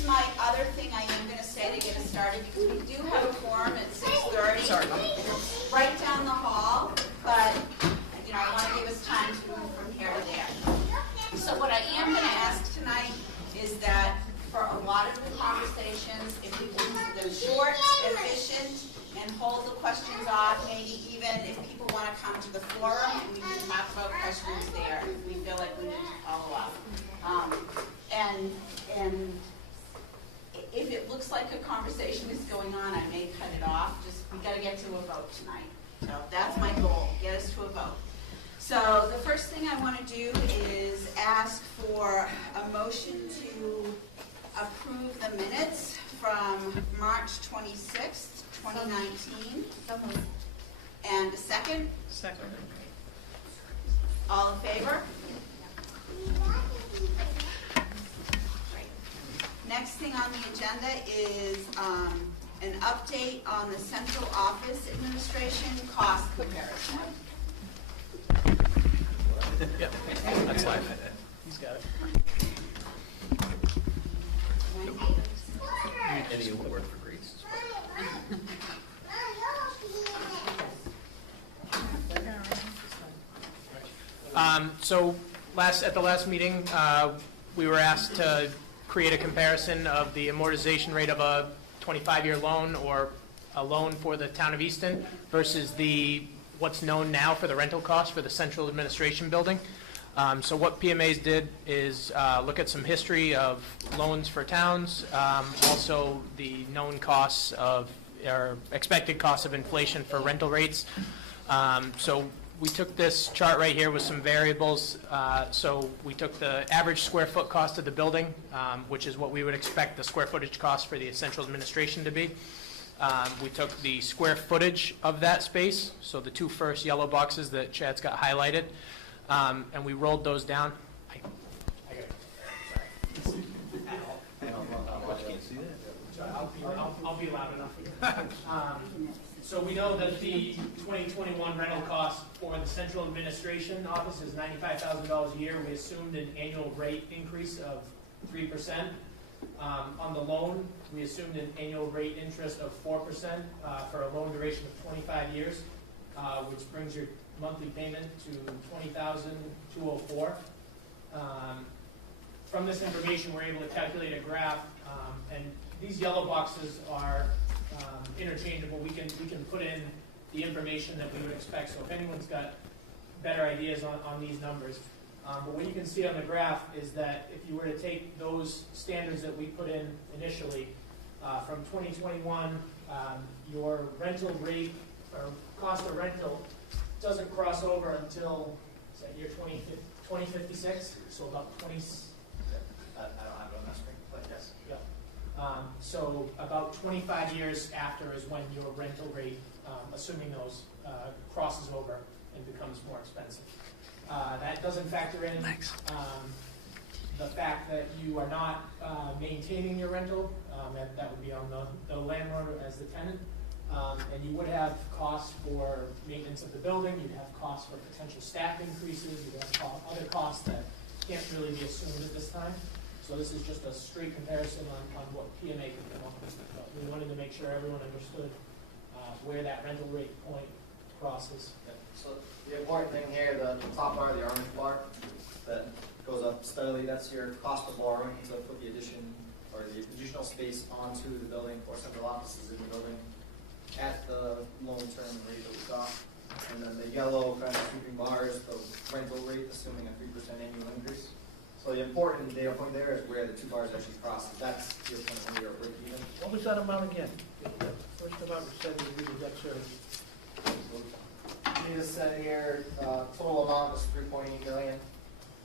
is my other thing I am going to say to get us started, because we do have a forum at 6:30. Sorry. It's right down the hall, but I want to give us time to move from here to there. So what I am going to ask tonight is that for a lot of the conversations, if we can keep them short, efficient, and hold the questions off, maybe even if people want to come to the forum, and we can talk about questions there if we feel like we need to follow up. And if it looks like a conversation is going on, I may cut it off. Just, we got to get to a vote tonight. So that's my goal, get us to a vote. So the first thing I want to do is ask for a motion to approve the minutes from March 26th, 2019. And a second? Second. All in favor? Next thing on the agenda is an update on the central office administration cost comparison. Yeah, that's live. He's got it. Any award for Greece? So at the last meeting, we were asked to create a comparison of the amortization rate of a 25-year loan or a loan for the town of Easton versus what's known now for the rental cost for the central administration building. So what PMAs did is look at some history of loans for towns, also the known costs or expected costs of inflation for rental rates. So we took this chart right here with some variables. So we took the average square foot cost of the building, which is what we would expect the square footage cost for the central administration to be. We took the square footage of that space, so the two first yellow boxes that Chad's got highlighted, and we rolled those down. I got it. Sorry. Can't see that. I'll be loud enough. So we know that the 2021 rental cost for the central administration office is $95,000 a year. We assumed an annual rate increase of 3%. On the loan, we assumed an annual rate interest of 4% for a loan duration of 25 years, which brings your monthly payment to $20,204. From this information, we're able to calculate a graph, and these yellow boxes are interchangeable. We can put in the information that we would expect. So if anyone's got better ideas on these numbers. But what you can see on the graph is that if you were to take those standards that we put in initially, from 2021, your rental rate or cost of rental doesn't cross over until year 2056, so about 20. I don't have it on that screen, but yes. Yeah. So about 25 years after is when your rental rate, assuming those, crosses over and becomes more expensive. That doesn't factor in the fact that you are not maintaining your rental, and that would be on the landlord as the tenant. And you would have costs for maintenance of the building, you'd have costs for potential staff increases, you'd have other costs that can't really be assumed at this time. So this is just a straight comparison on what PMA can come up with. But we wanted to make sure everyone understood where that rental rate point crosses. Yeah. So the important thing here, the top bar, the orange bar, that goes up steadily, that's your cost of borrowing to put the addition or the additional space onto the building or central offices in the building at the loan term rate that we saw. And then the yellow kind of sweeping bars, the rental rate, assuming a 3% annual increase. So the important data point there is where the two bars actually cross. That's your point when you're break even. What was that amount again? First amount was 70 debt service. You just said here, total amount was $3.8 million,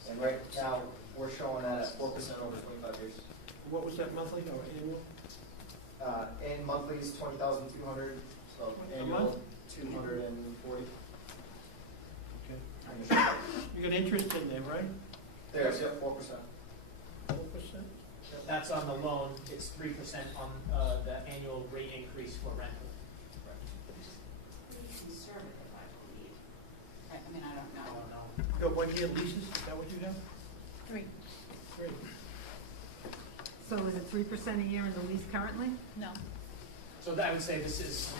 and right now we're showing that at 4% over 25 years. What was that monthly or annual? And monthly is $20,200, so A annual month? $240. Okay. You got interest in there, right? There's 4%. 4%? That's on the loan, it's 3% on the annual rate increase for rental. Conservative, I believe. I mean, I don't know. You got 1 year leases, is that what you have? 3. 3. So So is it 3% a year in the lease currently? No. So that, I would say this is,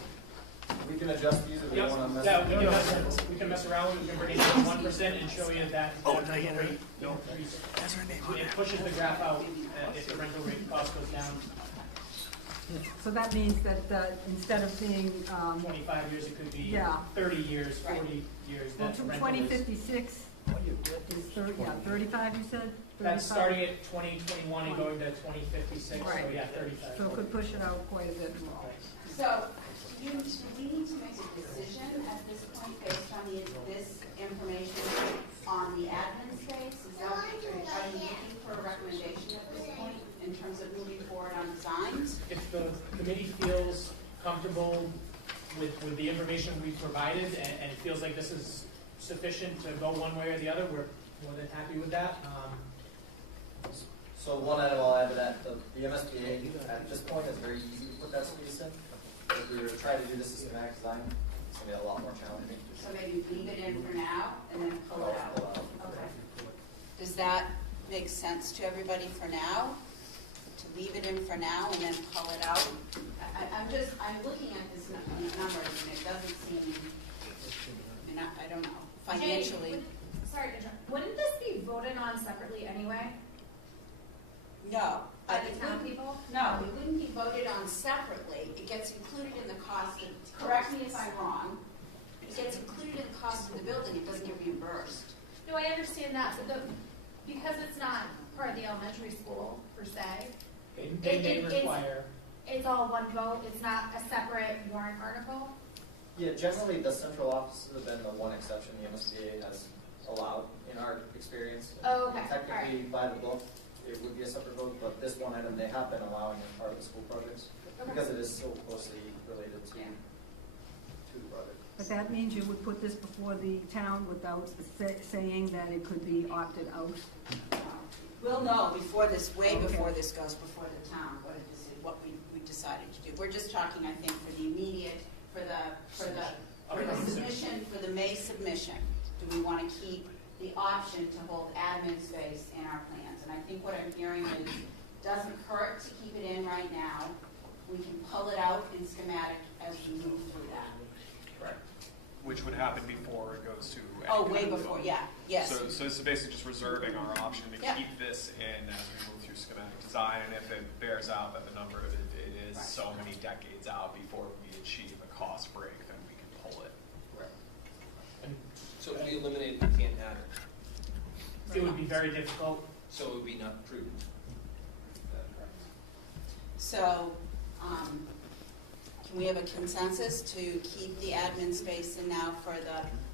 We can adjust these if we yep, want to mess. yeah, we can mess around, we can bring it to 1% and show you that rental rate increase. It pushes the graph out if the rental rate cost goes down So that means that instead of being, 25 years, it could be Yeah. 30 years, 40 years. well, That rental is. 2056 is 35, you said? That's 35? starting at 2021 and going to 2056, so Right. yeah, 35. So it could push it out quite a bit more. So, do we need to make a decision at this point based on this information on the admin space? Is that, are you looking for a recommendation at this point in terms of moving forward on designs? If the committee feels comfortable with the information we've provided and feels like this is sufficient to go one way or the other, we're more than happy with that. So one item I'll add to that, the MSBA at this point is very easy to put that space in. If we were to try to do this as schematic design, it's going to be a lot more challenging. So maybe leave it in for now and then pull it out. Pull out. Okay. Does that make sense to everybody for now? To leave it in for now and then pull it out? I'm looking at this number and it doesn't seem, I don't know, financially. Sorry to interrupt. Wouldn't this be voted on separately anyway? No. By the town people? No, it wouldn't be voted on separately. It gets included in the cost of, correct me if I'm wrong, it gets included in the cost of the building, it doesn't get reimbursed. No, I understand that, but because it's not part of the elementary school per se, They may require. it's all one vote, it's not a separate warrant article? Yeah, generally the central offices have been the one exception the MSBA has allowed in our experience. Oh, okay. Technically, by the book, it would be a separate vote, but this one item they have been allowing as part of the school projects because it is so closely related to the project. But that means you would put this before the town without saying that it could be opted out? We'll know before this, way Okay. before this goes before the town, what we decided to do. We're just talking, I think, for the immediate, for the submission, for the May submission. Do we want to keep the option to hold admin space in our plans? And I think what I'm hearing is, doesn't hurt to keep it in right now. We can pull it out in schematic as we move through that. Right. Which would happen before it goes to. Oh, way before, yeah, yes. So this is basically just reserving our option to Yeah. keep this in as we move through schematic design, and if it bears out that the number of it is Right. so many decades out before we achieve a cost break, then we can pull it. So if we eliminate, we can't add it, It would be very difficult. so it would be not prudent. So, can we have a consensus to keep the admin space in now for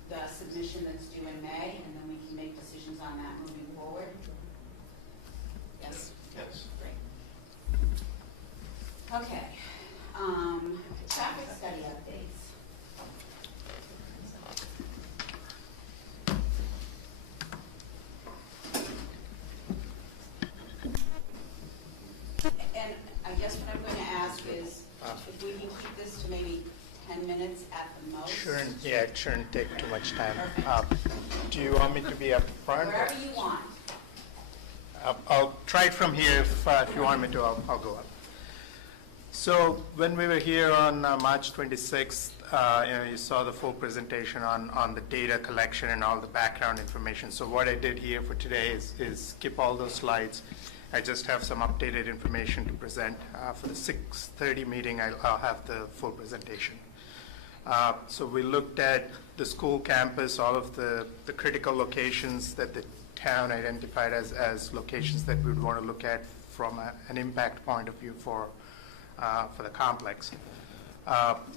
the submission that's due in May, and then we can make decisions on that moving forward? Yes? Yes. Great. Okay. Traffic study updates. And I guess what I'm going to ask is, if we can keep this to maybe 10 minutes at the most? It shouldn't take too much time. Perfect. Do you want me to be up front? Wherever you want. I'll try it from here. If you want me to, I'll go up. So when we were here on March 26th, you saw the full presentation on the data collection and all the background information. So what I did here for today is skip all those slides. I just have some updated information to present. For the 6:30 meeting, I'll have the full presentation. So we looked at the school campus, all of the critical locations that the town identified as locations that we would want to look at from an impact point of view for the complex.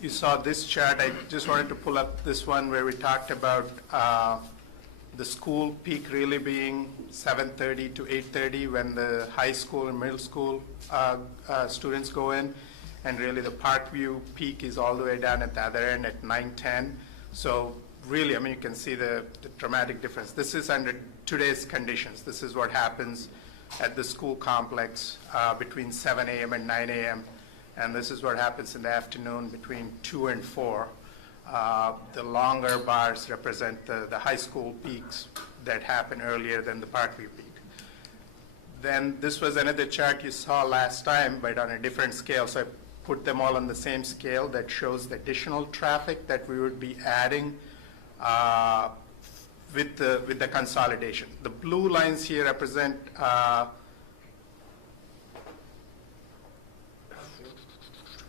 You saw this chart. I just wanted to pull up this one where we talked about the school peak really being 7:30 to 8:30 when the high school and middle school students go in, and really the Parkview peak is all the way down at the other end at 9:10. So really, I mean, you can see the dramatic difference. This is under today's conditions. This is what happens at the school complex between 7 a.m. and 9 a.m. And this is what happens in the afternoon between 2 and 4. The longer bars represent the high school peaks that happen earlier than the Parkview peak. Then this was another chart you saw last time, but on a different scale. So I put them all on the same scale that shows the additional traffic that we would be adding with the consolidation. The blue lines here represent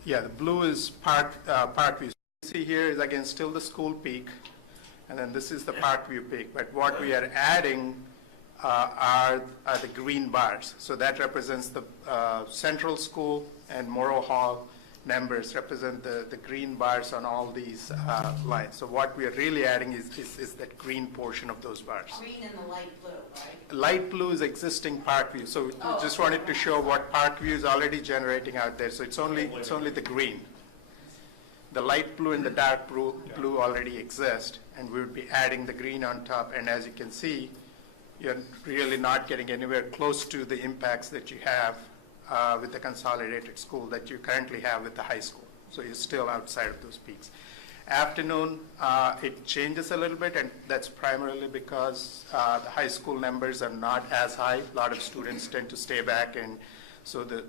the blue is Parkview. See here is again still the school peak, and then this is the Parkview peak. But what we are adding are the green bars. So that represents the Central School and Morrow Hall numbers represent the green bars on all these lines. So what we are really adding is that green portion of those bars. Green and the light blue, right? Light blue is existing Parkview. So we just wanted to show what Parkview is already generating out there. So it's only the green. The light blue and the dark blue already exist, and we would be adding the green on top. And as you can see, you're really not getting anywhere close to the impacts that you have with the consolidated school that you currently have with the high school. So you're still outside of those peaks. Afternoon, it changes a little bit, and that's primarily because the high school numbers are not as high. A lot of students tend to stay back, and so the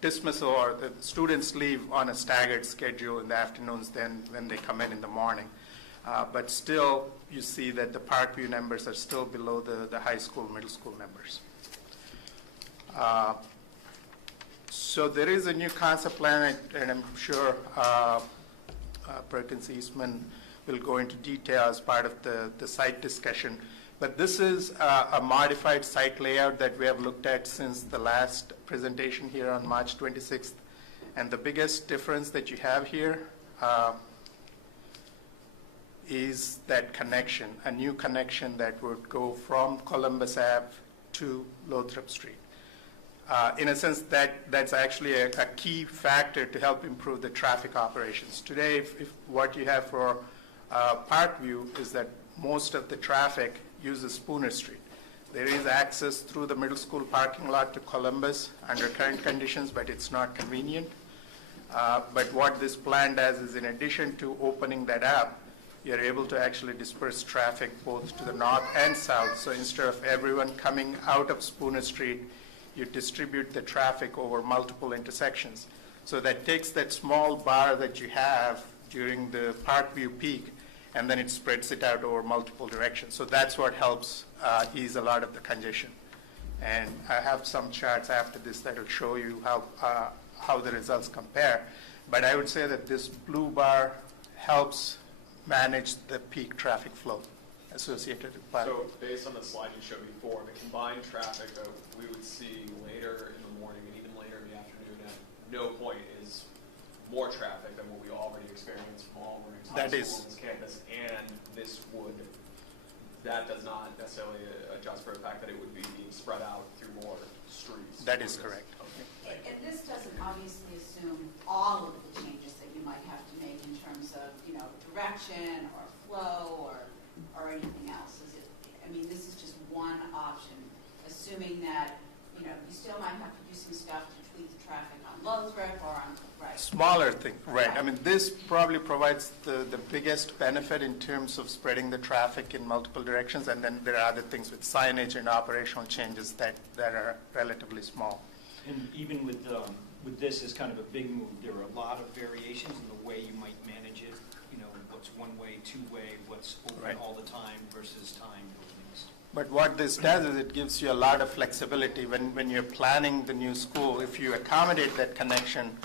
dismissal or the students leave on a staggered schedule in the afternoons than when they come in the morning. But still, you see that the Parkview numbers are still below the high school, middle school numbers. So there is a new concept plan, and I'm sure Perkins Eastman will go into detail as part of the site discussion. But this is a modified site layout that we have looked at since the last presentation here on March 26th. And the biggest difference that you have here is that connection, a new connection that would go from Columbus Ave to Lothrop Street. In a sense, that's actually a key factor to help improve the traffic operations. Today, if what you have for Parkview is that most of the traffic uses Spooner Street. There is access through the middle school parking lot to Columbus under current conditions, but it's not convenient. But what this plan does is, in addition to opening that up, you're able to actually disperse traffic both to the north and south. So instead of everyone coming out of Spooner Street, you distribute the traffic over multiple intersections. So that takes that small bar that you have during the Parkview peak, and then it spreads it out over multiple directions. So that's what helps ease a lot of the congestion. And I have some charts after this that will show you how the results compare. But I would say that this blue bar helps manage the peak traffic flow associated with Parkview. So based on the slide you showed before, the combined traffic that we would see later in the morning and even later in the afternoon at no point is more traffic than what we already experience from Auburn High School on this campus, and that does not necessarily adjust for the fact that it would be being spread out through more streets. That is correct. And this doesn't obviously assume all of the changes that you might have to make in terms of, direction or flow or anything else. Is it? I mean, this is just one option, assuming that, you still might have to do some stuff to tweak the traffic on Lothrop or on, right? Smaller thing, right. I mean, this probably provides the biggest benefit in terms of spreading the traffic in multiple directions, and then there are other things with signage and operational changes that are relatively small. And even with this as kind of a big move, there are a lot of variations in the way you might manage it. What's one way, two way, what's open all the time versus time. But what this does is it gives you a lot of flexibility when you're planning the new school. If you accommodate that connection,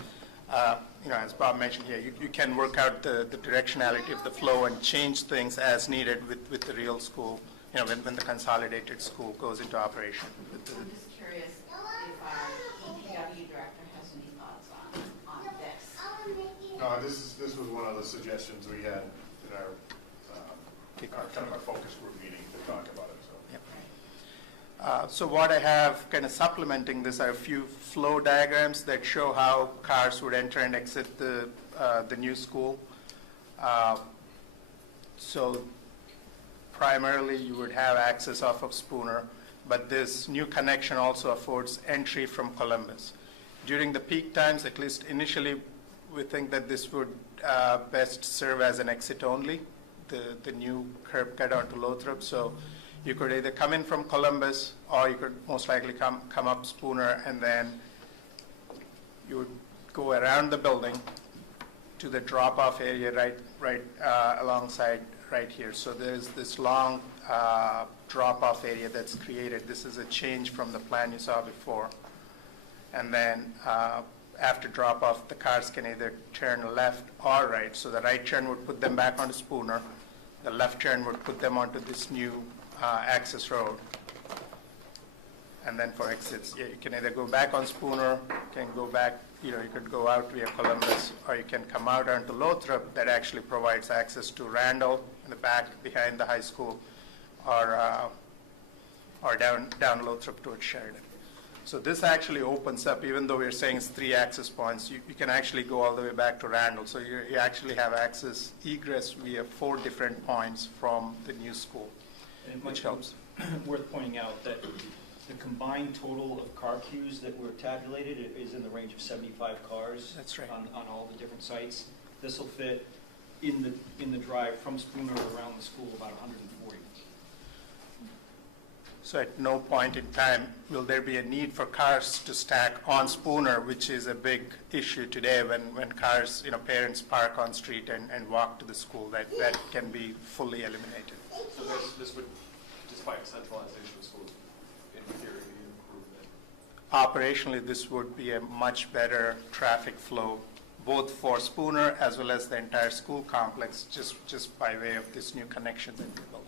as Bob mentioned here, you can work out the directionality of the flow and change things as needed with the real school, when the consolidated school goes into operation. I'm just curious if our EPW director has any thoughts on this. No, this was one of the suggestions we had in our kind of a focus group meeting to talk about it. So what I have kind of supplementing this are a few flow diagrams that show how cars would enter and exit the new school. So primarily you would have access off of Spooner, but this new connection also affords entry from Columbus. During the peak times, at least initially, we think that this would best serve as an exit only, the new curb cut onto Lothrop. So You could either come in from Columbus, or you could most likely come up Spooner, and then you would go around the building to the drop-off area right alongside right here. So there's this long drop-off area that's created. This is a change from the plan you saw before. And then after drop-off, the cars can either turn left or right. So the right turn would put them back onto Spooner. The left turn would put them onto this new access road. And then for exits, you can either go back on Spooner, you can go back, you could go out via Columbus, or you can come out onto Lothrop. That actually provides access to Randall in the back behind the high school, or down Lothrop towards Sheridan. So this actually opens up, even though we're saying it's 3 access points, you can actually go all the way back to Randall. So you actually have access egress via 4 different points from the new school, which helps. Worth pointing out that the combined total of car queues that were tabulated is in the range of 75 cars. That's right. On all the different sites. This will fit in the drive from Spooner around the school about 140. So at no point in time will there be a need for cars to stack on Spooner, which is a big issue today when cars, parents park on street and walk to the school. That can be fully eliminated. So this would, despite centralization of schools, in theory, be an improvement. Operationally, this would be a much better traffic flow, both for Spooner as well as the entire school complex, just by way of this new connection that we're building.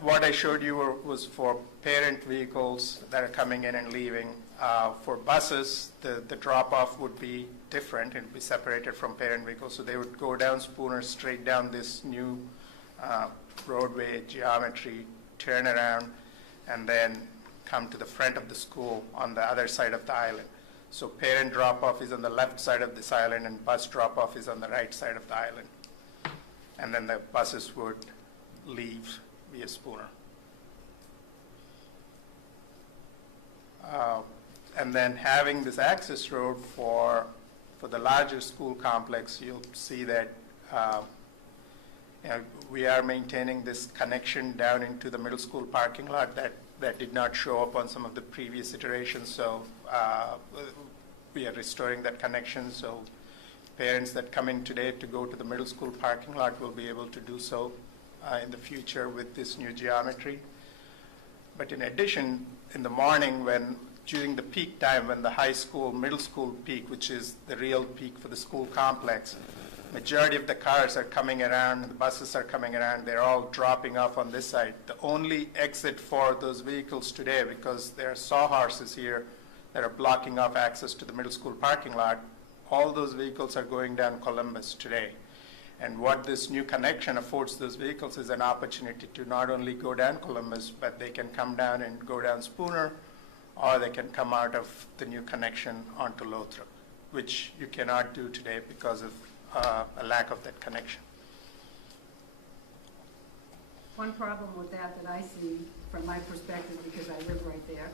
What I showed you was for parent vehicles that are coming in and leaving. For buses, the drop-off would be different. It would be separated from parent vehicles. So they would go down Spooner, straight down this new roadway geometry, turn around, and then come to the front of the school on the other side of the island. So parent drop-off is on the left side of this island, and bus drop-off is on the right side of the island. And then the buses would leave via Spooner. And then having this access road for the larger school complex, you'll see that we are maintaining this connection down into the middle school parking lot that did not show up on some of the previous iterations. So we are restoring that connection. So parents that come in today to go to the middle school parking lot will be able to do so in the future with this new geometry. But in addition, in the morning during the peak time when the high school, middle school peak, which is the real peak for the school complex, majority of the cars are coming around, the buses are coming around, they're all dropping off on this side. The only exit for those vehicles today, because there are sawhorses here that are blocking off access to the middle school parking lot, all those vehicles are going down Columbus today. And what this new connection affords those vehicles is an opportunity to not only go down Columbus, but they can come down and go down Spooner, or they can come out of the new connection onto Lothrop, which you cannot do today because of a lack of that connection. One problem with that I see from my perspective, because I live right there,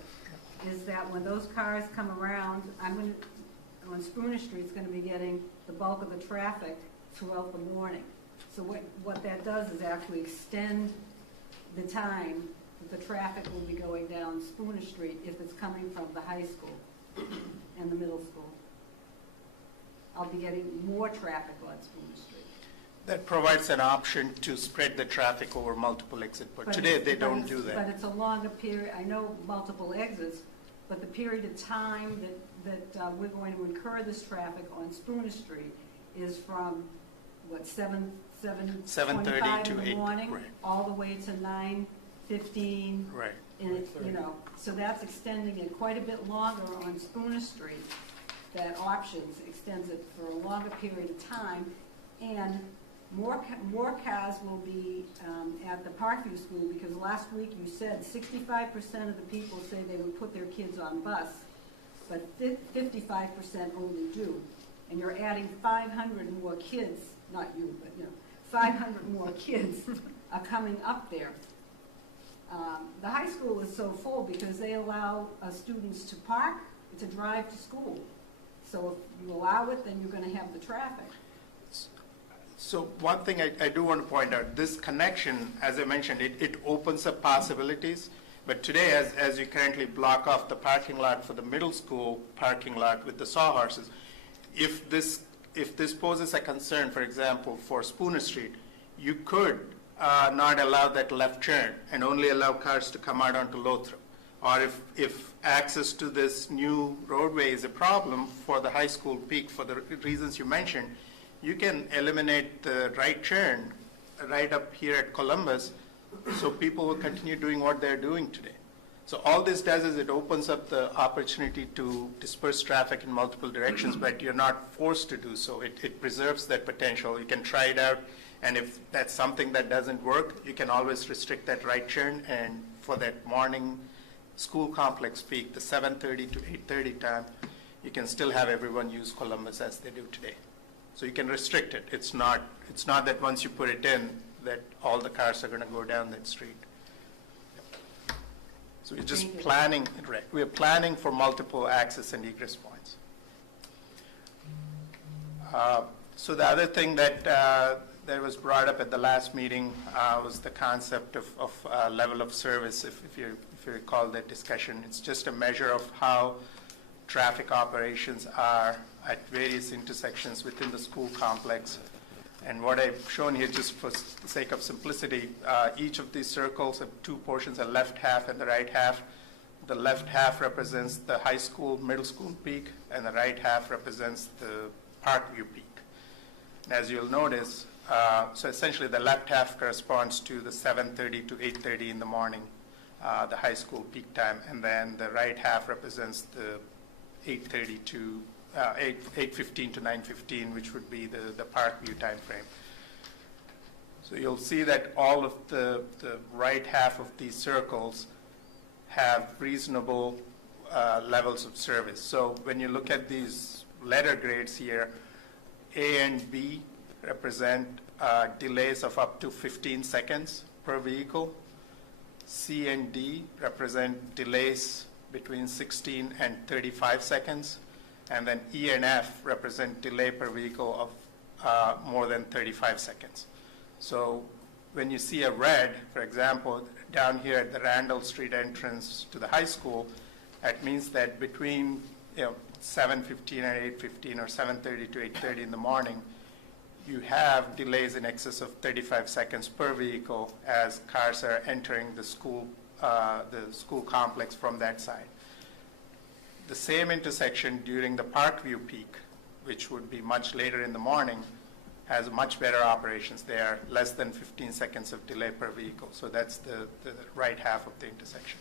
is that when those cars come around, on Spooner Street's going to be getting the bulk of the traffic throughout the morning. So what that does is actually extend the time that the traffic will be going down Spooner Street if it's coming from the high school and the middle school. I'll be getting more traffic on Spooner Street. That provides an option to spread the traffic over multiple exits, but today they don't do that. But it's a longer period. I know multiple exits, but the period of time that we're going to incur this traffic on Spooner Street is from, 7:30 to in the 8, morning, right. all the way to 9:15. Right. And so that's extending it quite a bit longer on Spooner Street. That options extends it for a longer period of time, and more cars will be at the Parkview School, because last week you said 65% of the people say they would put their kids on bus, but 55% only do. And you're adding 500 more kids, not you, but 500 more kids are coming up there. The high school is so full because they allow students to park, to drive to school. So if you allow it, then you're going to have the traffic. So one thing I do want to point out, this connection, as I mentioned, it opens up possibilities. But today, as you currently block off the parking lot for the middle school parking lot with the sawhorses, if this poses a concern, for example, for Spooner Street, you could not allow that left turn and only allow cars to come out onto Lothrop. Or if access to this new roadway is a problem for the high school peak for the reasons you mentioned, you can eliminate the right turn right up here at Columbus so people will continue doing what they're doing today. So all this does is it opens up the opportunity to disperse traffic in multiple directions, but you're not forced to do so. It preserves that potential. You can try it out, and if that's something that doesn't work, you can always restrict that right turn, and for that morning school complex peak, the 7:30 to 8:30 time, you can still have everyone use Columbus as they do today. So you can restrict it. It's not that once you put it in that all the cars are going to go down that street. So we're just planning, right? We're planning for multiple access and egress points. So the other thing that was brought up at the last meeting was the concept of level of service. If you recall that discussion, it's just a measure of how traffic operations are at various intersections within the school complex. And what I've shown here, just for the sake of simplicity, each of these circles have two portions, a left half and the right half. The left half represents the high school, middle school peak, and the right half represents the Parkview peak. And as you'll notice, so essentially the left half corresponds to the 7:30 to 8:30 in the morning, the high school peak time, and then the right half represents the 8:30 to 8:15 to 9:15, which would be the Parkview time frame. So you'll see that all of the right half of these circles have reasonable levels of service. So when you look at these letter grades here, A and B represent delays of up to 15 seconds per vehicle. C and D represent delays between 16 and 35 seconds. And then E and F represent delay per vehicle of more than 35 seconds. So when you see a red, for example, down here at the Randall Street entrance to the high school, that means that between 7:15 and 8:15 or 7:30 to 8:30 in the morning, you have delays in excess of 35 seconds per vehicle as cars are entering the school complex from that side. The same intersection during the Parkview peak, which would be much later in the morning, has much better operations. They are less than 15 seconds of delay per vehicle. So that's the right half of the intersection.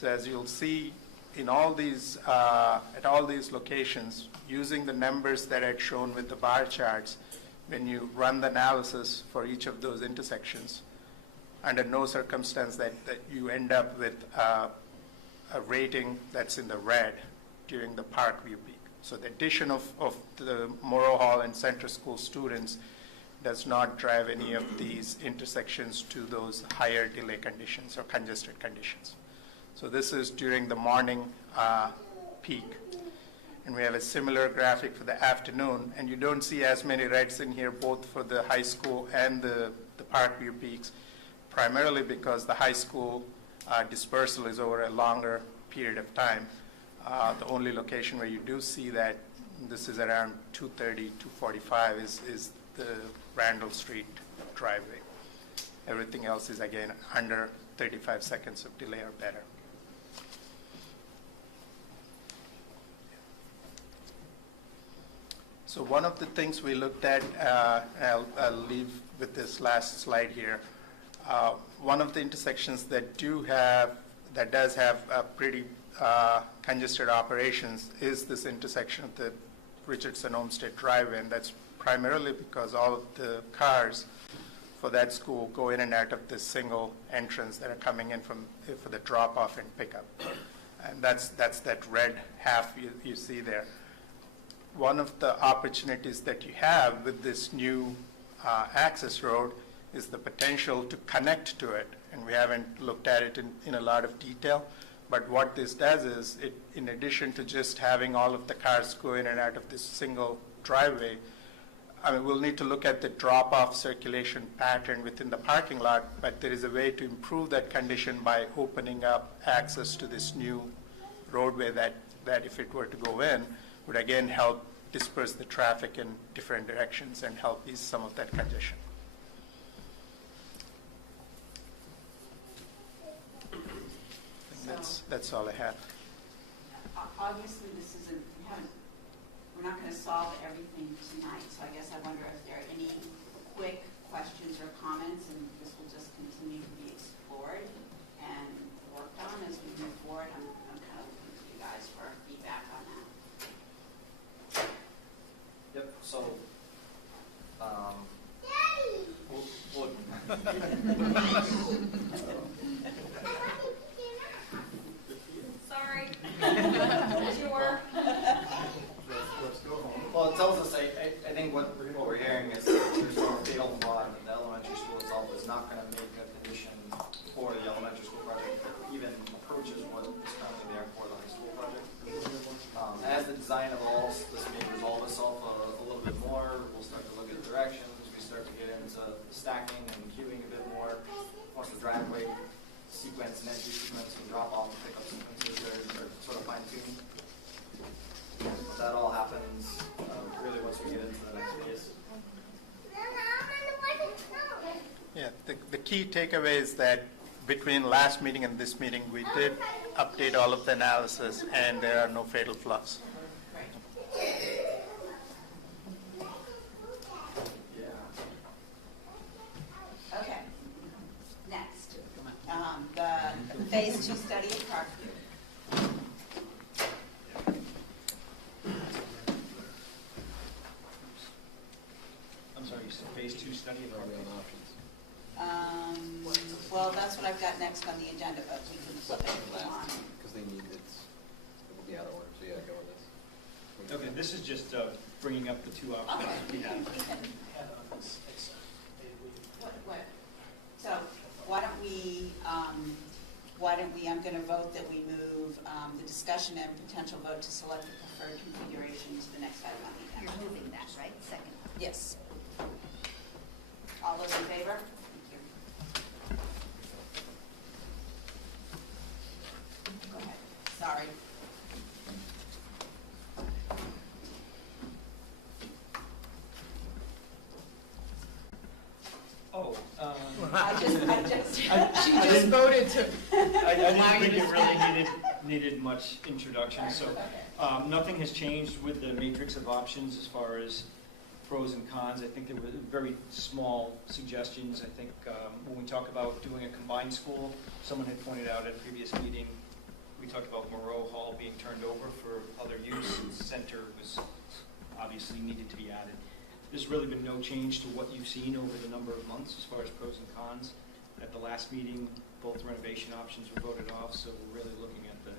So as you'll see in all these, at all these locations, using the numbers that I'd shown with the bar charts, when you run the analysis for each of those intersections, under no circumstance that you end up with a rating that's in the red during the Parkview peak. So the addition of the Morrow Hall and Center School students does not drive any of these intersections to those higher delay conditions or congested conditions. So this is during the morning peak. And we have a similar graphic for the afternoon, and you don't see as many reds in here both for the high school and the Parkview peaks, primarily because the high school dispersal is over a longer period of time. The only location where you do see that, this is around 2:30, 2:45, is the Randall Street driveway. Everything else is, again, under 35 seconds of delay or better. So one of the things we looked at, I'll leave with this last slide here. One of the intersections that does have a pretty congested operations is this intersection of the Richardson Olmsted Driveway, and that's primarily because all of the cars for that school go in and out of this single entrance that are coming in for the drop-off and pickup. And that's that red half you see there. One of the opportunities that you have with this new access road is the potential to connect to it. And we haven't looked at it in a lot of detail. But what this does is, in addition to just having all of the cars go in and out of this single driveway, I mean, we'll need to look at the drop-off circulation pattern within the parking lot, but there is a way to improve that condition by opening up access to this new roadway that if it were to go in, would again help disperse the traffic in different directions and help ease some of that congestion. That's all I have. Obviously, this isn't, we're not going to solve everything tonight, so I guess I wonder if there are any quick questions or comments, and this will just continue to be explored and worked on as we move forward. I'm kind of looking to you guys for feedback on that. Yep, so, Sorry. Sure. well, it tells us, I think what we're hearing is there's no fatal flaw that the elementary school itself is not going to make a condition for the elementary school project that even approaches what is currently there for the high school project. As the design evolves, this may resolve itself a little bit more. We'll start to look at directions. We start to get into stacking and queuing a bit more. Once the driveway sequence and entry sequence and drop off and pickup sequences are sort of fine tuned. That all happens really once we get into the next phase. Yeah, the key takeaway is that between last meeting and this meeting, we did update all of the analysis, and there are no fatal flaws. Okay. Next, the phase 2 study of Parkview. I'm sorry, you said phase 2 study of Are we on options? Well, that's what I've got next on the agenda, but we can flip it on. Because it will be out of order, so yeah, go with this. Okay, this is just bringing up the two options we have. What? So why don't we, I'm going to vote that we move the discussion and potential vote to select the preferred configuration to the next item on the agenda. You're moving that, right? Second. Yes. All those in favor? Thank you. Go ahead. Sorry. Oh, She just voted to. I didn't think it really needed much introduction, so nothing has changed with the matrix of options as far as pros and cons. I think there were very small suggestions. I think when we talk about doing a combined school, someone had pointed out at a previous meeting, we talked about Moreau Hall being turned over for other use. Center was obviously needed to be added. There's really been no change to what you've seen over the number of months as far as pros and cons. At the last meeting, both renovation options were voted off, so we're really looking at the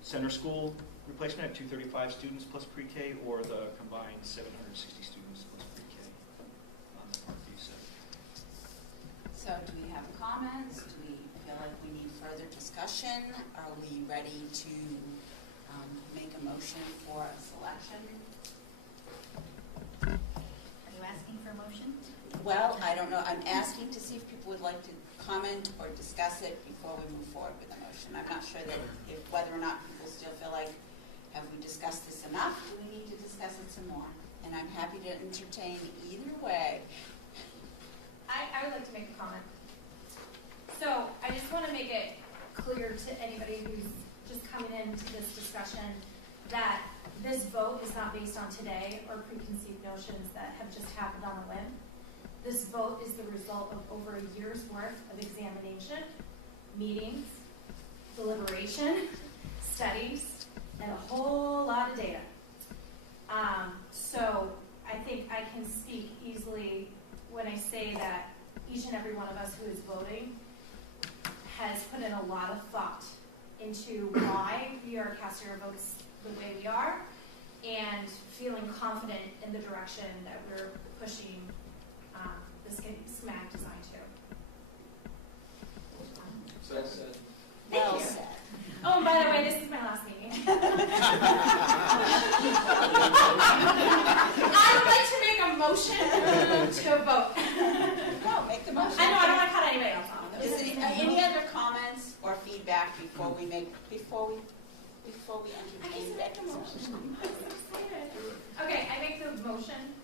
center school replacement at 235 students plus pre-K, or the combined 760 students plus pre-K on the Parkview set. So do we have comments? Do we feel like we need further discussion? Are we ready to make a motion for a selection? Are you asking for a motion? Well, I don't know. I'm asking to see if people would like to comment or discuss it before we move forward with the motion. I'm not sure that whether or not people still feel like, have we discussed this enough? Do we need to discuss it some more? And I'm happy to entertain either way. I would like to make a comment. So I just want to make it clear to anybody who's just coming into this discussion that this vote is not based on today or preconceived notions that have just happened on a whim. This vote is the result of over a year's worth of examination, meetings, deliberation, studies, and a whole lot of data. So I think I can speak easily when I say that each and every one of us who is voting has put in a lot of thought into why we are casting our votes the way we are, and feeling confident in the direction that we're pushing the schematic design to. So said. Well said. Oh, and by the way, this is my last meeting. I would like to make motion to vote. No, make the motion. I know, I don't want to cut anybody else off. Is there any other comments or feedback before we entertain that motion? I'm so excited. Okay, I make the motion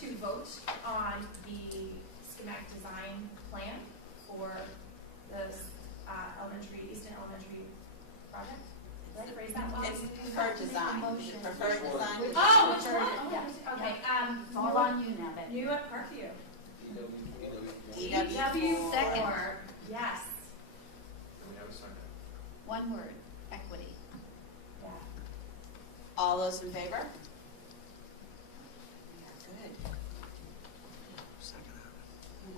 to vote on the schematic design plan for the Easton Elementary project. Did I phrase that well? It's preferred design. Preferred design. Oh, which one? Yeah. Okay, It's all on you now, Betty. new at Parkview. DW4. Second. Yes. One word, equity. Yeah. All those in favor? Good.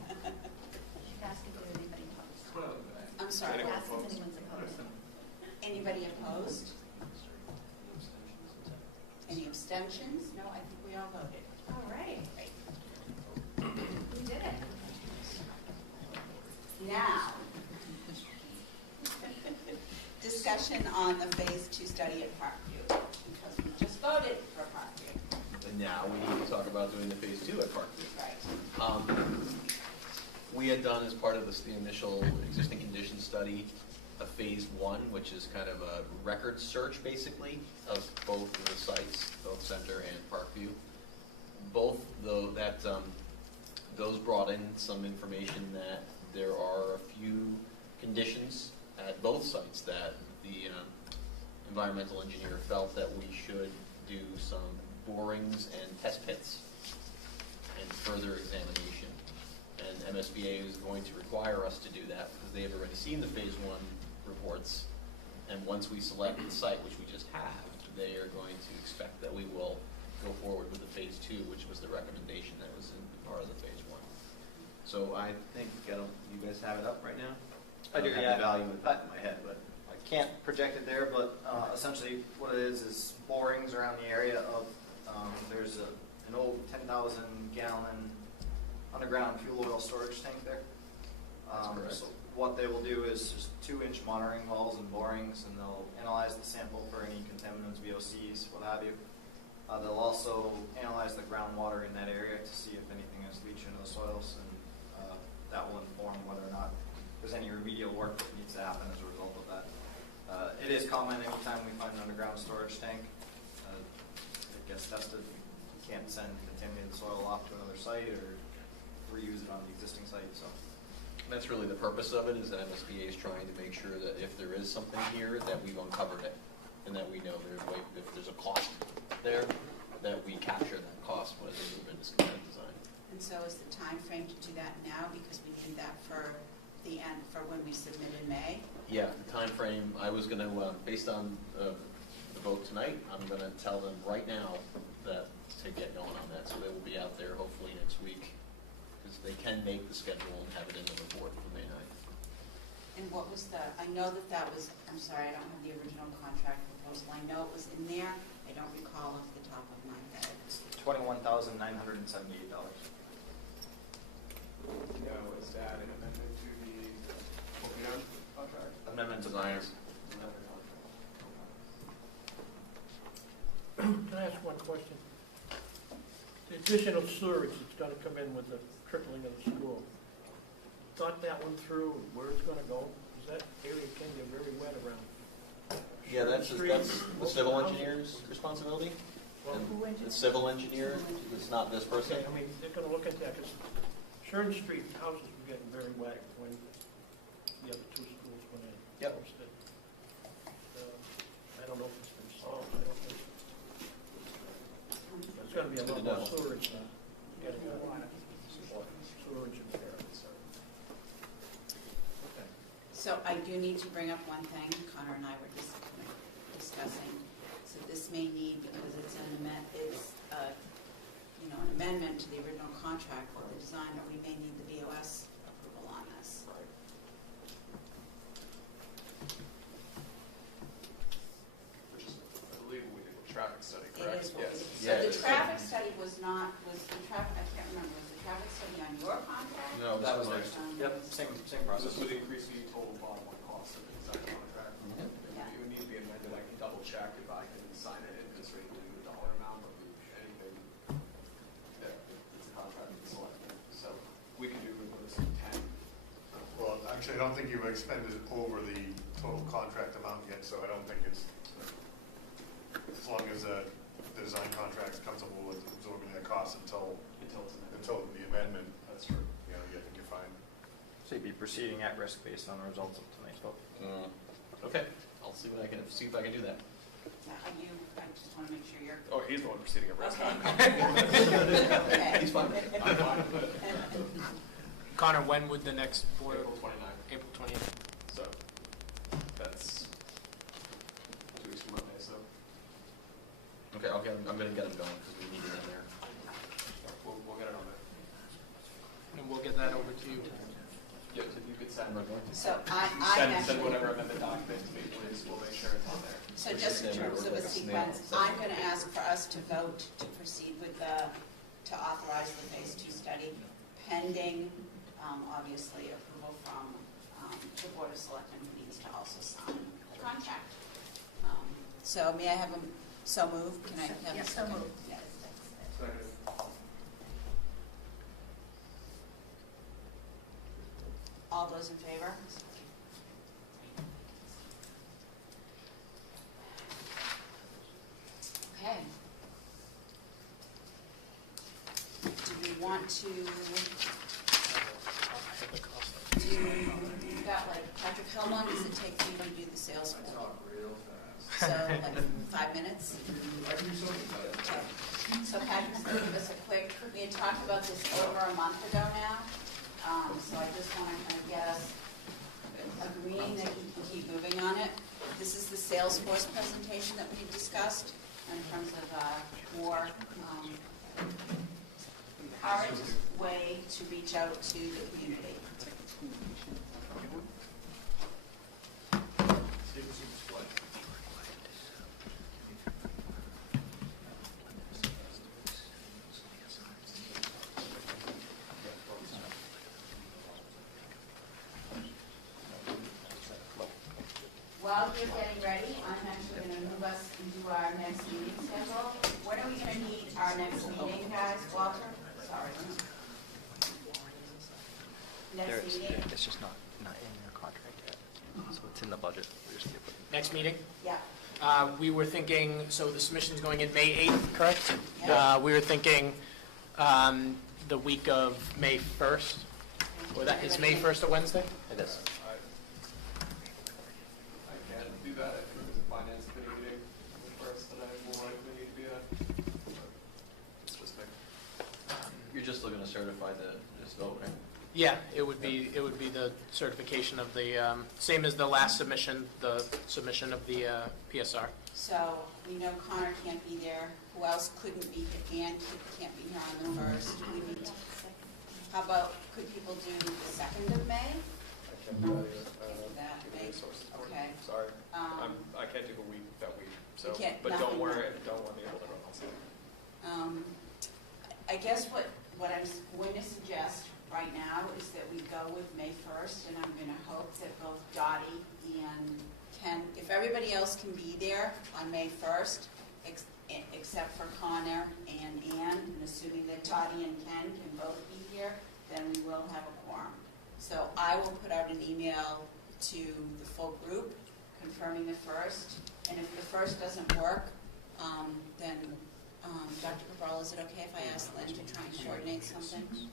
She's asking if there's anybody opposed. I'm sorry. She's asking if anyone's opposed. Anybody opposed? Any abstentions? No, I think we all voted. All right. Great. We did it. Now, discussion on the Phase 2 study at Parkview, because we just voted for Parkview. And now we need to talk about doing the phase 2 at Parkview. Right. We had done as part of this, the initial existing condition study, a phase 1, which is kind of a record search basically of both of the sites, both Center and Parkview. Both though those brought in some information that there are a few conditions at both sites that the environmental engineer felt that we should do some borings and test pits and further examination. And MSBA is going to require us to do that because they have already seen the phase 1 reports. And once we select the site, which we just have, they are going to expect that we will go forward with the phase 2, which was the recommendation that was in part of the phase 1. So I think you guys have it up right now? I do, don't have yeah. the value in the top of my head, but I can't project it there, but essentially what it is borings around the area of, there's an old 10,000 gallon underground fuel oil storage tank there. That's correct. So what they will do is just 2-inch monitoring wells and borings, and they'll analyze the sample for any contaminants, VOCs, what have you. They'll also analyze the groundwater in that area to see if anything has leached into the soils, and that will inform whether or not there's any remedial work that needs to happen as a result of that. It is common anytime we find an underground storage tank, it gets tested. You can't send contaminated soil off to another site or reuse it on the existing site. So that's really the purpose of it, is that MSBA is trying to make sure that if there is something here, that we've uncovered it, and that we know if there's a cost there, that we capture that cost when they move into schematic design. And so is the time frame to do that now, because we need that for the end, for when we submit in May? Yeah, the time frame. I was going to, based on the vote tonight, I'm going to tell them right now that to get going on that, so they will be out there hopefully next week, because they can make the schedule and have it in the report for May 9th. And what was I know that was, I'm sorry, I don't have the original contract proposal. I know it was in there. I don't recall off the top of my head. it's $21,978. No, is that an amendment to the OPM contract? Amendment Designers. Another contract. Can I ask one question? The additional sewerage that's gonna come in with the tripling of the school, thought that one through, where it's gonna go? Because that area can get very wet around. Yeah, that's Street, the civil engineer's responsibility. Well, And the civil engineer, it's not this person. I mean, they're gonna look at that, because Sheridan Street houses were getting very wet when the other two schools went in. Yep. I don't know if it's been solved, I don't think. But it's gonna be a Good lot to more know. sewerage now. Getting sewerage in there. Okay. So I do need to bring up one thing. Connor and I were just discussing. So this may need, because it's an amendment to the original contract for the design, that we may need the BOS approval on this. Which is, I believe, we did a traffic study, It correct? is what we Yes. did. So Yeah, the it's- traffic study was the traffic, I can't remember, was the traffic study on your contract? No, That was theirs. Yep, same So process. this would increase the total bottom line cost of the design contract. Mhm. Yeah. It would need to be amended. I can double check if I can sign it and just rate the dollar amount or anything. Yeah, it's Actually, I don't think you've expended over the total contract amount yet, so I don't think it's, as long as the design contract's comfortable with absorbing that cost until the amendment, That's true. you know, I think you're fine. So you'd be proceeding at risk based on the results of tonight's vote. Okay, I'll see what I can, see if I can do that. I just want to make sure you're. Oh, he's the one proceeding at risk. Okay. He's fine. I'm fine with it. Connor, when would the next board? April 29th. April 29th. So that's 2 weeks from Monday. So Okay, I'm gonna get them going because we need it in there. we'll get it on there. And we'll get that over to you. Yep. If you could send So send actually, whatever amendment document to me, please. We'll make sure it's on there. so just in terms of a sequence, I'm going to ask for us to vote to proceed with to authorize the phase 2 study pending, obviously, approval from the Board of Selectmen, who needs to also sign the contract. So may I have a, so moved? Can I have a Yes, so second? moved. Yes. Second. All those in favor? Okay. Do we want to you've got like, Patrick, how long does it take for you to do the sales force? So like 5 minutes? Okay. So Patrick's going to give us a quick, we had talked about this over a month ago now. So I just want to kind of get us agreeing that we can keep moving on it. This is the Salesforce presentation that we discussed in terms of more current way to reach out to the community. While you're getting ready, I'm actually going to move us into our next meeting schedule. When are we going to meet our next meeting, guys? Walter? Sorry. Next meeting? It's just not in your contract yet. So it's in the budget. We just need to put Next meeting? Yeah. We were thinking, so the submission's going in May 8th, correct? Yeah. We were thinking the week of May 1st. Or that, is May 1st a Wednesday? it is. I can do that. I think there's a finance committee meeting first that I will likely need to be at. It's just me. You're just looking to certify this vote, right? Yeah, it would be the certification of the, same as the last submission, the submission of the PSR. So we know Connor can't be there. Who else couldn't be here? Ann can't be here on the 1st. We need to, how about, could people do the 2nd of May? I can't do That May, okay. Sorry. I can't do the week that week. So, You can't- but nothing don't worry. that- Don't want me able to run also. I guess what I'm going to suggest right now is that we go with May 1st, and I'm going to hope that both Dottie and Ken, if everybody else can be there on May 1st, except for Connor and Ann, and assuming that Dottie and Ken can both be here, then we will have a quorum. So I will put out an email to the full group confirming the 1st, and if the 1st doesn't work, then Dr. Cabral, is it okay if I ask Lynn to try and coordinate something? Okay.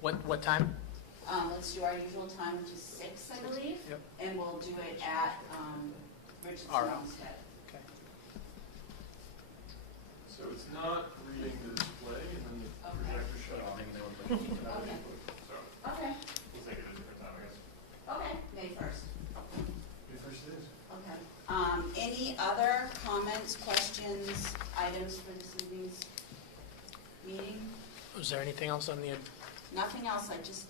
What time? Let's do our usual time, which is 6, I believe. Yep. And we'll do it at Richardson All right. Homestead. Okay. So it's not reading the display and then the Okay. projector shut off. Okay. So Okay. we'll take it at a different time, I guess. Okay, May 1st. May 1st it is. Okay. Any other comments, questions, items for this evening's meeting? Was there anything else on the, Nothing else, I just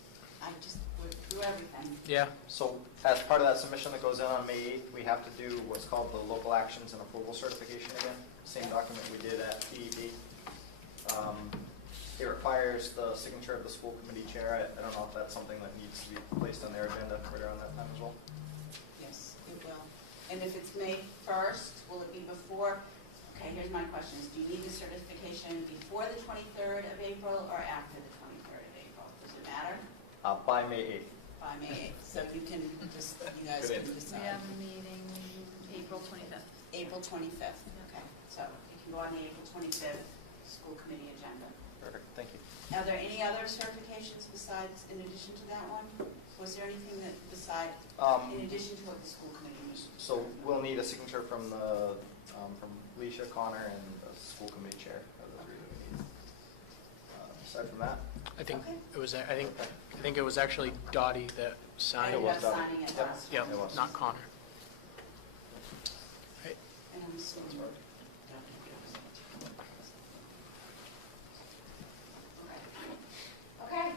went through everything. yeah? So as part of that submission that goes in on May 8th, we have to do what's called the local actions and approval certification again. Same document we did at PEP. It requires the signature of the school committee chair. I don't know if that's something that needs to be placed on their agenda right around that time as well. Yes, it will. And if it's May 1st, will it be before? Okay, here's my questions. Do you need the certification before the 23rd of April or after the 23rd of April? Does it matter? By May 8th. by May 8th, so you can just, you guys Good can answer. decide. We have a meeting April 25th. April 25th, okay, so you can go on the April 25th school committee agenda. Perfect, thank you. Are there any other certifications besides, in addition to that one? Was there anything that beside, in addition to what the school committee needs? So we'll need a signature from the, from Leisha, Connor, and the school committee chair of the three that we need. Aside from that, I think Okay. it was, I think it was actually Dottie that signed. I was was done. signing it Yep. last. Yep, It was. not Connor. Right. And I'm assuming. Okay.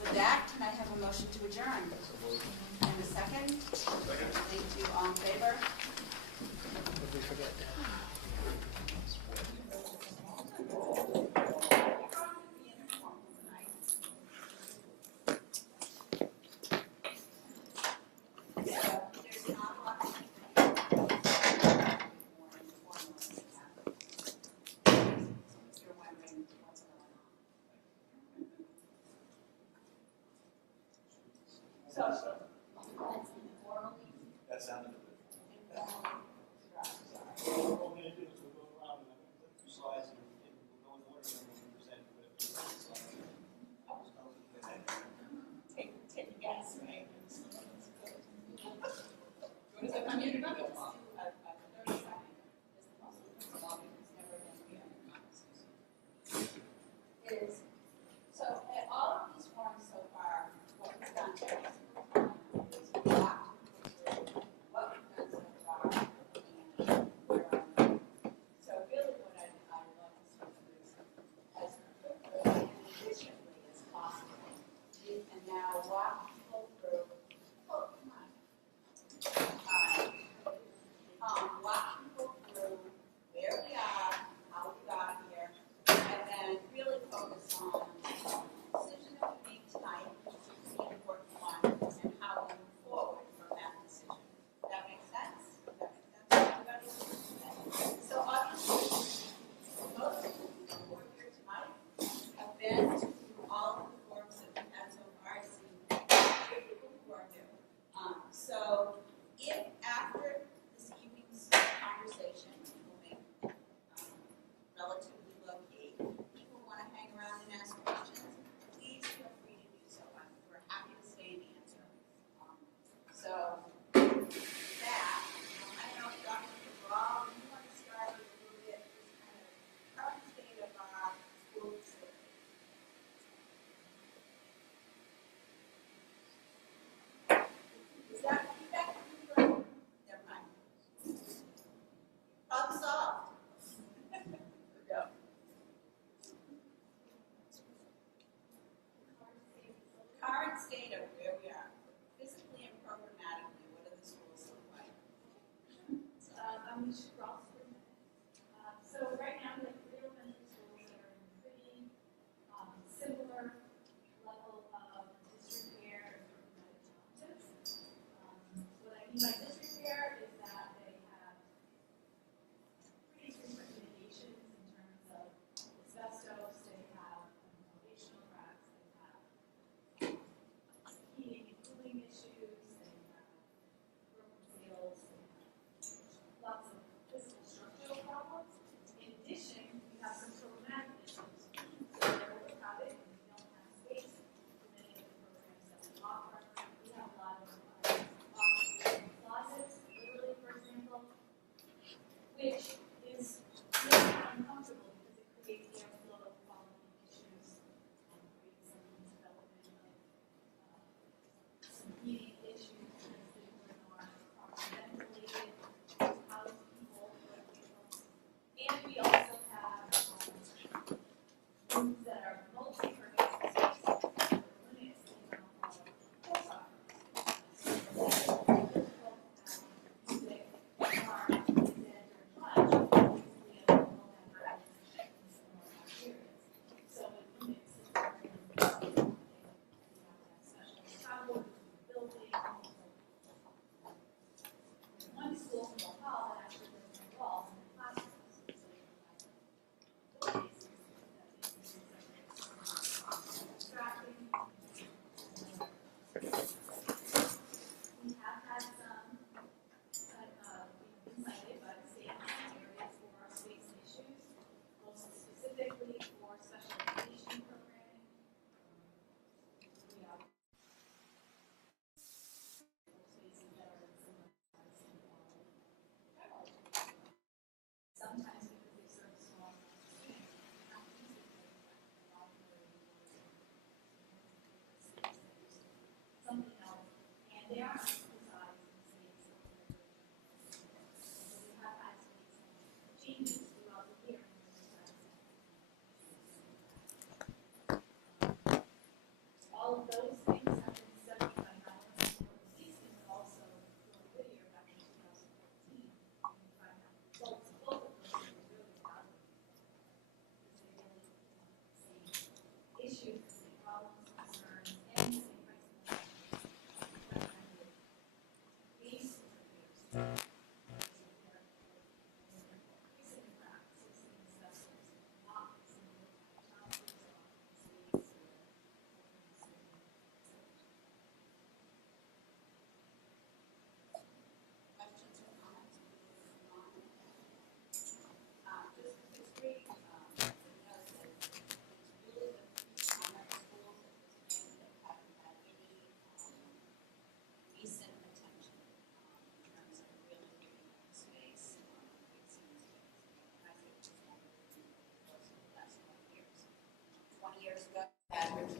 With that, can I have a motion to adjourn? And a second? Thank you, all in favor? What did we forget?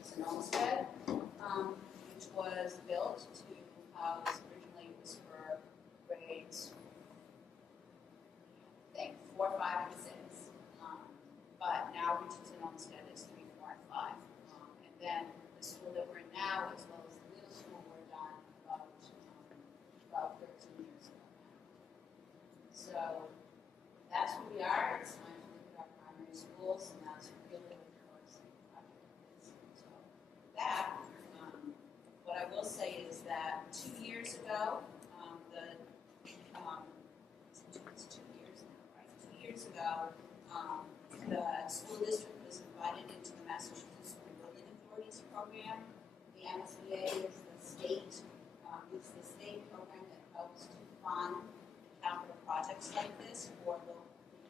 is an Olmsted, which was built to house, originally it was for grades, I think, 4, 5, and 6. But now Richardson Olmsted is 3, 4, and 5. And then the school that we're in now, as well as the middle school, were done about 13 years ago now. So that's where we are. It's time to look at our primary schools, and that's really what the course project is. So that, what I will say is that 2 years ago, it's 2 years now, right? 2 years ago, the school district was invited into the Massachusetts School Building Authorities program. The MSBA is the state program that helps to fund capital projects like this for local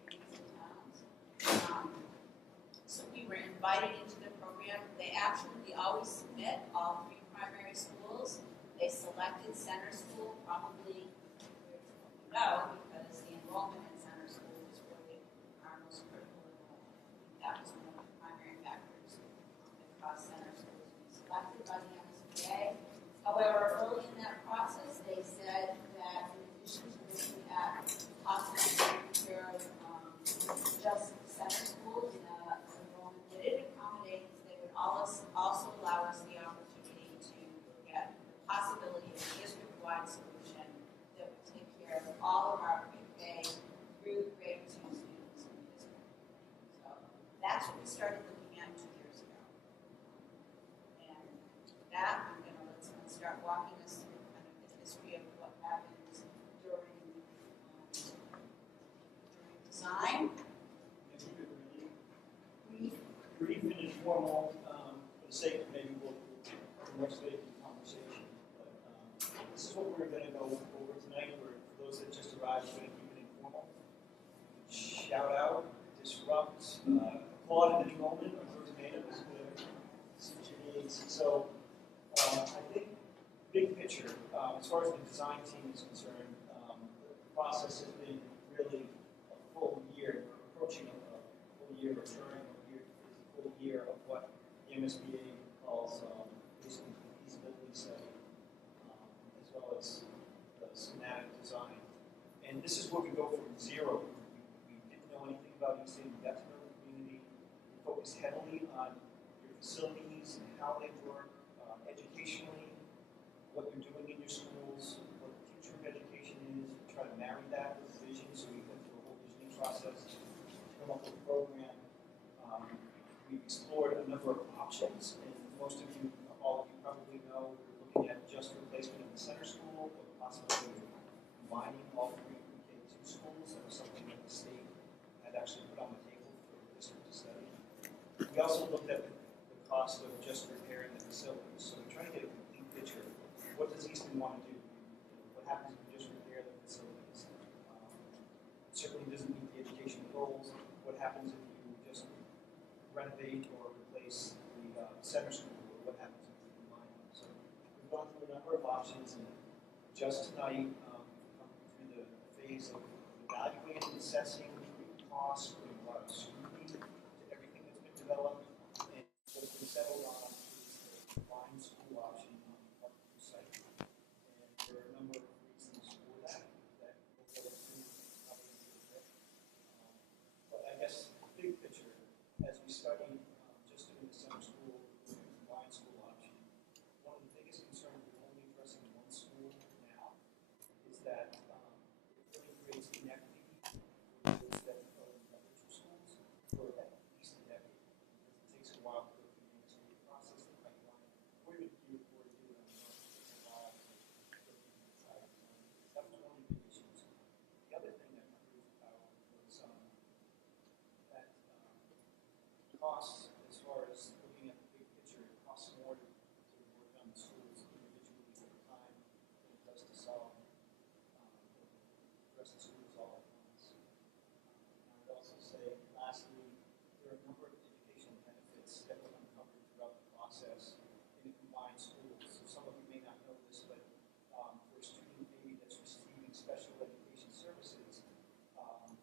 communities and towns. So we were invited into the program. They always submit all 3 primary schools. They selected center school, probably, because the enrollment in center school was really our most critical enrollment. That was one of the primary factors that caused center schools to be selected by the MSBA. However, early in that process, they said that in addition to looking at possibly taking care of just center schools, enrollment that it accommodates, they would also allow us the opportunity to look at the possibility of a district-wide solution that would take care of all of our pre-K through grade 2 students in the district. So that's what we started looking at 2 years ago. And that, I'm going to let someone start walking us through kind of the history of what happens during design. Brief and informal, for the sake of maybe we'll much later in the conversation. But this is what we're going to go over tonight. For those that just arrived, we're going to keep it informal. Shout out, disrupt, applaud at any moment, or throw tomatoes, whatever suits your needs. So I think big picture, as far as the design team is concerned, the process has been really a full year, approaching a full year, or turning a full year of what the MSBA calls basically the feasibility study, as well as the schematic design. And this is where we go from zero. We didn't know anything about Easton. We got to know the community. We focused heavily on your facilities and how they work, educationally, what you're doing in your schools, what the future of education is. We try to marry that with vision, so we went through a whole visioning process to come up with a program. We've explored a number of options, and most of you, all of you probably know, we're looking at just replacement of the center school, or the possibility of combining all 3 K2 schools. That was something that the state had actually put on the table for the district to study. We also looked at the cost of just repairing the facilities. So we're trying to get a complete picture of what does Easton want to do? What happens if we just repair the facilities? It certainly doesn't meet the education goals. What happens if you just renovate or replace the center school, or what happens if we combine them? So we've gone through a number of options, and just tonight we've come through the phase of evaluating, assessing costs, putting a lot of scrutiny to everything that's been developed, and what's been settled on is the combined school option on the Park View site. And there are a number of reasons for that we'll go into probably a little bit. But I guess big picture, as we study just doing the center school, the combined school option, one of the biggest concerns with only addressing one school now is that it really creates inequity for those that are in the other 2 schools for at least a decade, because it takes a while to go through the MSBA process, the pipeline, or even if you were to do it on your own, it takes a while to go through the entire design. That was one of the big issues. The other thing that proved out was that costs, as far as looking at the big picture, it costs more to work on the schools individually over time than it does to solve the rest of the schools all at once. I would also say, lastly, there are a number of educational benefits that were uncovered throughout the process in the combined schools. So some of you may not know this, but for a student maybe that's receiving special education services,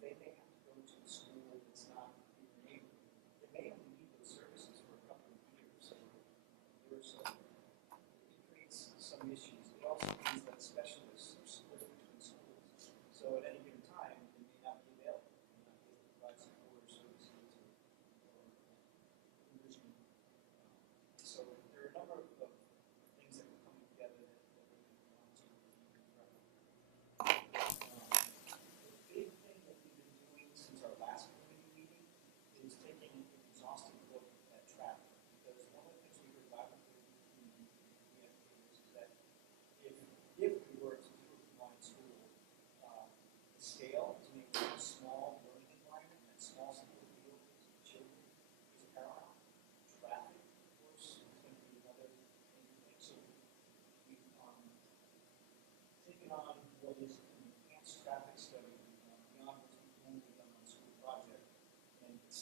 they may have to go to a school that's not in their neighborhood. They may only need those services for a couple of years. So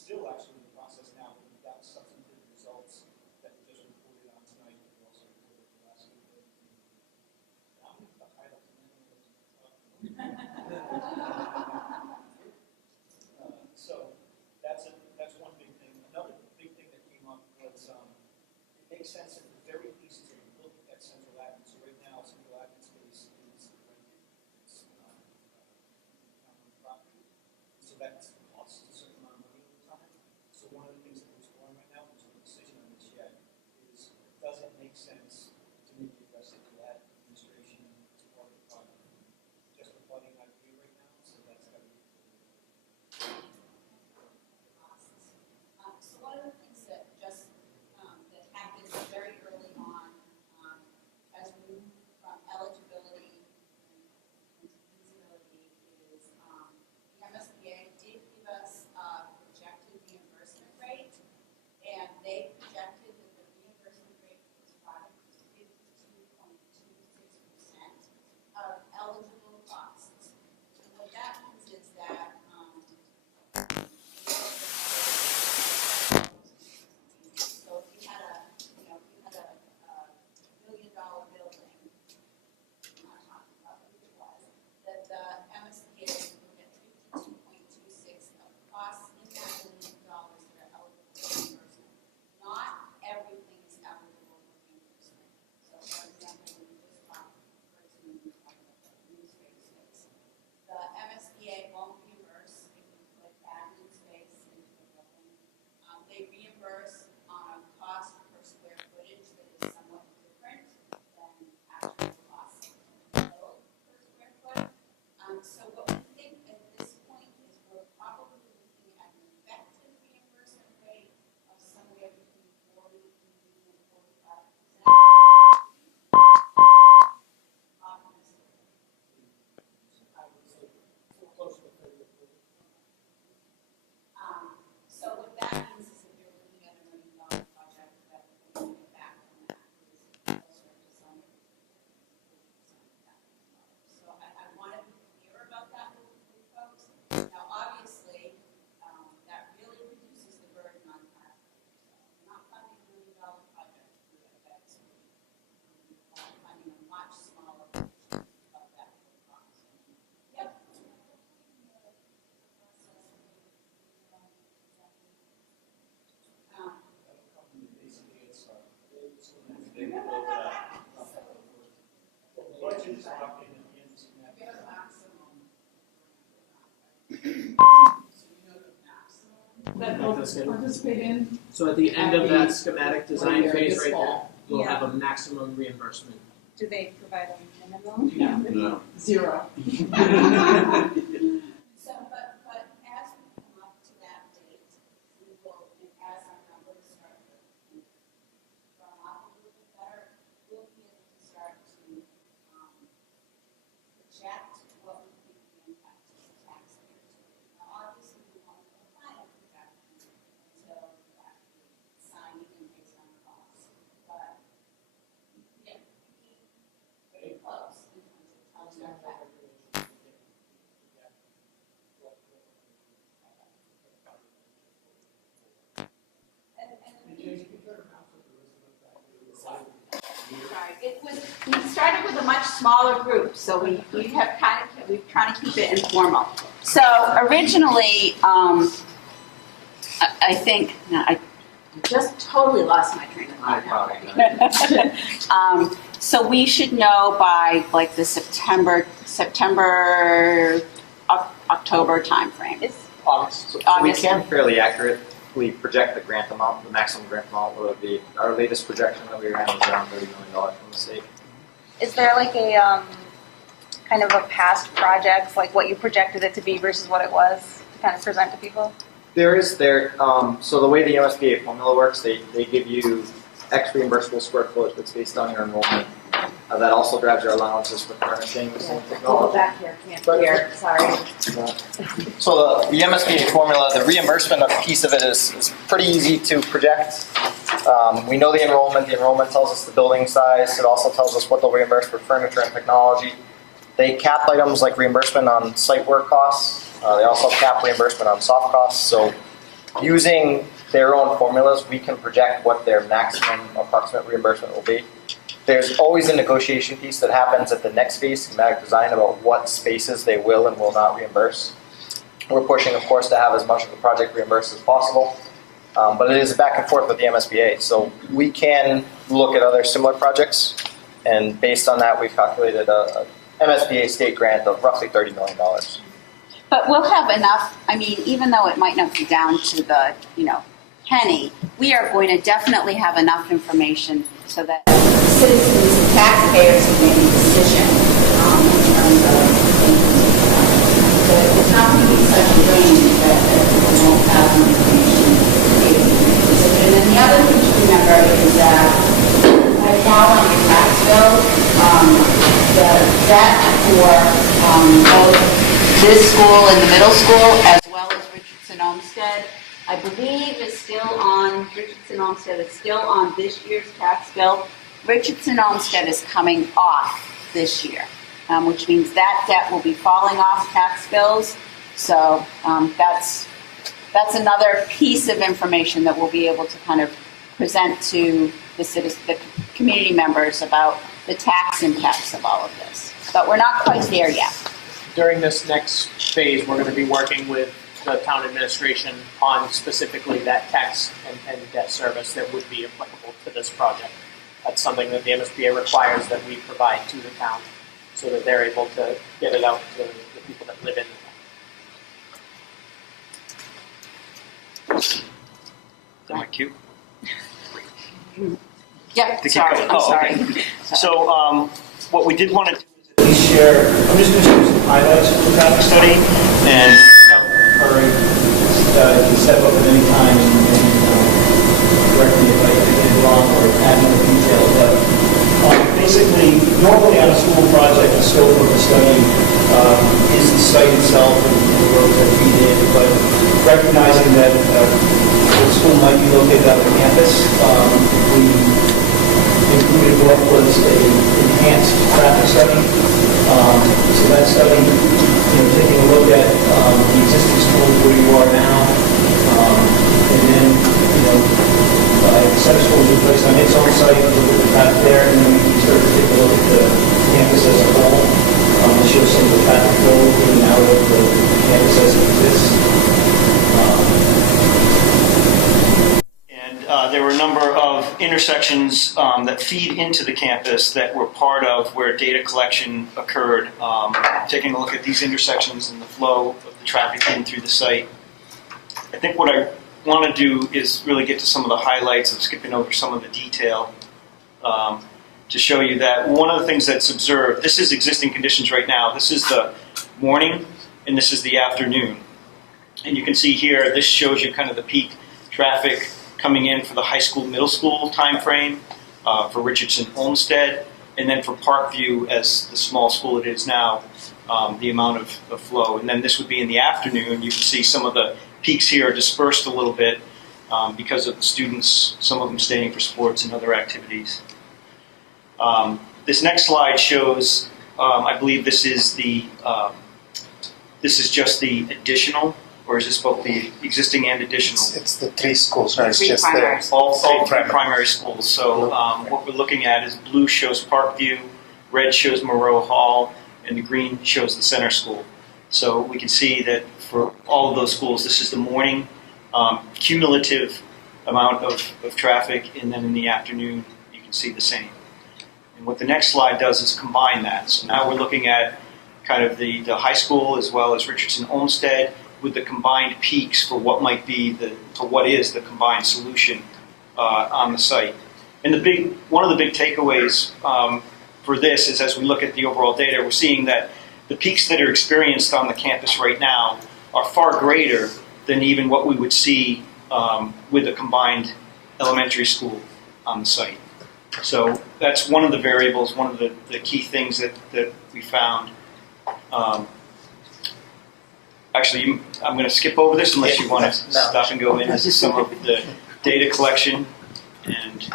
still actually in the process now, but we've got substantive results that we just reported on tonight, and we also reported last week. I'm going to highlight so that's one big thing. Another big thing that came up was it makes sense at the very least to look at central admin. So right now, central admin space is rented. It's county property. So that's costs a certain amount of money over time. So one of the things that we're exploring right now, there's no decision on this yet, is does it make sense to maybe address it to that administration as part of the project? Just a budding idea right now, so that's got to be. So one of the things that just that happens very early on as we move from eligibility into feasibility is the MSBA did give us a projected reimbursement rate, and they projected that the reimbursement rate was 52.26% of eligible costs. And what that means is that so if you had a $1 million building, I'm not talking about what it was, that the MSBA would get 52.26 of costs in that $1 million that are eligible for reimbursement. Not everything is eligible for reimbursement. So for example, when you just talked about the administrative space, the MSBA won't reimburse if you put admin space into a building. They reimburse on a cost per square footage that is somewhat different than actual cost per square foot. So what we think at this point is we're probably looking at an effective reimbursement rate of somewhere between 40 and 45%. Optimistic. I would say so close to 30 or 40. So what that means is if you're looking at $1 million project, that we're going to get back on that is closer to somewhere between 40% of that $1 million. So I want to be clear about that with folks. Now, obviously, that really reduces the burden on taxpayers. So we're not funding $1 million project through FX. We're funding a much smaller portion of that cost. Yep. The budget is locked in at the end of the Participate in. So at the end of that schematic design phase right there, we'll have a maximum reimbursement. Do they provide a minimum? No. Zero. So, but as we come up to that date, we will, as our numbers start to run up a little bit better, we'll be able to start to project what we think the impact to the taxpayers will be. Now, obviously, we won't have a final projection until actually signing and based on costs, but yeah, pretty close in terms of that. We started with a much smaller group, so we've trying to keep it informal. So originally, I think I just totally lost my train of thought. So we should know by like the September, October timeframe. August. So we can fairly accurately project the grant amount, the maximum grant amount. Would be our latest projection that we ran was around $30 million from the state. Is there like a kind of a past project, like what you projected it to be versus what it was, to kind of present to people? There is so the way the MSBA formula works, they give you X reimbursable square footage that's based on your enrollment. That also drives your allowances for furnishings and technology. Go back here, can't hear, sorry. So the MSBA formula, the reimbursement piece of it is pretty easy to project. We know the enrollment tells us the building size. It also tells us what they'll reimburse for furniture and technology. They cap items like reimbursement on site work costs. They also cap reimbursement on soft costs. So using their own formulas, we can project what their maximum approximate reimbursement will be. There's always a negotiation piece that happens at the next phase, schematic design, about what spaces they will and will not reimburse. We're pushing, of course, to have as much of the project reimbursed as possible, but it is back and forth with the MSBA. So we can look at other similar projects, and based on that, we've calculated a MSBA state grant of roughly $30 million. But we'll have enough, I mean, even though it might not be down to the, penny, we are going to definitely have enough information so that citizens and taxpayers can make a decision in terms of it's not going to be such a range that people won't have the information to make a decision. And the other thing to remember is that right now on your tax bill, the debt for both this school and the middle school, as well as Richardson Olmsted, I believe is still on, Richardson Olmsted is still on this year's tax bill. Richardson Olmsted is coming off this year, which means that debt will be falling off tax bills. So that's another piece of information that we'll be able to kind of present to the community members about the tax impacts of all of this. But we're not quite there yet. During this next phase, we're going to be working with the town administration on specifically that tax and debt service that would be applicable to this project. That's something that the MSBA requires that we provide to the town so that they're able to get it out to the people that live in the town. Am I cute? Yep, To sorry, keep going. I'm Oh, sorry. okay. So what we did want to do is Please share, I'm just going to share some highlights from the traffic study, and Hurry can step up at any time and correct me if I get it wrong or add more details. But basically, normally on a school project, the scope of the study is the site itself and the roads that feed in, but recognizing that the school might be located on the campus, we included what was an enhanced traffic study. So that study, taking a look at the existing schools where you are now, and then, the center school will be placed on its own site, look at the traffic there, and then we can start to take a look at the campus as a whole, and show some of the traffic flow in and out of the campus as it exists. there were a number of intersections that feed into the campus that were part of where data collection occurred. Taking a look at these intersections and the flow of the traffic in through the site. I think what I want to do is really get to some of the highlights of skipping over some of the detail to show you that one of the things that's observed, this is existing conditions right now. This is the morning and this is the afternoon. And you can see here, this shows you kind of the peak traffic coming in for the high school, middle school time frame, for Richardson Olmsted, and then for Parkview as the small school it is now, the amount of flow. And then this would be in the afternoon. You can see some of the peaks here are dispersed a little bit because of the students, some of them staying for sports and other activities. This next slide shows, I believe this is just the additional, or is this both the existing and additional? It's the three schools, right? It's Three just primary the All three primary schools. So what we're looking at is blue shows Parkview, red shows Moreau Hall, and the green shows the center school. So we can see that for all of those schools, this is the morning cumulative amount of traffic, and then in the afternoon, you can see the same. And what the next slide does is combine that. So now we're looking at kind of the high school as well as Richardson Olmsted with the combined peaks for what might be for what is the combined solution on the site. And one of the big takeaways for this is as we look at the overall data, we're seeing that the peaks that are experienced on the campus right now are far greater than even what we would see with a combined elementary school on the site. So that's one of the variables, one of the key things that we found. Actually, I'm going to skip over this unless you want to stop and go into some of the data collection. And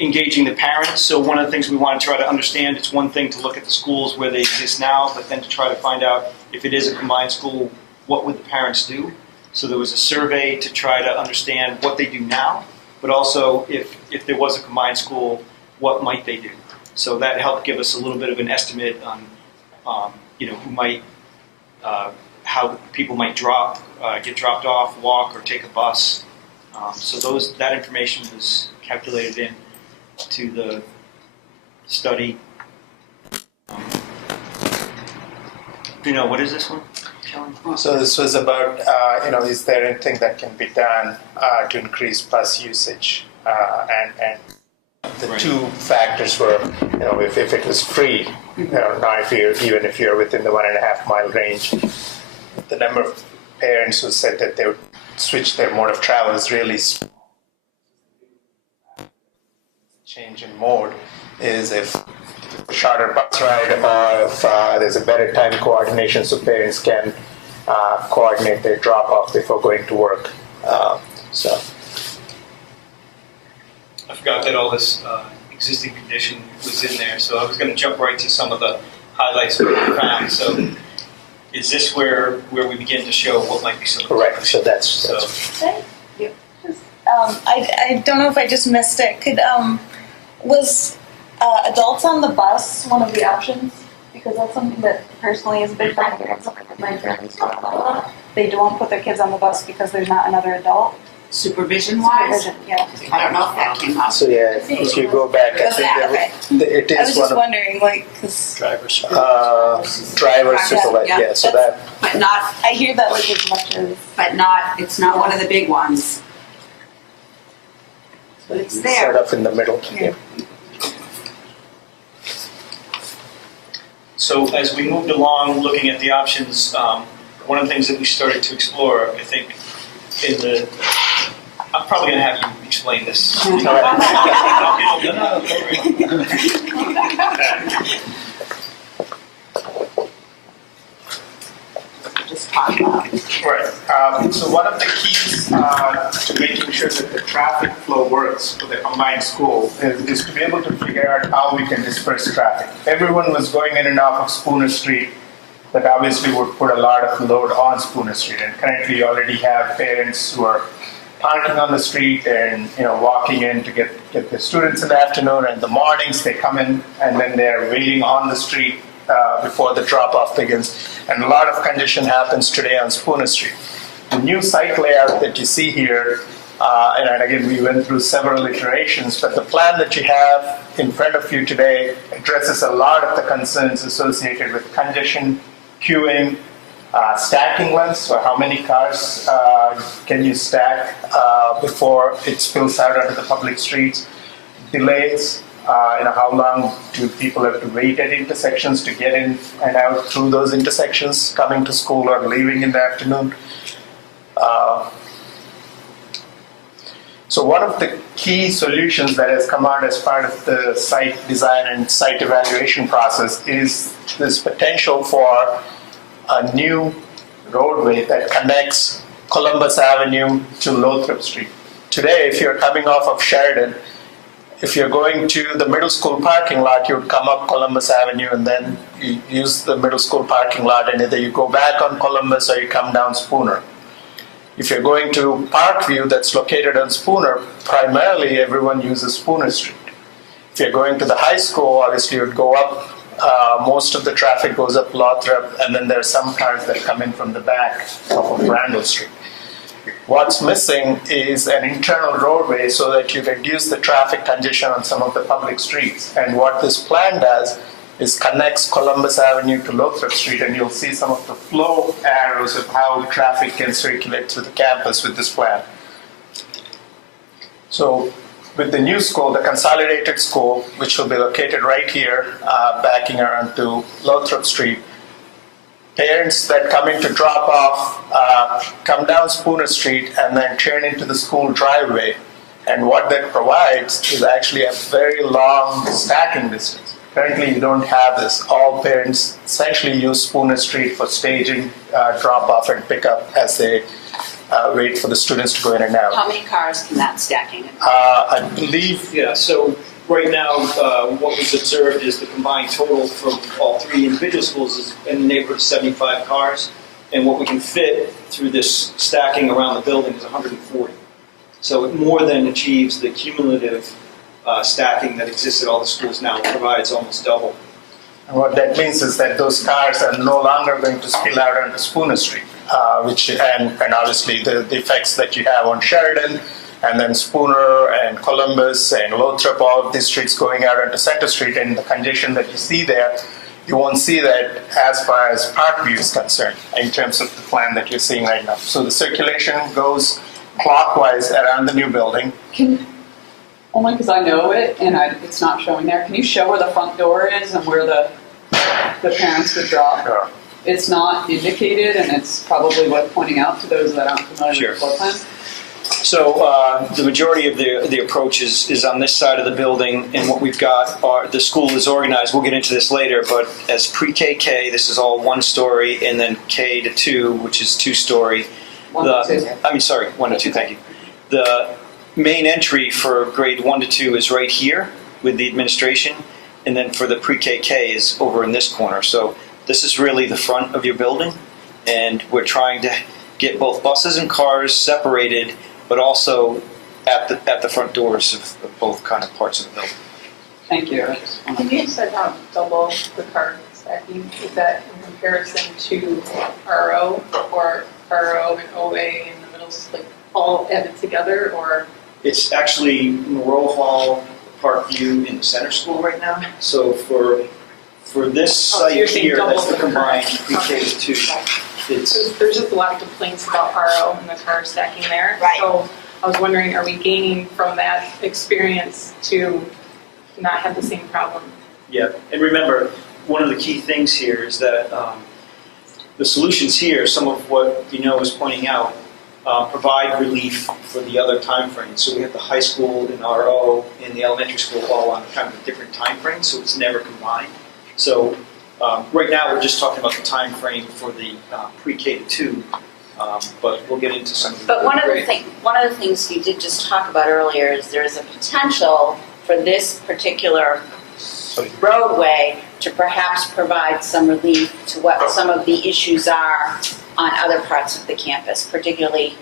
engaging the parents. So one of the things we want to try to understand, it's one thing to look at the schools where they exist now, but then to try to find out if it is a combined school, what would the parents do? So there was a survey to try to understand what they do now, but also if there was a combined school, what might they do? So that helped give us a little bit of an estimate on, who might, how people might get dropped off, walk, or take a bus. So that information was calculated in to the study. What is this one? So this was about, is there anything that can be done to increase bus usage? And the two factors were, if it was free, now even if you're within the 1.5 mile range, the number of parents who said that they would switch their mode of travel is really small. Change in mode is if a shorter bus ride or if there's a better time coordination so parents can coordinate their drop-off before going to work. So I forgot that all this existing condition was in there, so I was going to jump right to some of the highlights that we found. So is this where we begin to show what might be some? Correct. So that's. I don't know if I just missed it. Was adults on the bus one of the options? Because that's something that personally is a big factor. My parents talk about. They don't put their kids on the bus because there's not another adult. Supervision-wise? Yeah. I don't know if that came up. So yeah, if you go back, I think it is I was one just of wondering, because drivers, supervisor. Yeah, so that. But not, I hear that like as much as. but not, it's not one of the big ones. But it's there. Set up in the middle. Yeah. So as we moved along, looking at the options, one of the things that we started to explore, I think, I'm probably going to have you explain this. Just talk about. Right. So one of the keys to making sure that the traffic flow works for the combined school is to be able to figure out how we can disperse traffic. Everyone was going in and off of Spooner Street. That obviously would put a lot of load on Spooner Street. And currently you already have parents who are parking on the street and walking in to get the students in the afternoon, and in the mornings they come in and then they're waiting on the street before the drop-off begins. And a lot of congestion happens today on Spooner Street. The new site layout that you see here, and again we went through several iterations, but the plan that you have in front of you today addresses a lot of the concerns associated with congestion, queuing, stacking lengths, so how many cars can you stack before it spills out onto the public streets, delays, how long do people have to wait at intersections to get in and out through those intersections, coming to school or leaving in the afternoon. So one of the key solutions that has come out as part of the site design and site evaluation process is this potential for a new roadway that connects Columbus Avenue to Lothrop Street. Today, if you're coming off of Sheridan, if you're going to the middle school parking lot, you would come up Columbus Avenue and then you use the middle school parking lot, and either you go back on Columbus or you come down Spooner. If you're going to Parkview, that's located on Spooner, primarily everyone uses Spooner Street. If you're going to the high school, obviously you would go up, most of the traffic goes up Lothrop, and then there are some cars that come in from the back of Randall Street. What's missing is an internal roadway so that you reduce the traffic congestion on some of the public streets. And what this plan does is connects Columbus Avenue to Lothrop Street, and you'll see some of the flow arrows of how traffic can circulate through the campus with this plan. So with the new school, the consolidated school, which will be located right here, backing around to Lothrop Street, parents that come in to drop off come down Spooner Street and then turn into the school driveway. And what that provides is actually a very long stacking distance. Currently, you don't have this. All parents essentially use Spooner Street for staging, drop off and pick up as they wait for the students to go in and out. How many cars can that stacking? I believe, Yeah, so right now, what was observed is the combined total from all three individual schools is in the neighborhood of 75 cars. And what we can fit through this stacking around the building is 140. So it more than achieves the cumulative stacking that exists at all the schools now. It provides almost double. and what that means is that those cars are no longer going to spill out onto Spooner Street, and obviously the effects that you have on Sheridan, and then Spooner and Columbus and Lothrop, all of these streets going out onto Center Street, and the congestion that you see there, you won't see that as far as Parkview is concerned in terms of the plan that you're seeing right now. So the circulation goes clockwise around the new building. Only because I know it and it's not showing there. Can you show where the front door is and where the parents would drop? Sure. It's not indicated, and it's probably worth pointing out to those that aren't familiar with the floor plan. So the majority of the approach is on this side of the building, and what we've got are, the school is organized, we'll get into this later, but as pre-K, this is all 1 story, and then K to 2, which is 2 story. 1 to 2. 1 to 2, thank you. The main entry for grade 1 to 2 is right here with the administration, and then for the pre-K is over in this corner. So this is really the front of your building, and we're trying to get both buses and cars separated, but also at the front doors of both kind of parts of the building. Thank you. Can you said double the car stacking? Is that in comparison to RO or RO and OA in the middle, like all added together, or? It's actually Monroe Hall, Parkview, in the center school right now. So for this so you're site saying here, that's double the combined Okay. pre-K to 2. It's, There's just a lot of complaints about RO and the car stacking there. Right. So I was wondering, are we gaining from that experience to not have the same problem? yeah, and remember, one of the key things here is that the solutions here, some of what was pointing out, provide relief for the other time frames. So we have the high school and RO and the elementary school all on kind of a different time frame, so it's never combined. So right now we're just talking about the time frame for the pre-K to 2, but we'll get into some of the. But one of the things you did just talk about earlier is there's a potential for this particular roadway to perhaps provide some relief to what some of the issues are on other parts of the campus, particularly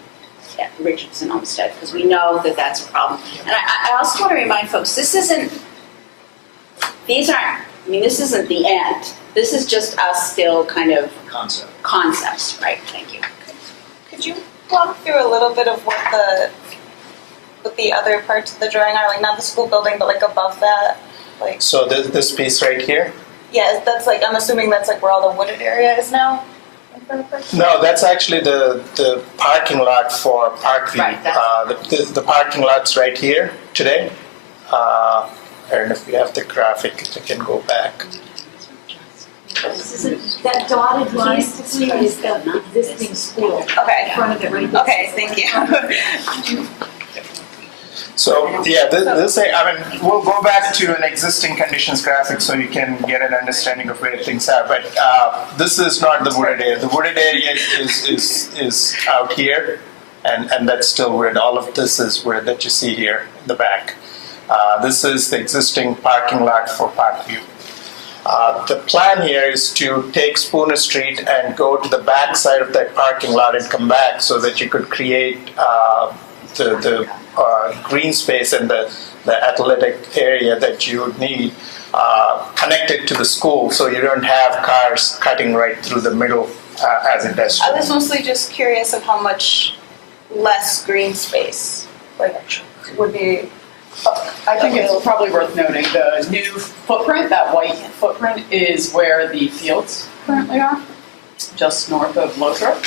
at Richardson Olmsted, because we know that that's a problem. And I also want to remind folks, this isn't the end. This is just us still kind of concepts, right? Thank you. Could you walk through a little bit of what the other parts of the drawing are, like not the school building, but like above that, like? So this piece right here? Yeah, that's like, I'm assuming that's like where all the wooded area is now? No, that's actually the parking lot for Parkview. Right, The parking lot's right here today. And if we have the graphic, we can go back. That dotted line is the existing school. Okay. In front of it, right? Okay, thank you. So yeah, we'll go back to an existing conditions graphic so you can get an understanding of where things are. But this is not the wooded area. The wooded area is out here, and that's still wooded. All of this is wooded that you see here in the back. This is the existing parking lot for Parkview. The plan here is to take Spooner Street and go to the back side of that parking lot and come back so that you could create the green space and the athletic area that you would need connected to the school, so you don't have cars cutting right through the middle as it does. I was mostly just curious of how much less green space would be. I think it's probably worth noting the new footprint, that white footprint, is where the fields currently are, just north of Lothrop.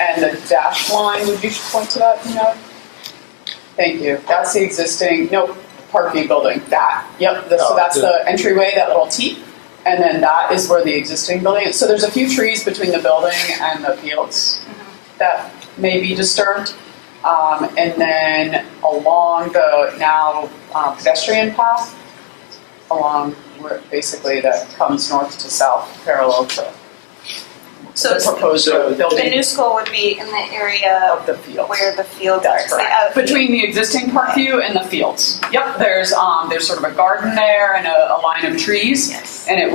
And the dash line, would you point to that, Thank you. That's the existing, Parkview building, that. Yep, so that's the entryway, that little T. And then that is where the existing building is. So there's a few trees between the building and the fields that may be disturbed. And then along the now pedestrian path, along where basically that comes north to south, parallel to So the proposed the building new school would be in the area of the field. where the fields are. That's correct. Between the existing Parkview and the fields. Yep, there's sort of a garden there and a line of trees. Yes. And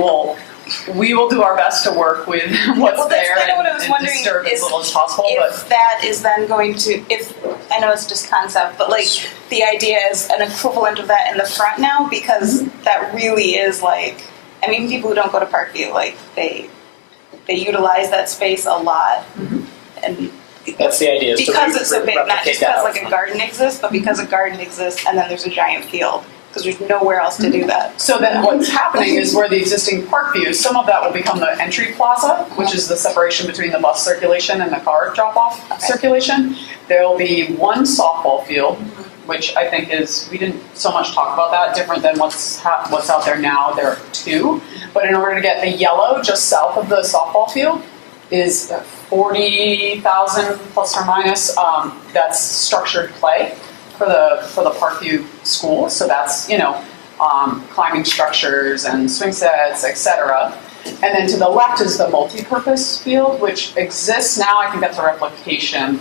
we will do our best to work with what's Well, that's there kind of what I was and wondering disturb as is little as possible. if that is then going to, if, I know it's just concept, but like the idea is an equivalent of that in the front now, because that really is like, I mean, people who don't go to Parkview, like they utilize that space a lot. And That's the idea. Is because to it's so big, not replicate just that because out like a front. garden exists, but because a garden exists and then there's a giant field, because there's nowhere else to do that. So then what's happening is where the existing Parkview, some of that will become the entry plaza, which is the separation between the bus circulation and the car drop-off circulation. There'll be one softball field, which I think is, we didn't so much talk about that, different than what's out there now. There are two. But in order to get the yellow just south of the softball field is 40,000 plus or minus. That's structured play for the Parkview school. So that's, climbing structures and swing sets, etc. And then to the left is the multi-purpose field, which exists now. I think that's a replication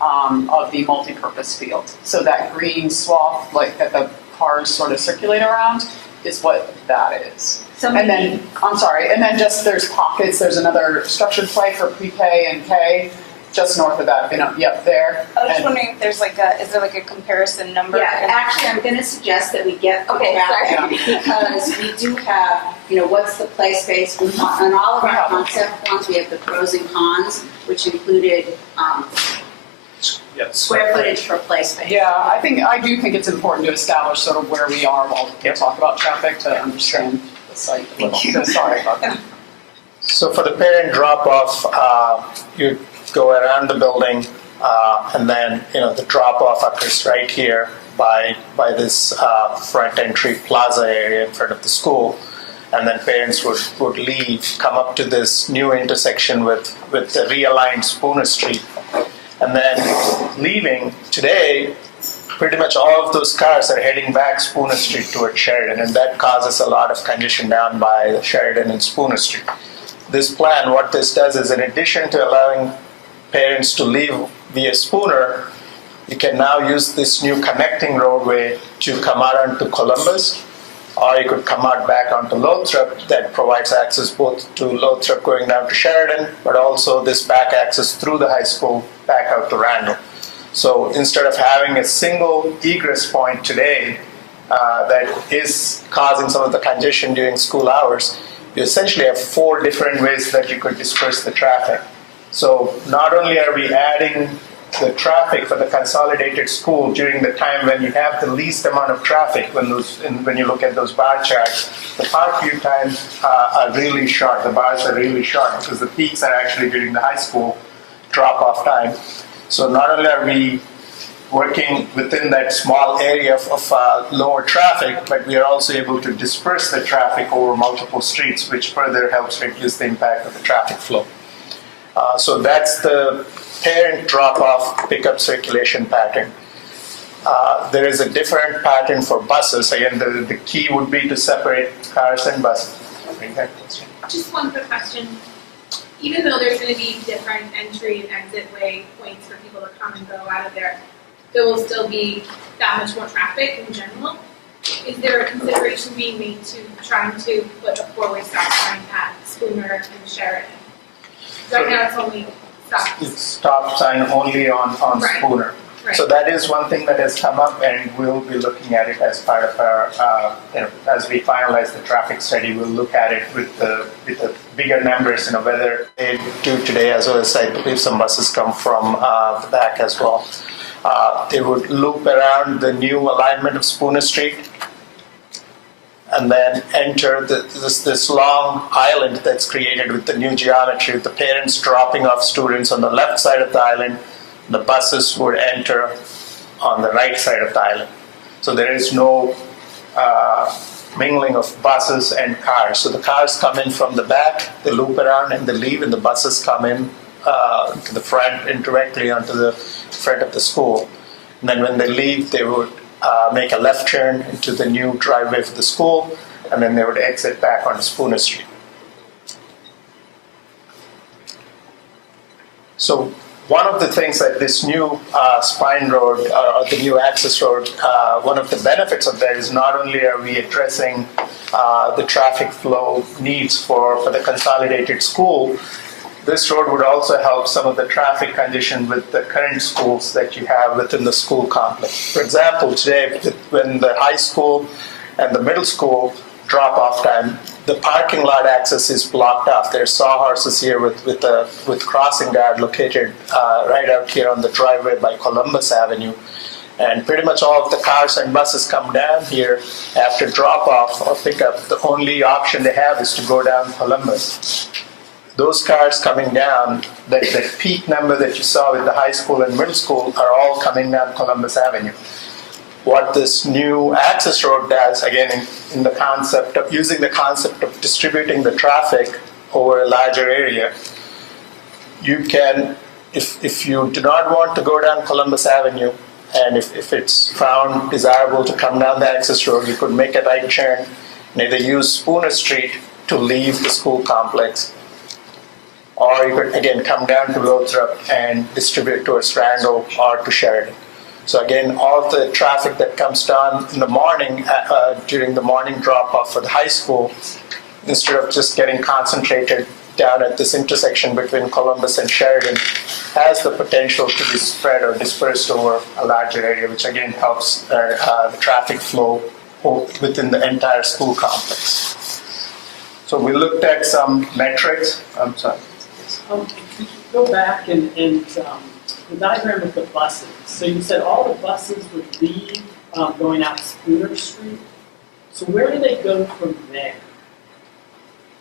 of the multi-purpose field. So that green swath, like that the cars sort of circulate around, is what that is. And then, I'm sorry, and then just there's pockets. There's another structured play for pre-K and K, just north of that. Yep, there. I was just wondering if there's is there like a comparison number? Yeah, actually, I'm going to suggest that we get the Okay, traffic because we do have, what's the play space? On all of our concept ones, we have the pros and cons, which included square footage for play space. Yeah, I do think it's important to establish sort of where we are while we talk about traffic to understand the site a little. So sorry about that. So for the parent drop-off, you go around the building, and then the drop-off occurs right here by this front entry plaza area in front of the school, and then parents would leave, come up to this new intersection with the realigned Spooner Street, and then leaving today. Pretty much all of those cars are heading back Spooner Street towards Sheridan, and that causes a lot of congestion down by the Sheridan and Spooner Street. This plan, what this does is, in addition to allowing parents to leave via Spooner, you can now use this new connecting roadway to come out onto Columbus, or you could come out back onto Lothrop. That provides access both to Lothrop going down to Sheridan, but also this back access through the high school back out to Randall. So instead of having a single egress point today that is causing some of the congestion during school hours, you essentially have 4 different ways that you could disperse the traffic. So not only are we adding the traffic for the consolidated school during the time when you have the least amount of traffic, when you look at those bar charts, the Parkview times are really short. The bars are really short because the peaks are actually during the high school drop-off time. So not only are we working within that small area of lower traffic, but we are also able to disperse the traffic over multiple streets, which further helps reduce the impact of the traffic flow. So that's the parent drop-off pickup circulation pattern. There is a different pattern for buses. Again, the key would be to separate cars and buses. Just one quick question. Even though there's going to be different entry and exit way points for people to come and go out of there will still be that much more traffic in general. Is there a consideration being made to trying to put a 4-way stop sign at Spooner and Sheridan? Right now it's only stop. It's stop sign only on Right. Spooner. Right. So that is one thing that has come up, and we'll be looking at it as part of our, as we finalize the traffic study, we'll look at it with the bigger numbers, whether they do today, as well as I believe some buses come from the back as well. They would loop around the new alignment of Spooner Street and then enter this long island that's created with the new geometry, with the parents dropping off students on the left side of the island. The buses would enter on the right side of the island. So there is no mingling of buses and cars. So the cars come in from the back, they loop around and they leave, and the buses come in to the front and directly onto the front of the school. And then when they leave, they would make a left turn into the new driveway for the school, and then they would exit back onto Spooner Street. So one of the things that this new spine road, or the new access road, one of the benefits of that is not only are we addressing the traffic flow needs for the consolidated school, this road would also help some of the traffic condition with the current schools that you have within the school complex. For example, today, when the high school and the middle school drop-off time, the parking lot access is blocked off. There's sawhorses here with crossing guard located right out here on the driveway by Columbus Avenue. And pretty much all of the cars and buses come down here after drop-off or pickup. The only option they have is to go down Columbus. Those cars coming down, that peak number that you saw with the high school and middle school, are all coming down Columbus Avenue. What this new access road does, again, in the concept of using the concept of distributing the traffic over a larger area, you can, if you do not want to go down Columbus Avenue, and if it's found desirable to come down the access road, you could make a right turn and either use Spooner Street to leave the school complex, or you could again come down to Lothrop and distribute towards Randall or to Sheridan. So again, all the traffic that comes down in the morning, during the morning drop-off for the high school, instead of just getting concentrated down at this intersection between Columbus and Sheridan, has the potential to be spread or dispersed over a larger area, which again helps the traffic flow within the entire school complex. So we looked at some metrics. I'm sorry. Could you go back and the diagram with the buses? So you said all the buses would leave going out Spooner Street. So where do they go from there?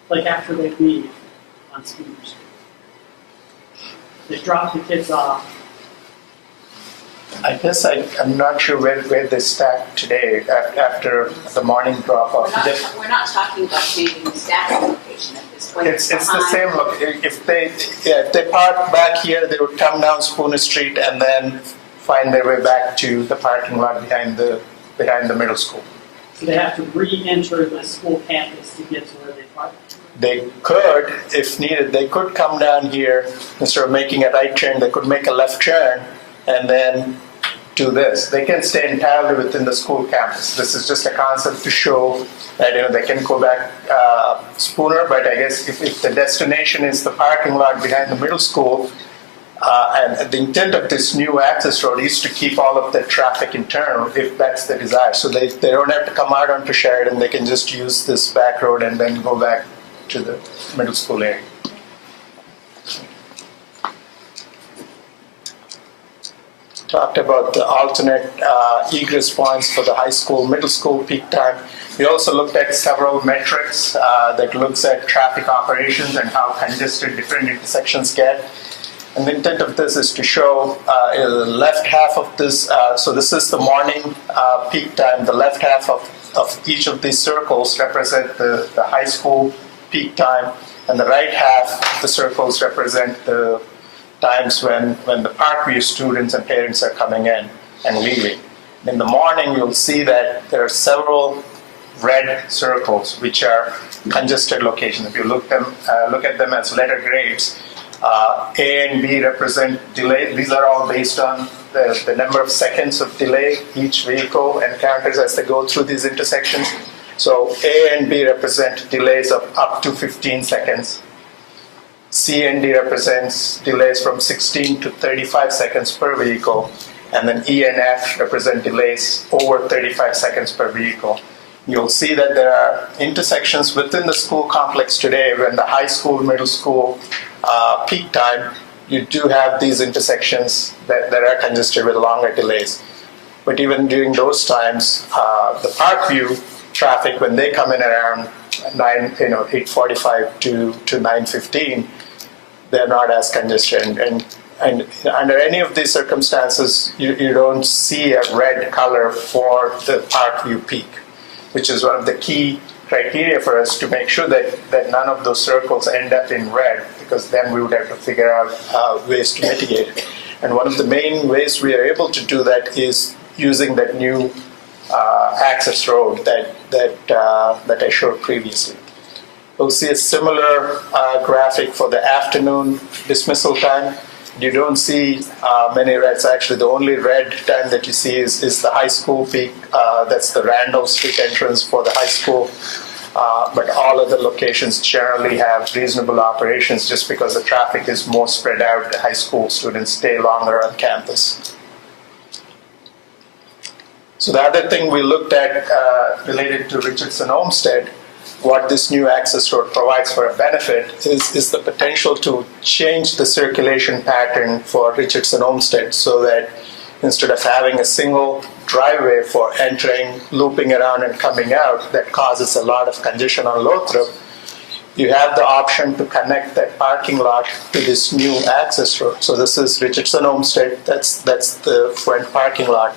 Like after they leave on Spooner Street? They drop the kids off. I guess I'm not sure where they stack today after the morning drop-off. We're not talking about changing the staffing location at this point. It's the same look. If they park back here, they would come down Spooner Street and then find their way back to the parking lot behind the middle school. So they have to re-enter the school campus to get to where they park? They could, if needed, they could come down here instead of making a right turn. They could make a left turn and then do this. They can stay entirely within the school campus. This is just a concept to show that they can go back Spooner, but I guess if the destination is the parking lot behind the middle school, and the intent of this new access road is to keep all of the traffic internal, if that's the desire. So they don't have to come out onto Sheridan, they can just use this back road and then go back to the middle school area. Talked about the alternate egress points for the high school, middle school peak time. We also looked at several metrics that looks at traffic operations and how congested different intersections get. And the intent of this is to show the left half of this, so this is the morning peak time. The left half of each of these circles represent the high school peak time, and the right half of the circles represent the times when the Parkview students and parents are coming in and leaving. In the morning, you'll see that there are several red circles, which are congested locations. If you look at them as letter grades, A and B represent delay. These are all based on the number of seconds of delay each vehicle encounters as they go through these intersections. So A and B represent delays of up to 15 seconds. C and D represents delays from 16 to 35 seconds per vehicle, and then E and F represent delays over 35 seconds per vehicle. You'll see that there are intersections within the school complex today when the high school, middle school peak time, you do have these intersections that are congested with longer delays. But even during those times, the Parkview traffic, when they come in around 8:45 to 9:15, they're not as congested. And under any of these circumstances, you don't see a red color for the Parkview peak, which is one of the key criteria for us to make sure that none of those circles end up in red, because then we would have to figure out ways to mitigate it. And one of the main ways we are able to do that is using that new access road that I showed previously. We'll see a similar graphic for the afternoon dismissal time. You don't see many reds. Actually, the only red time that you see is the high school peak. That's the Randall Street entrance for the high school. But all other locations generally have reasonable operations just because the traffic is more spread out. The high school students stay longer on campus. So the other thing we looked at related to Richardson Olmsted, what this new access road provides for a benefit is the potential to change the circulation pattern for Richardson Olmsted so that instead of having a single driveway for entering, looping around and coming out that causes a lot of congestion on Lothrop, you have the option to connect that parking lot to this new access road. So this is Richardson Olmsted, that's the front parking lot.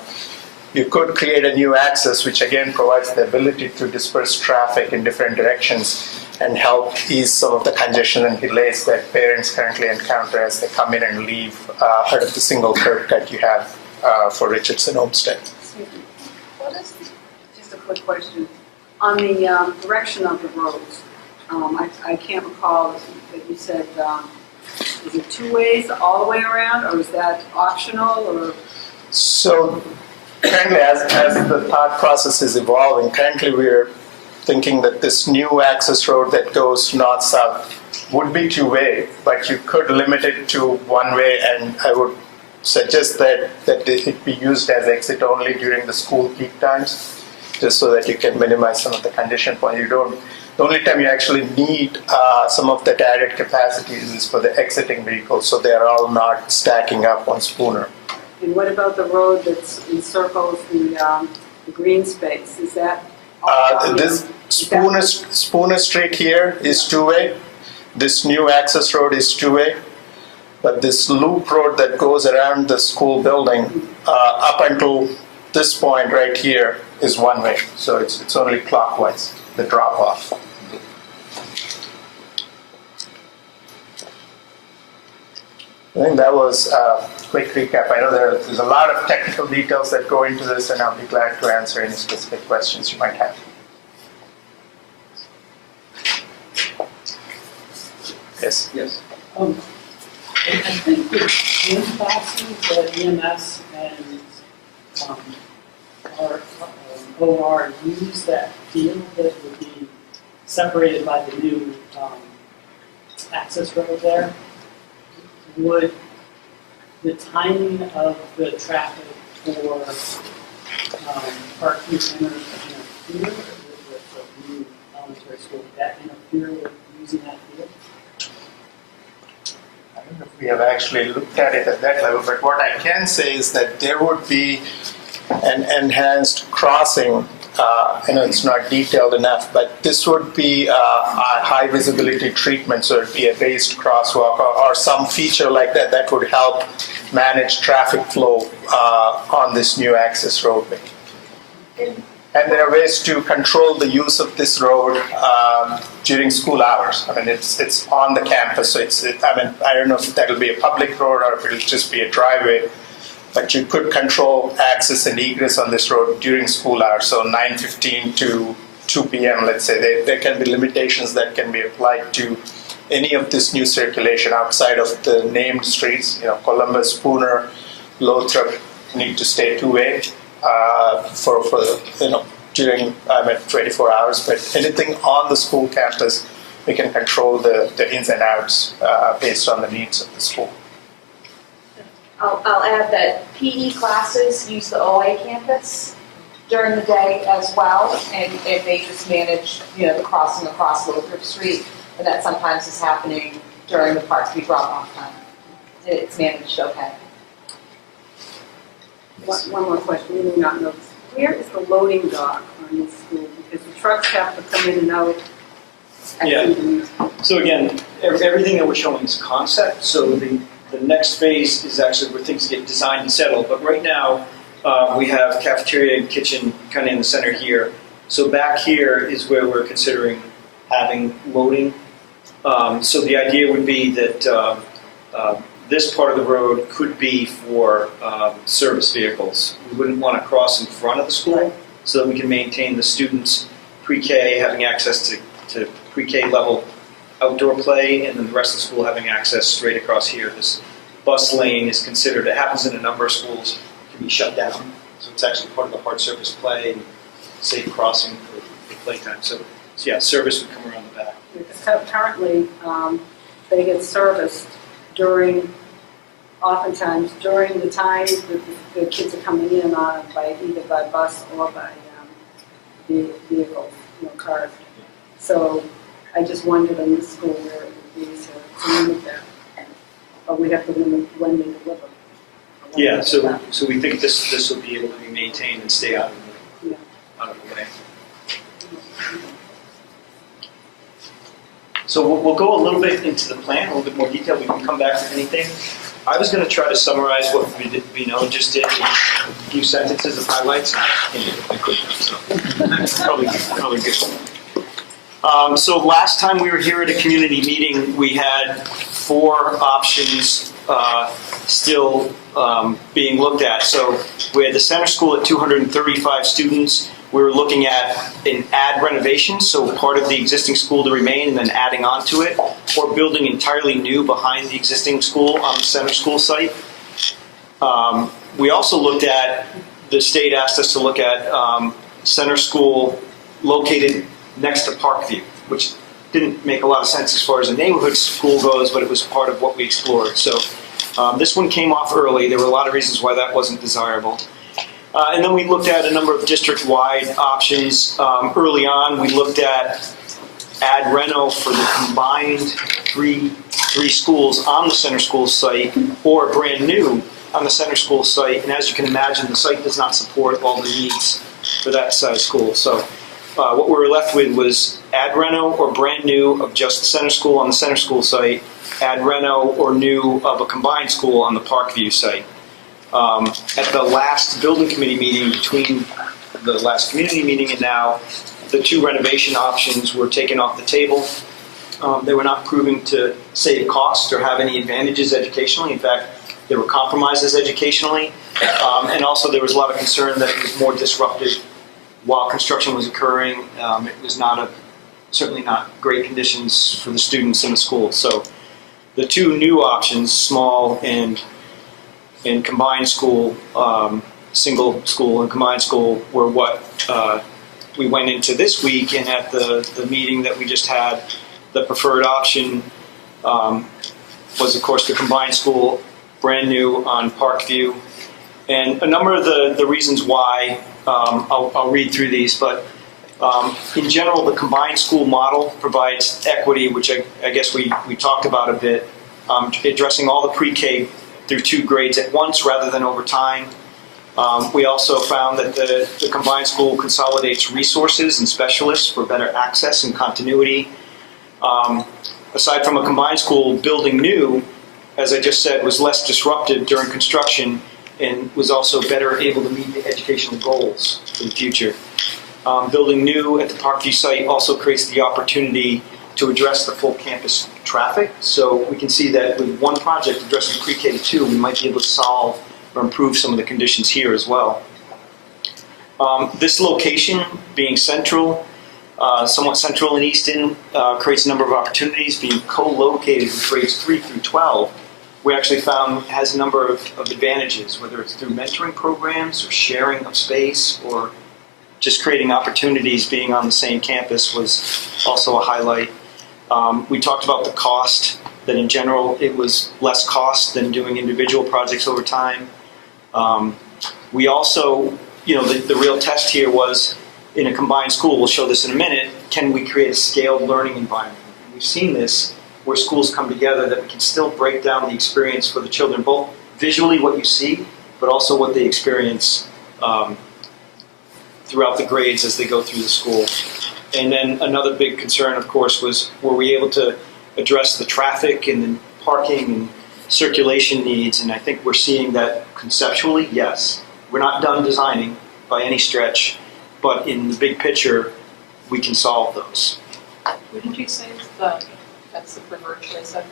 You could create a new access, which again provides the ability to disperse traffic in different directions and help ease some of the congestion and delays that parents currently encounter as they come in and leave out of the single curb cut you have for Richardson Olmsted. What is, just a quick question, on the direction of the roads, I can't recall that you said, is it two ways all the way around, or is that optional, or? So currently, as the thought process is evolving, currently we're thinking that this new access road that goes north-south would be two-way, but you could limit it to one-way, and I would suggest that it be used as exit only during the school peak times, just so that you can minimize some of the congestion point. The only time you actually need some of that added capacity is for the exiting vehicles, so they're all not stacking up on Spooner. And what about the road that encircles the green space? Is that? This Spooner Street here is two-way. This new access road is two-way. But this loop road that goes around the school building up until this point right here is one-way. So it's only clockwise, the drop-off. I think that was a quick recap. I know there's a lot of technical details that go into this, and I'll be glad to answer any specific questions you might have. Yes? Yes. I think the gym classes that EMS and our OR use that field that would be separated by the new access road there. Would the timing of the traffic for parking interfere with the new elementary school? Would that interfere with using that field? I don't know if we have actually looked at it at that level, but what I can say is that there would be an enhanced crossing. I know it's not detailed enough, but this would be a high visibility treatment, so it would be a raised crosswalk or some feature like that that would help manage traffic flow on this new access roadway. And there are ways to control the use of this road during school hours. I mean, it's on the campus, so I don't know if that will be a public road or if it will just be a driveway. But you could control access and egress on this road during school hours, so 9:15 to 2 p.m., let's say. There can be limitations that can be applied to any of this new circulation outside of the named streets. Columbus, Spooner, Lothrop need to stay two-way for during 24 hours. But anything on the school campus, we can control the ins and outs based on the needs of the school. I'll add that PE classes use the OA campus during the day as well, and they just manage, the crossing across Lothrop Street, and that sometimes is happening during the Park Street drop-off time. It's managed okay. One more question, you may not know. Where is the loading dock on this school? Because the trucks have to come in and out. Yeah. So again, everything that we're showing is concept, so the next phase is actually where things get designed and settled. But right now, we have cafeteria and kitchen kind of in the center here. So back here is where we're considering having loading. So the idea would be that this part of the road could be for service vehicles. We wouldn't want to cross in front of the school so that we can maintain the students pre-K having access to pre-K level outdoor play, and then the rest of the school having access straight across here, this bus lane is considered, it happens in a number of schools, can be shut down. So it's actually part of the hard surface play and safe crossing for playtime. So yeah, service would come around the back. Because currently, they get serviced oftentimes during the time that the kids are coming in on either by bus or by vehicles, cars. So I just wondered in this school where it would be to limit that. But we'd have to limit when they deliver. Yeah, so we think this will be able to be maintained and stay out of the way. So we'll go a little bit into the plan, a little bit more detail. We can come back to anything. I was going to try to summarize what we just did in a few sentences of highlights. I couldn't, so probably good. So last time we were here at a community meeting, we had 4 options still being looked at. So we had the center school at 235 students. We were looking at an add renovation, so part of the existing school to remain and then adding on to it, or building entirely new behind the existing school on the center school site. We also looked at, the state asked us to look at center school located next to Parkview, which didn't make a lot of sense as far as a neighborhood school goes, but it was part of what we explored. So this one came off early. There were a lot of reasons why that wasn't desirable. And then we looked at a number of district-wide options. Early on, we looked at add reno for the combined three schools on the center school site, or brand new on the center school site. And as you can imagine, the site does not support all the needs for that size school. So what we were left with was add reno or brand new of just the center school on the center school site, add reno or new of a combined school on the Parkview site. At the last building committee meeting, between the last community meeting and now, the 2 renovation options were taken off the table. They were not proving to save costs or have any advantages educationally. In fact, there were compromises educationally. And also there was a lot of concern that it was more disruptive while construction was occurring. It was certainly not great conditions for the students in the school. So the 2 new options, small and combined school, single school and combined school, were what we went into this week. And at the meeting that we just had, the preferred option was, of course, the combined school, brand new on Parkview. And a number of the reasons why, I'll read through these, but in general, the combined school model provides equity, which I guess we talked about a bit, addressing all the pre-K through 2 grades at once rather than over time. We also found that the combined school consolidates resources and specialists for better access and continuity. Aside from a combined school, building new, as I just said, was less disruptive during construction and was also better able to meet the educational goals for the future. Building new at the Parkview site also creates the opportunity to address the full campus traffic. So we can see that with one project addressing pre-K to 2, we might be able to solve or improve some of the conditions here as well. This location, being central, somewhat central in Easton, creates a number of opportunities. Being co-located with grades 3 through 12, we actually found has a number of advantages, whether it's through mentoring programs or sharing of space or just creating opportunities. Being on the same campus was also a highlight. We talked about the cost, that in general it was less cost than doing individual projects over time. We also, the real test here was in a combined school, we'll show this in a minute, can we create a scaled learning environment? And we've seen this where schools come together, that we can still break down the experience for the children, both visually what you see, but also what they experience throughout the grades as they go through the school. And then another big concern, of course, was were we able to address the traffic and the parking and circulation needs? And I think we're seeing that conceptually, yes. We're not done designing by any stretch, but in the big picture, we can solve those. What did you say that's the preferred choice of?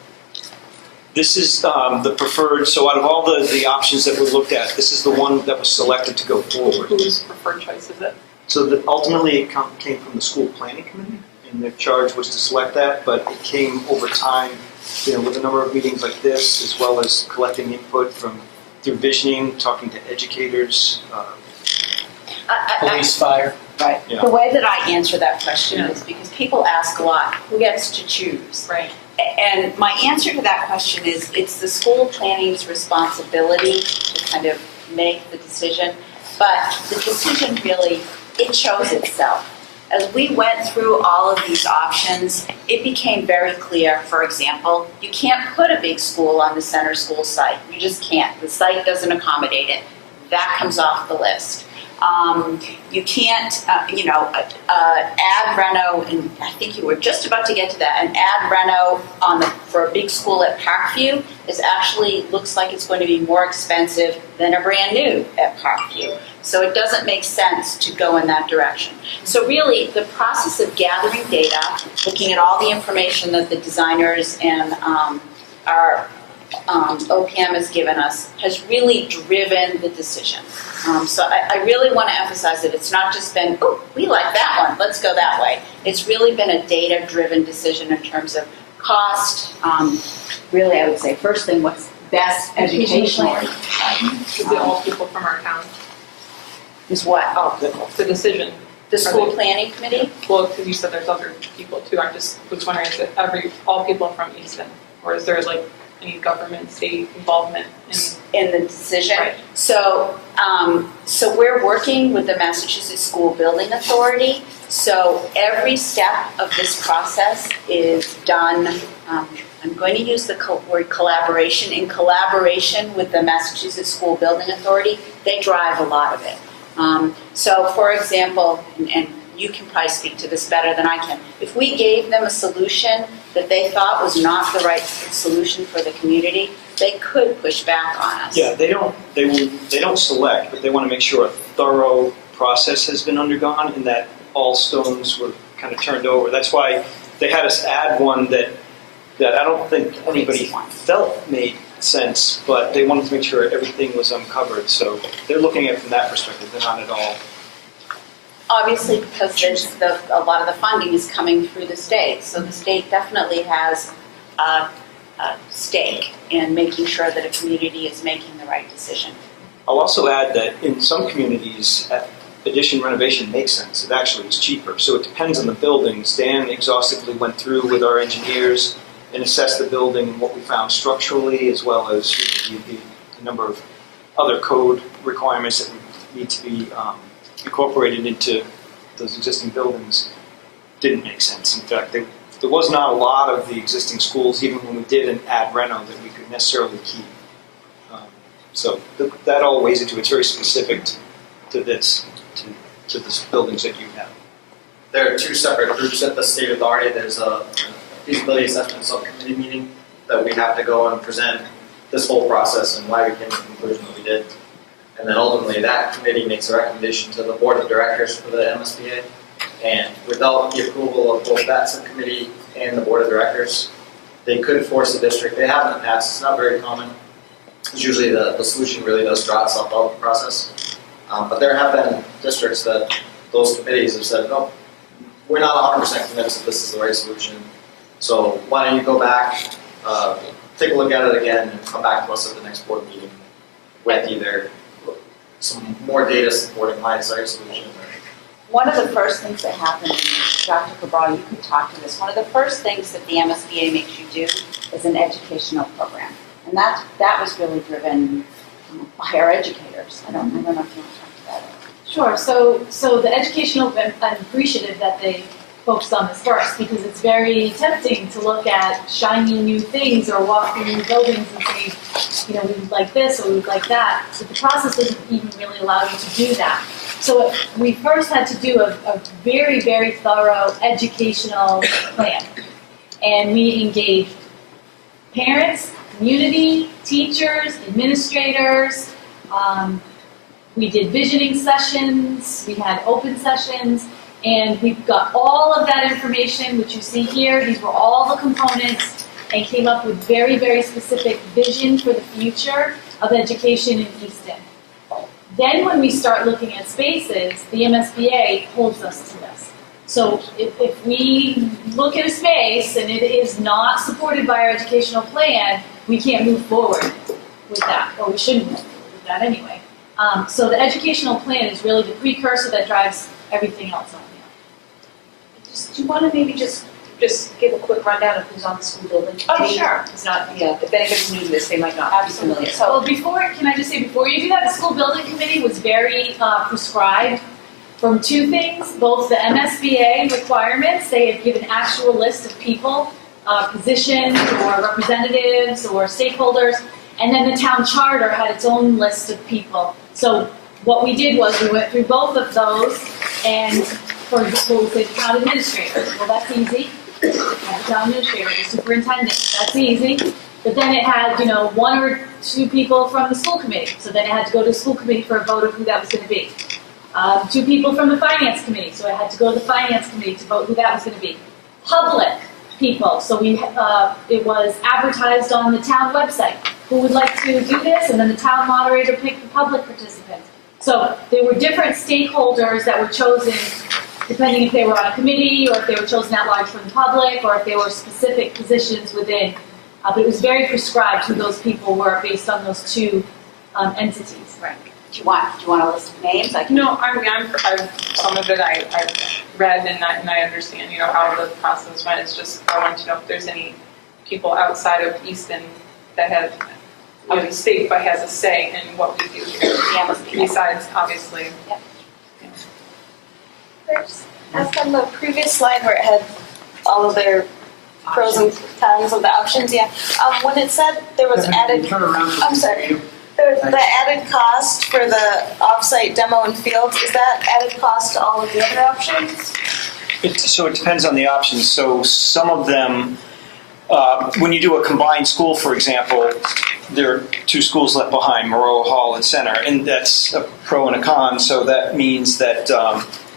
This is the preferred, so out of all the options that we looked at, this is the one that was selected to go forward. Whose preferred choice is it? So ultimately it came from the school planning committee, and their charge was to select that, but it came over time with a number of meetings like this, as well as collecting input from through visioning, talking to educators, Police, fire. Right. Yeah. The way that I answer that question is because people ask a lot, who gets to choose? Right. And my answer to that question is it's the school planning's responsibility to kind of make the decision, but the decision really, it shows itself. As we went through all of these options, it became very clear, for example, you can't put a big school on the center school site. You just can't. The site doesn't accommodate it. That comes off the list. You can't, add reno, and I think you were just about to get to that, an add reno for a big school at Parkview is actually, looks like it's going to be more expensive than a brand new at Parkview. So it doesn't make sense to go in that direction. So really, the process of gathering data, looking at all the information that the designers and our OPM has given us, has really driven the decision. So I really want to emphasize that it's not just been, oh, we like that one, let's go that way. It's really been a data-driven decision in terms of cost. Really, I would say, first thing, what's best educationally. Is it all people from our town? Is what? Oh, the decision. The school planning committee? Well, because you said there's other people too. I just was wondering, is it all people from Easton? Or is there like any government, state involvement in the decision? Right. So we're working with the Massachusetts School Building Authority. So every step of this process is done, I'm going to use the word collaboration, in collaboration with the Massachusetts School Building Authority. They drive a lot of it. So for example, and you can probably speak to this better than I can, if we gave them a solution that they thought was not the right solution for the community, they could push back on us. Yeah, they don't select, but they want to make sure a thorough process has been undergone and that all stones were kind of turned over. That's why they had us add one that I don't think anybody felt made sense, but they wanted to make sure everything was uncovered. So they're looking at it from that perspective. They're not at all. Obviously, because a lot of the funding is coming through the state, so the state definitely has a stake in making sure that a community is making the right decision. I'll also add that in some communities, addition renovation makes sense. It actually is cheaper. So it depends on the buildings. Dan exhaustively went through with our engineers and assessed the building and what we found structurally, as well as the number of other code requirements that need to be incorporated into those existing buildings. Didn't make sense. In fact, there was not a lot of the existing schools, even when we did an ad reno, that we could necessarily keep. So that all weighs into it. It's very specific to this, to the buildings that you have. There are two separate groups at the state authority. There's a feasibility assessment subcommittee meeting that we have to go and present this whole process and why we came to the conclusion that we did. And then ultimately that committee makes a recommendation to the board of directors for the MSBA. And without the approval of both that subcommittee and the board of directors, they could force the district. They haven't in the past. It's not very common. It's usually the solution really does draw itself out of the process. But there have been districts that those committees have said, no, we're not 100% convinced that this is the right solution. So why don't you go back, take a look at it again, and come back to us at the next board meeting with either some more data supporting my desired solution. One of the first things that happened, Dr. Cabral, you could talk to this, one of the first things that the MSBA makes you do is an educational program. And that was really driven by our educators. I don't know if you want to talk to that. Sure. So the educational, I'm appreciative that they focused on this first, because it's very tempting to look at shiny new things or walk through new buildings and say, we would like this or we would like that. But the process doesn't even really allow you to do that. So we first had to do a very, very thorough educational plan. And we engaged parents, community, teachers, administrators. We did visioning sessions. We had open sessions. And we've got all of that information, which you see here. These were all the components, and came up with very, very specific vision for the future of education in Easton. Then when we start looking at spaces, the MSBA holds us to this. So if we look at a space and it is not supported by our educational plan, we can't move forward with that, or we shouldn't move forward with that anyway. So the educational plan is really the precursor that drives everything else on here. Do you want to maybe just give a quick rundown of who's on the school building committee? Oh, sure. It's not, if anybody's new to this, they might not be familiar. Well, can I just say, before you do that, the school building committee was very prescribed from two things, both the MSBA requirements, they have given actual list of people, positions or representatives or stakeholders, and then the town charter had its own list of people. So what we did was we went through both of those, and for example, we said town administrator. Well, that's easy. The town administrator, the superintendent, that's easy. But then it had, one or two people from the school committee. So then it had to go to the school committee for a vote of who that was going to be. 2 people from the finance committee, so I had to go to the finance committee to vote who that was going to be. Public people, so it was advertised on the town website. Who would like to do this? And then the town moderator picked the public participants. So there were different stakeholders that were chosen depending if they were on a committee or if they were chosen at large from the public or if they were specific positions within. But it was very prescribed who those people were based on those 2 entities. Right. Do you want a list of names? No, some of it I've read and I understand, how the process went. It's just, I wanted to know if there's any people outside of Easton that have, the state but has a say in what we do here. Besides, obviously. Yep. As on the previous slide where it had all of their pros and cons of the options, when it said there was added, I'm sorry. The added cost for the off-site demo and fields, is that added cost to all of the other options? So it depends on the options. So some of them, when you do a combined school, for example, there are 2 schools left behind, Moreau Hall and Center, and that's a pro and a con. So that means that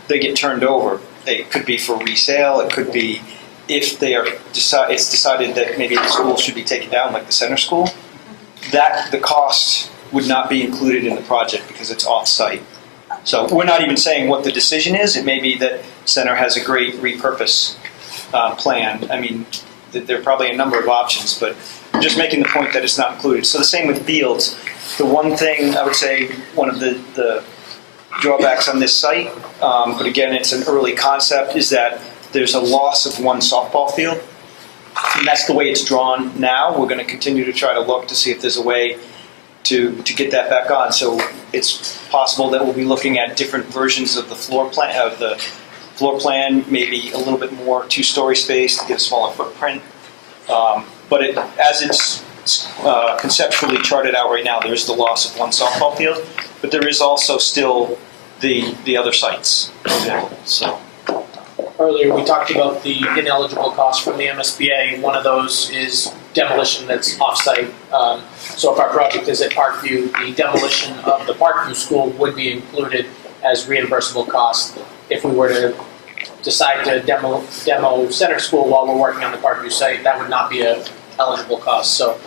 they get turned over. It could be for resale. It could be if it's decided that maybe the school should be taken down, like the Center School. That the cost would not be included in the project because it's off-site. So we're not even saying what the decision is. It may be that Center has a great repurpose plan. I mean, there are probably a number of options, but just making the point that it's not included. So the same with fields. The one thing I would say, one of the drawbacks on this site, but again, it's an early concept, is that there's a loss of 1 softball field. And that's the way it's drawn now. We're going to continue to try to look to see if there's a way to get that back on. So it's possible that we'll be looking at different versions of the floor plan, maybe a little bit more 2-story space to get a smaller footprint. But as it's conceptually charted out right now, there is the loss of 1 softball field, but there is also still the other sites, for example. So. Earlier, we talked about the ineligible costs from the MSBA. One of those is demolition that's off-site. So if our project is at Parkview, the demolition of the Parkview school would be included as reimbursable costs. If we were to decide to demo Center School while we're working on the Parkview site, that would not be a eligible cost. So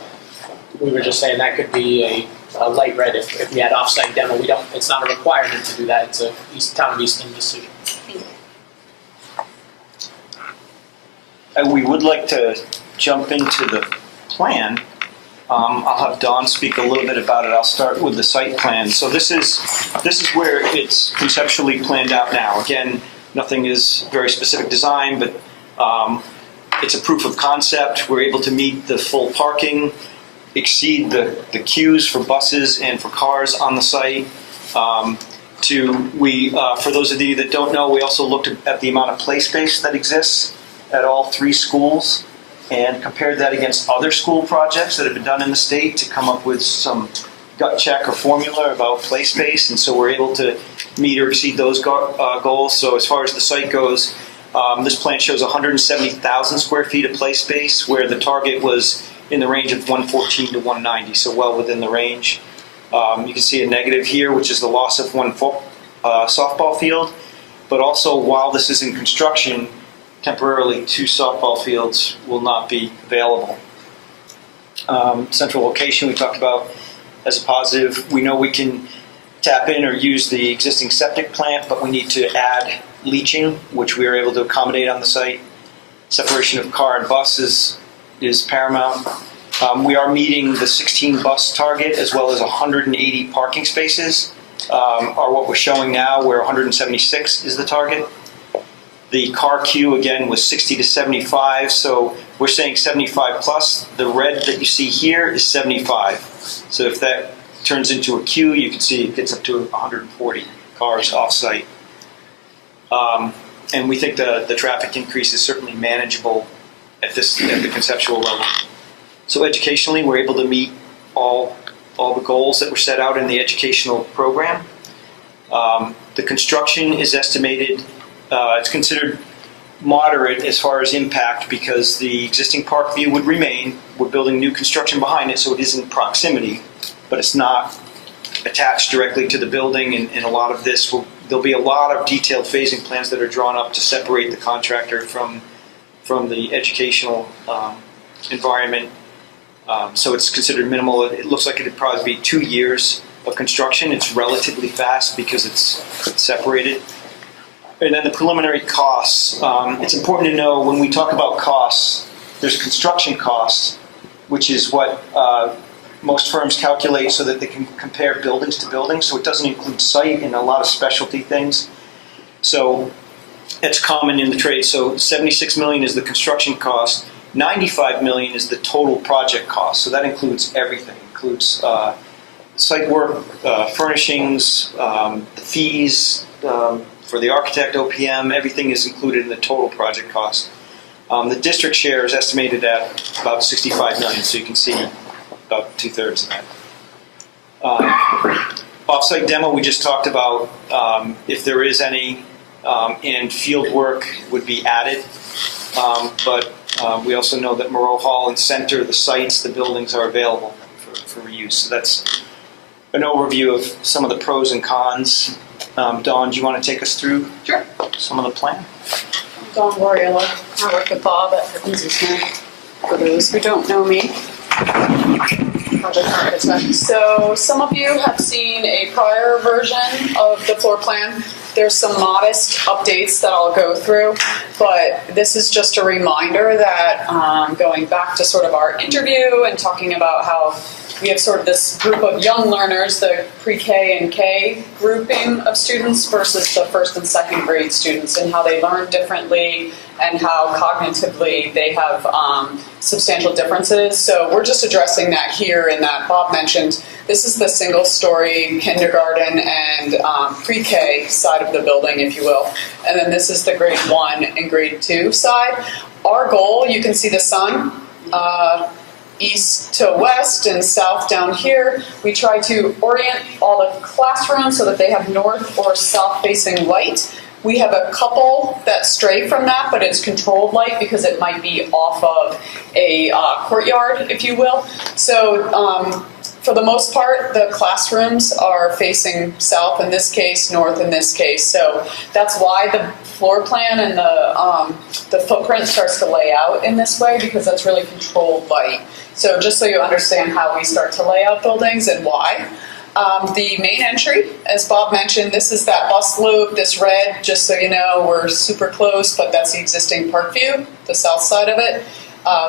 we were just saying that could be a light red if we had off-site demo. It's not a requirement to do that. It's a town of Easton decision. We would like to jump into the plan. I'll have Dawn speak a little bit about it. I'll start with the site plan. So this is where it's conceptually planned out now. Again, nothing is very specific design, but it's a proof of concept. We're able to meet the full parking, exceed the queues for buses and for cars on the site. For those of you that don't know, we also looked at the amount of play space that exists at all 3 schools and compared that against other school projects that have been done in the state to come up with some gut check or formula about play space. And so we're able to meet or exceed those goals. So as far as the site goes, this plan shows 170,000 square feet of play space, where the target was in the range of 114 to 190, so well within the range. You can see a negative here, which is the loss of 1 softball field. But also, while this is in construction, temporarily 2 softball fields will not be available. Central location we talked about as a positive. We know we can tap in or use the existing septic plant, but we need to add leaching, which we are able to accommodate on the site. Separation of car and bus is paramount. We are meeting the 16 bus target as well as 180 parking spaces are what we're showing now, where 176 is the target. The car queue, again, was 60 to 75, so we're saying 75 plus. The red that you see here is 75. So if that turns into a queue, you can see it gets up to 140 cars off-site. And we think the traffic increase is certainly manageable at the conceptual level. So educationally, we're able to meet all the goals that were set out in the educational program. The construction is estimated, it's considered moderate as far as impact because the existing park view would remain. We're building new construction behind it, so it is in proximity, but it's not attached directly to the building, and a lot of this there'll be a lot of detailed phasing plans that are drawn up to separate the contractor from the educational environment. So it's considered minimal. It looks like it'd probably be 2 years of construction. It's relatively fast because it's separated. And then the preliminary costs. It's important to know when we talk about costs, there's construction costs, which is what most firms calculate so that they can compare buildings to buildings. So it doesn't include site and a lot of specialty things. So it's common in the trade. So 76 million is the construction cost. 95 million is the total project cost. So that includes everything. It includes site work, furnishings, the fees for the architect, OPM. Everything is included in the total project cost. The district share is estimated at about 65 million. So you can see about 2/3 of that. Off-site demo we just talked about, if there is any, and field work would be added. But we also know that Moreau Hall and Center, the sites, the buildings are available for reuse. So that's an overview of some of the pros and cons. Dawn, do you want to take us through some of the plan? Dawn Warrior, I work with Bob at Easton, for those who don't know me. Project architect. So some of you have seen a prior version of the floor plan. There's some modest updates that I'll go through, but this is just a reminder that going back to sort of our interview and talking about how we have sort of this group of young learners, the pre-K and K grouping of students versus the first and second grade students, and how they learn differently and how cognitively they have substantial differences. So we're just addressing that here, and that Bob mentioned this is the single-story kindergarten and pre-K side of the building, if you will. And then this is the grade 1 and grade 2 side. Our goal, you can see the sun, east to west and south down here. We try to orient all the classrooms so that they have north or south facing light. We have a couple that stray from that, but it's controlled light because it might be off of a courtyard, if you will. So for the most part, the classrooms are facing south in this case, north in this case. So that's why the floor plan and the footprint starts to lay out in this way, because that's really controlled light. So just so you understand how we start to lay out buildings and why. The main entry, as Bob mentioned, this is that bus loop, this red, just so you know, we're super close, but that's the existing park view, the south side of it.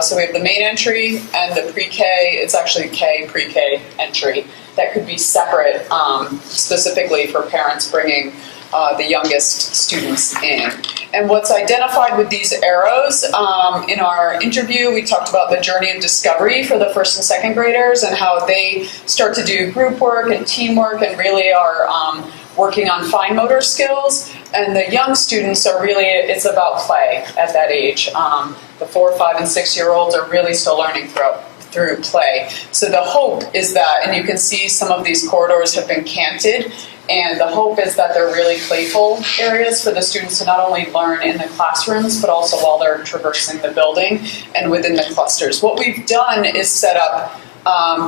So we have the main entry and the pre-K, it's actually K pre-K entry that could be separate specifically for parents bringing the youngest students in. And what's identified with these arrows, in our interview, we talked about the journey of discovery for the first and second graders and how they start to do group work and teamwork and really are working on fine motor skills. And the young students are really, it's about play at that age. The 4, 5, and 6-year-olds are really still learning through play. So the hope is that, and you can see some of these corridors have been canted, and the hope is that they're really playful areas for the students to not only learn in the classrooms, but also while they're traversing the building and within the clusters. What we've done is set up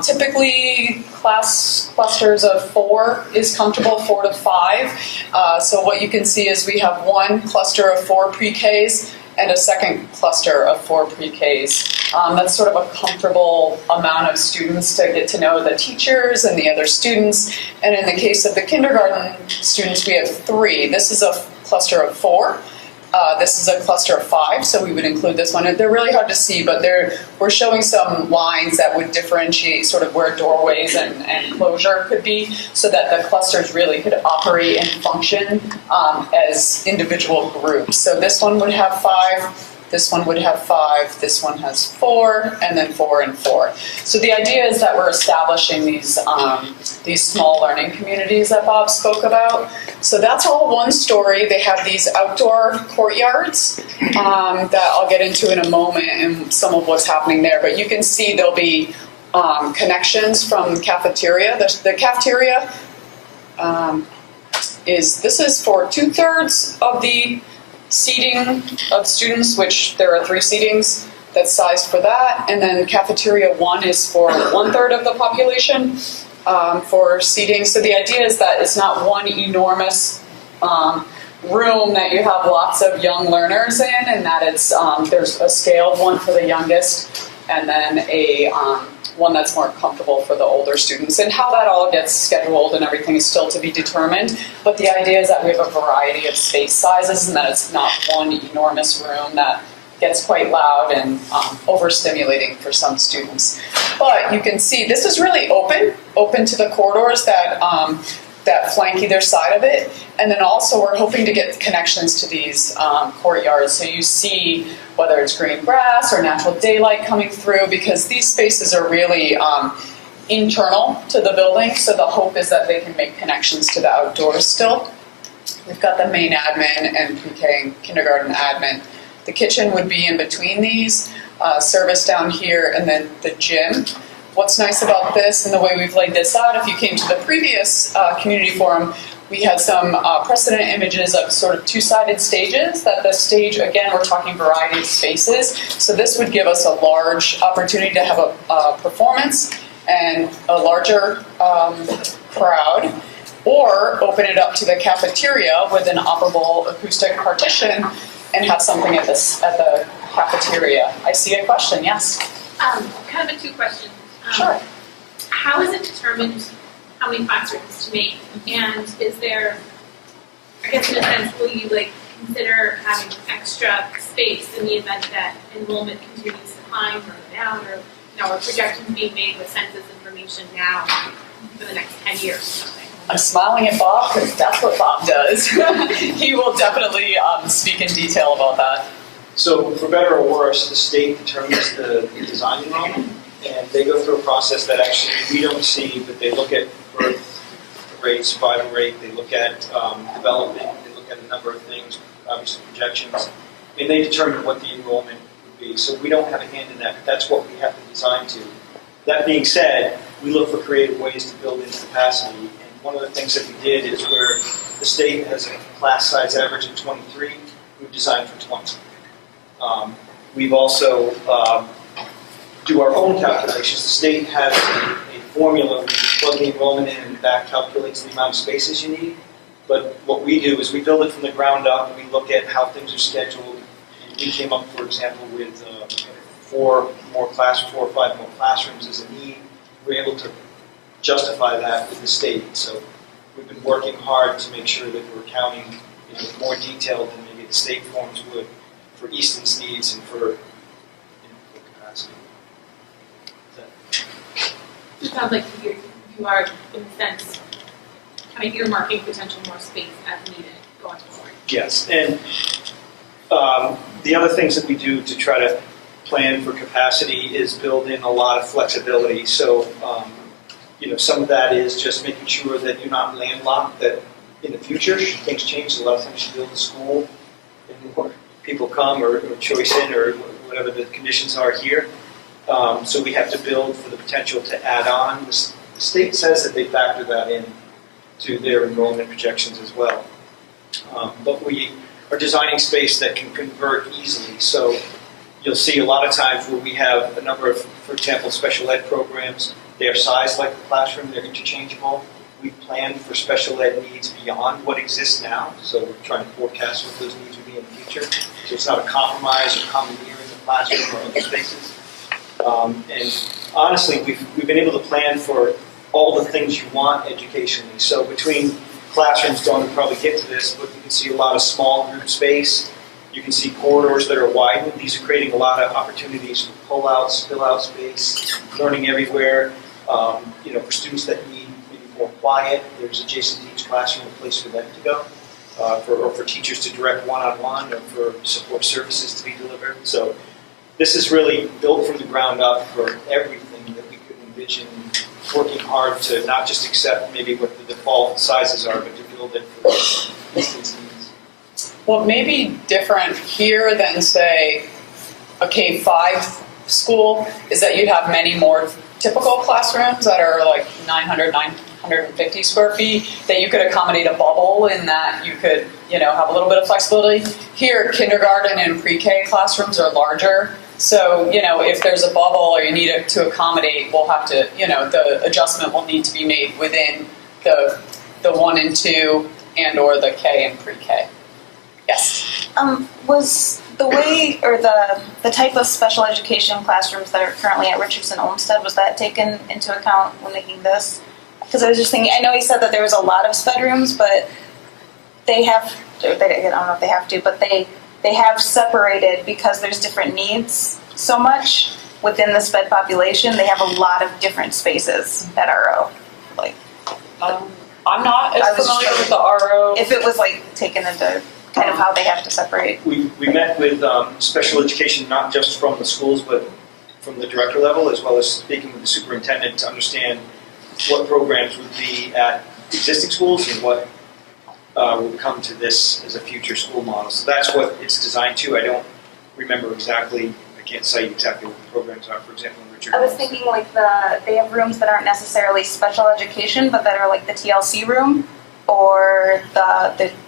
typically class clusters of 4 is comfortable, 4 to 5. So what you can see is we have one cluster of 4 pre-Ks and a second cluster of 4 pre-Ks. That's sort of a comfortable amount of students to get to know the teachers and the other students. And in the case of the kindergarten students, we have 3. This is a cluster of 4. This is a cluster of 5, so we would include this one. They're really hard to see, but we're showing some lines that would differentiate sort of where doorways and closure could be, so that the clusters really could operate and function as individual groups. So this one would have 5. This one would have 5, this one has 4, and then 4 and 4. So the idea is that we're establishing these small learning communities that Bob spoke about. So that's all one story. They have these outdoor courtyards that I'll get into in a moment and some of what's happening there. But you can see there'll be connections from the cafeteria. The cafeteria this is for 2/3 of the seating of students, which there are 3 seatings that's sized for that, and then cafeteria 1 is for 1/3 of the population for seating. So the idea is that it's not one enormous room that you have lots of young learners in, and that it's there's a scaled one for the youngest, and then a one that's more comfortable for the older students. And how that all gets scheduled and everything is still to be determined. But the idea is that we have a variety of space sizes and that it's not one enormous room that gets quite loud and overstimulating for some students. But you can see this is really open to the corridors that flank either side of it. And then also we're hoping to get connections to these courtyards. So you see whether it's green grass or natural daylight coming through, because these spaces are really internal to the building. So the hope is that they can make connections to the outdoors still. We've got the main admin and pre-K and kindergarten admin. The kitchen would be in between these, service down here, and then the gym. What's nice about this and the way we've laid this out, if you came to the previous community forum, we had some precedent images of sort of 2-sided stages, that the stage, again, we're talking variety of spaces. So this would give us a large opportunity to have a performance and a larger crowd, or open it up to the cafeteria with an operable acoustic partition and have something at the cafeteria. I see a question, yes? Kind of a 2 question. Sure. How is it determined how many classrooms to make? And is there, I guess in a sense, will you consider having extra space in the event that enrollment continues to climb or go down, or are projections being made with census information now for the next 10 years or something? I'm smiling at Bob because that's what Bob does. He will definitely speak in detail about that. So for better or worse, the state determines the design enrollment, and they go through a process that actually we don't see, but they look at birth rate, survival rate, they look at development, they look at a number of things, obviously projections, and they determine what the enrollment would be. So we don't have a hand in that, but that's what we have to design to. That being said, we look for creative ways to build in capacity, and one of the things that we did is where the state has a class size average of 23, we've designed for 20. We've also do our own calculations. The state has a formula where you plug the enrollment in and that calculates the amount of spaces you need. But what we do is we build it from the ground up. We look at how things are scheduled. And we came up, for example, with 4 or 5 more classrooms as a need. We're able to justify that with the state. So we've been working hard to make sure that we're counting more detailed than maybe the state forms would for Easton's needs and for capacity. It sounds like you are, in a sense, kind of earmarking potential more space as needed going forward. Yes, and the other things that we do to try to plan for capacity is build in a lot of flexibility. So, some of that is just making sure that you're not landlocked, that in the future, should things change, a lot of times you build a school and more people come or choice in or whatever the conditions are here. So we have to build for the potential to add on. The state says that they factor that in to their enrollment projections as well. But we are designing space that can convert easily. So you'll see a lot of times where we have a number of, for example, special ed programs. They are sized like the classroom. They're interchangeable. We plan for special ed needs beyond what exists now. So we're trying to forecast what those needs will be in the future. So it's not a compromise or commandeering the classroom or other spaces. And honestly, we've been able to plan for all the things you want educationally. So between classrooms don't probably get to this, but you can see a lot of small group space. You can see corridors that are widened. These are creating a lot of opportunities for pull-out, spill-out space, learning everywhere. For students that need maybe more quiet, there's adjacent to each classroom a place for them to go, or for teachers to direct one-on-one, or for support services to be delivered. So this is really built from the ground up for everything that we could envision, working hard to not just accept maybe what the default sizes are, but to build it for Easton's needs. What may be different here than, say, a K-5 school is that you'd have many more typical classrooms that are like 950 square feet, that you could accommodate a bubble in that you could, have a little bit of flexibility. Here, kindergarten and pre-K classrooms are larger. So, if there's a bubble or you need it to accommodate, we'll have to, the adjustment will need to be made within the 1 and 2 and or the K and pre-K. Yes. Was the way or the type of special education classrooms that are currently at Richardson Olmsted, was that taken into account when making this? Because I was just thinking, I know you said that there was a lot of sped rooms, but I don't know if they have to, but they have separated because there's different needs so much within the sped population. They have a lot of different spaces at RO. I'm not as familiar with the RO. If it was taken into kind of how they have to separate. We met with special education, not just from the schools, but from the director level, as well as speaking with the superintendent to understand what programs would be at existing schools and what would come to this as a future school model. So that's what it's designed to. I don't remember exactly, I can't cite exactly what the programs are, for example, in Richard. I was thinking they have rooms that aren't necessarily special education, but that are like the TLC room, or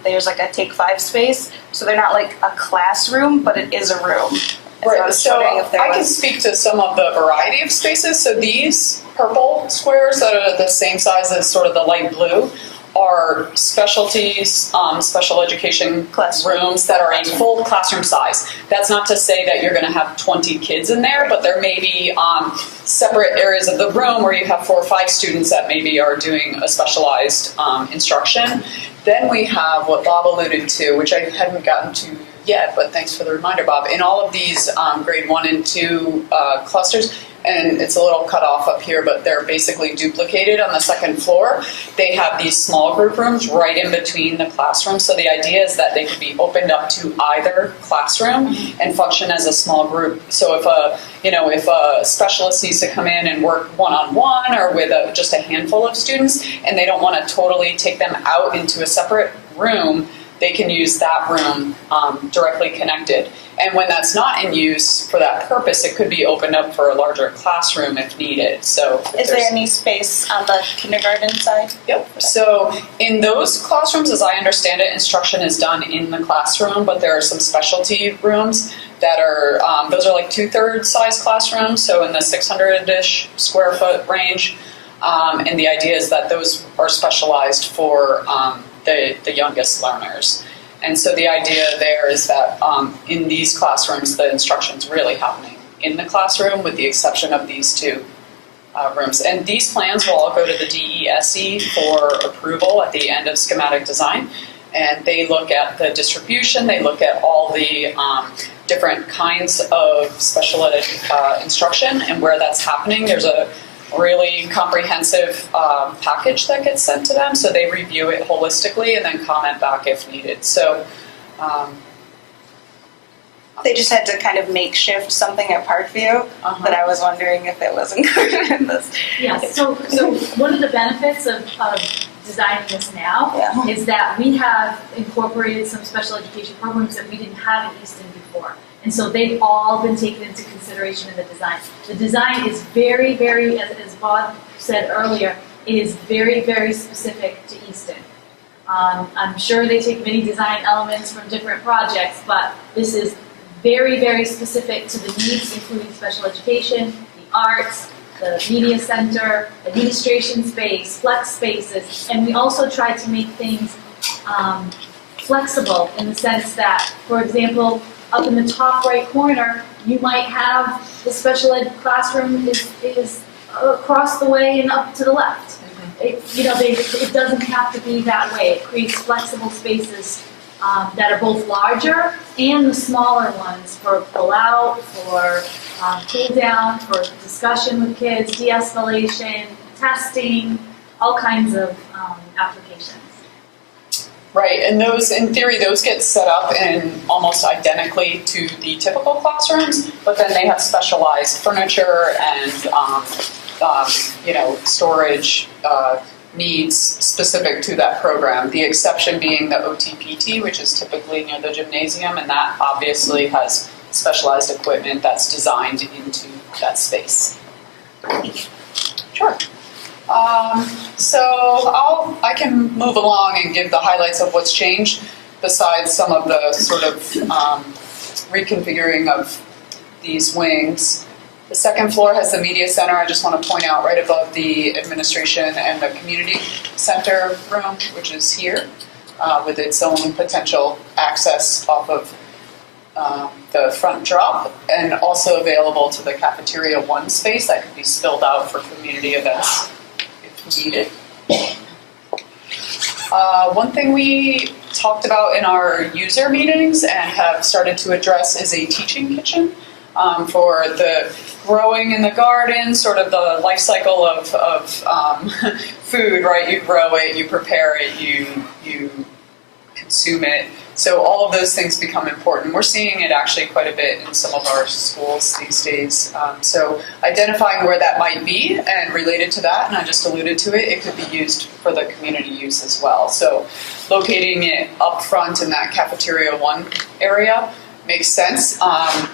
there's like a Take 5 space. So they're not like a classroom, but it is a room. Right, so I can speak to some of the variety of spaces. So these purple squares that are the same size as sort of the light blue are specialties, special education rooms that are a full classroom size. That's not to say that you're going to have 20 kids in there, but there may be separate areas of the room where you have 4 or 5 students that maybe are doing a specialized instruction. Then we have what Bob alluded to, which I hadn't gotten to yet, but thanks for the reminder, Bob. In all of these grade 1 and 2 clusters, and it's a little cut off up here, but they're basically duplicated on the second floor. They have these small group rooms right in between the classrooms. So the idea is that they could be opened up to either classroom and function as a small group. So if a specialist needs to come in and work one-on-one or with just a handful of students, and they don't want to totally take them out into a separate room, they can use that room directly connected. And when that's not in use for that purpose, it could be opened up for a larger classroom if needed. So, is there any space on the kindergarten side? Yep. So in those classrooms, as I understand it, instruction is done in the classroom, but there are some specialty rooms that are, those are like 2/3 size classrooms, so in the 600-ish square foot range. And the idea is that those are specialized for the youngest learners. And so the idea there is that in these classrooms, the instruction's really happening in the classroom with the exception of these 2 rooms. And these plans will all go to the DESE for approval at the end of schematic design. And they look at the distribution, they look at all the different kinds of special ed instruction and where that's happening. There's a really comprehensive package that gets sent to them, so they review it holistically and then comment back if needed. So they just had to kind of makeshift something at Parkview, but I was wondering if it was included in this. Yes, so one of the benefits of designing this now is that we have incorporated some special education programs that we didn't have in Easton before. And so they've all been taken into consideration in the design. The design is very, very, as Bob said earlier, it is very, very specific to Easton. I'm sure they take many design elements from different projects, but this is very, very specific to the needs, including special education, the arts, the media center, administration space, flex spaces, and we also try to make things flexible in the sense that, for example, up in the top right corner, you might have the special ed classroom is across the way and up to the left. it doesn't have to be that way. It creates flexible spaces that are both larger and the smaller ones for pull out, for cool down, for discussion with kids, de-escalation, testing, all kinds of applications. Right, and those, in theory, those get set up in almost identically to the typical classrooms, but then they have specialized furniture and, storage needs specific to that program. The exception being the OTPT, which is typically near the gymnasium, and that obviously has specialized equipment that's designed into that space. Sure. I can move along and give the highlights of what's changed, besides some of the sort of reconfiguring of these wings. The second floor has the media center. I just want to point out right above the administration and the community center room, which is here, with its own potential access off of the front drop, and also available to the cafeteria 1 space that could be spilled out for community events if needed. One thing we talked about in our user meetings and have started to address is a teaching kitchen for the growing in the garden, sort of the life cycle of food, right? You grow it, you prepare it, you consume it. So all of those things become important. We're seeing it actually quite a bit in some of our schools these days. So identifying where that might be and related to that, and I just alluded to it, it could be used for the community use as well. So locating it up front in that cafeteria 1 area makes sense. I'm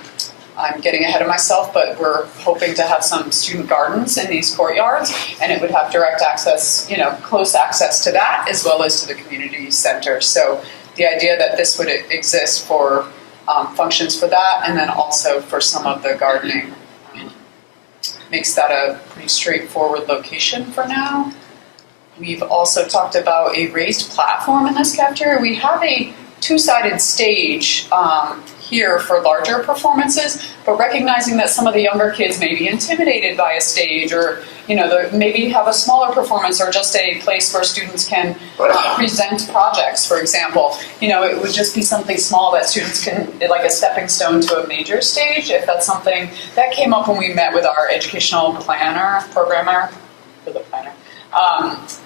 getting ahead of myself, but we're hoping to have some student gardens in these courtyards, and it would have direct access, close access to that as well as to the community center. So the idea that this would exist for functions for that, and then also for some of the gardening, makes that a pretty straightforward location for now. We've also talked about a raised platform in this cafeteria. We have a 2-sided stage here for larger performances, but recognizing that some of the younger kids may be intimidated by a stage, or maybe have a smaller performance, or just a place where students can present projects, for example. It would just be something small that students can, like a stepping stone to a major stage, if that's something that came up when we met with our educational programmer,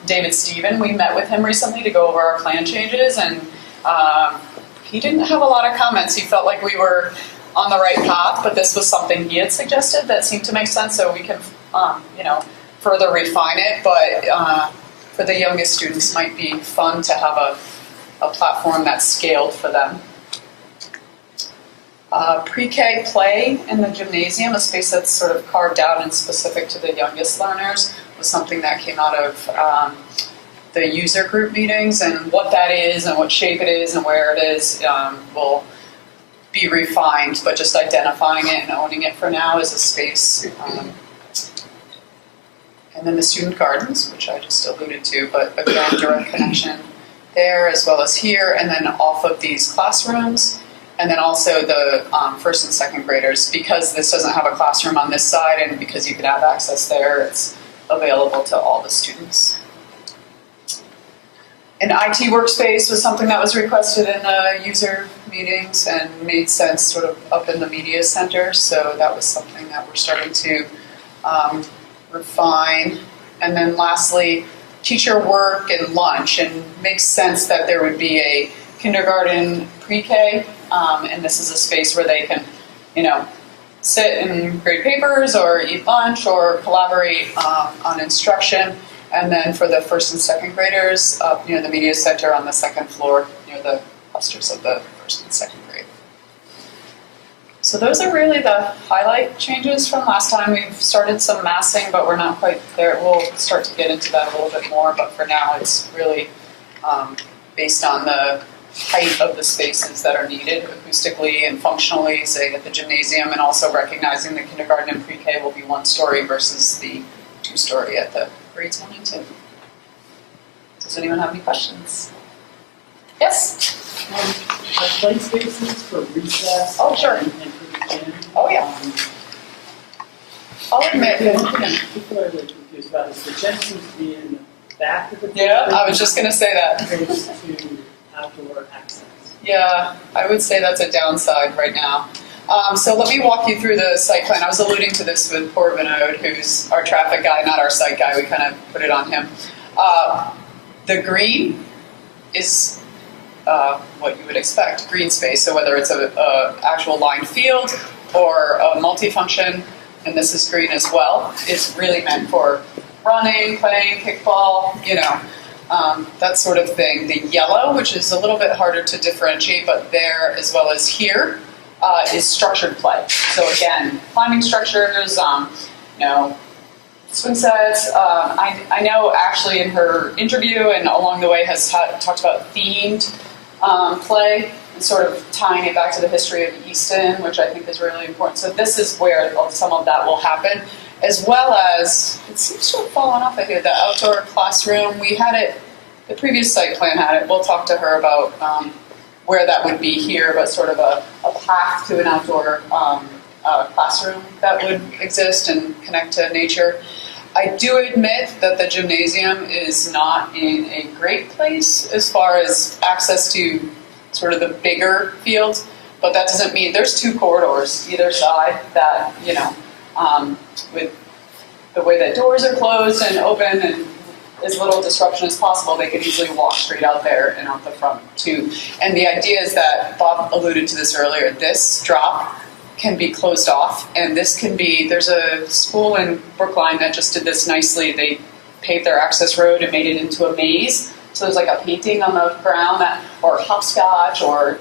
David Stephen. We met with him recently to go over our plan changes, and he didn't have a lot of comments. He felt like we were on the right path, but this was something he had suggested that seemed to make sense, so we can, further refine it. But for the youngest students, might be fun to have a platform that's scaled for them. Pre-K play in the gymnasium, a space that's sort of carved out and specific to the youngest learners, was something that came out of the user group meetings, and what that is and what shape it is and where it is will be refined, but just identifying it and owning it for now as a space. And then the student gardens, which I just alluded to, but again, direct connection there as well as here, and then off of these classrooms, and then also the 1st and 2nd graders. Because this doesn't have a classroom on this side, and because you can have access there, it's available to all the students. An IT workspace was something that was requested in the user meetings and made sense sort of up in the media center, so that was something that we're starting to refine. And then lastly, teacher work and lunch, and makes sense that there would be a kindergarten pre-K, and this is a space where they can, sit and grade papers or eat lunch or collaborate on instruction. And then for the 1st and 2nd graders, up near the media center on the 2nd floor, near the clusters of the 1st and 2nd grade. So those are really the highlight changes from last time. We've started some massing, but we're not quite there. We'll start to get into that a little bit more, but for now it's really based on the height of the spaces that are needed acoustically and functionally, say at the gymnasium, and also recognizing the kindergarten and pre-K will be 1-story versus the 2-story at the grades 1 and 2. Does anyone have any questions? Yes? Play spaces for recess. Oh, sure. And for the gym. Oh, yeah. I'll admit. One thing I'm particularly confused about is the gym seems to be in back of the Yeah, I was just gonna say that. Opposed to outdoor access. Yeah, I would say that's a downside right now. So let me walk you through the site plan. I was alluding to this with poor Vinod, who's our traffic guy, not our site guy. We kind of put it on him. The green is what you would expect, green space. So whether it's a actual lined field or a multifunction, and this is green as well, it's really meant for running, playing, kickball, that sort of thing. The yellow, which is a little bit harder to differentiate, but there as well as here, is structured play. So again, climbing structures, swing sets. I know actually in her interview and along the way has talked about themed play and sort of tying it back to the history of Easton, which I think is really important. So this is where some of that will happen, as well as, it seems to have fallen off of here, the outdoor classroom. We had it, the previous site plan had it. We'll talk to her about where that would be here, but sort of a path to an outdoor classroom that would exist and connect to nature. I do admit that the gymnasium is not in a great place as far as access to sort of the bigger fields, but that doesn't mean there's two corridors either side that, with the way that doors are closed and open and as little disruption as possible, they could easily walk straight out there and out the front too. And the idea is that, Bob alluded to this earlier, this drop can be closed off, and this can be, there's a school in Brookline that just did this nicely. They paved their access road and made it into a maze. So there's like a painting on the ground or hopscotch or,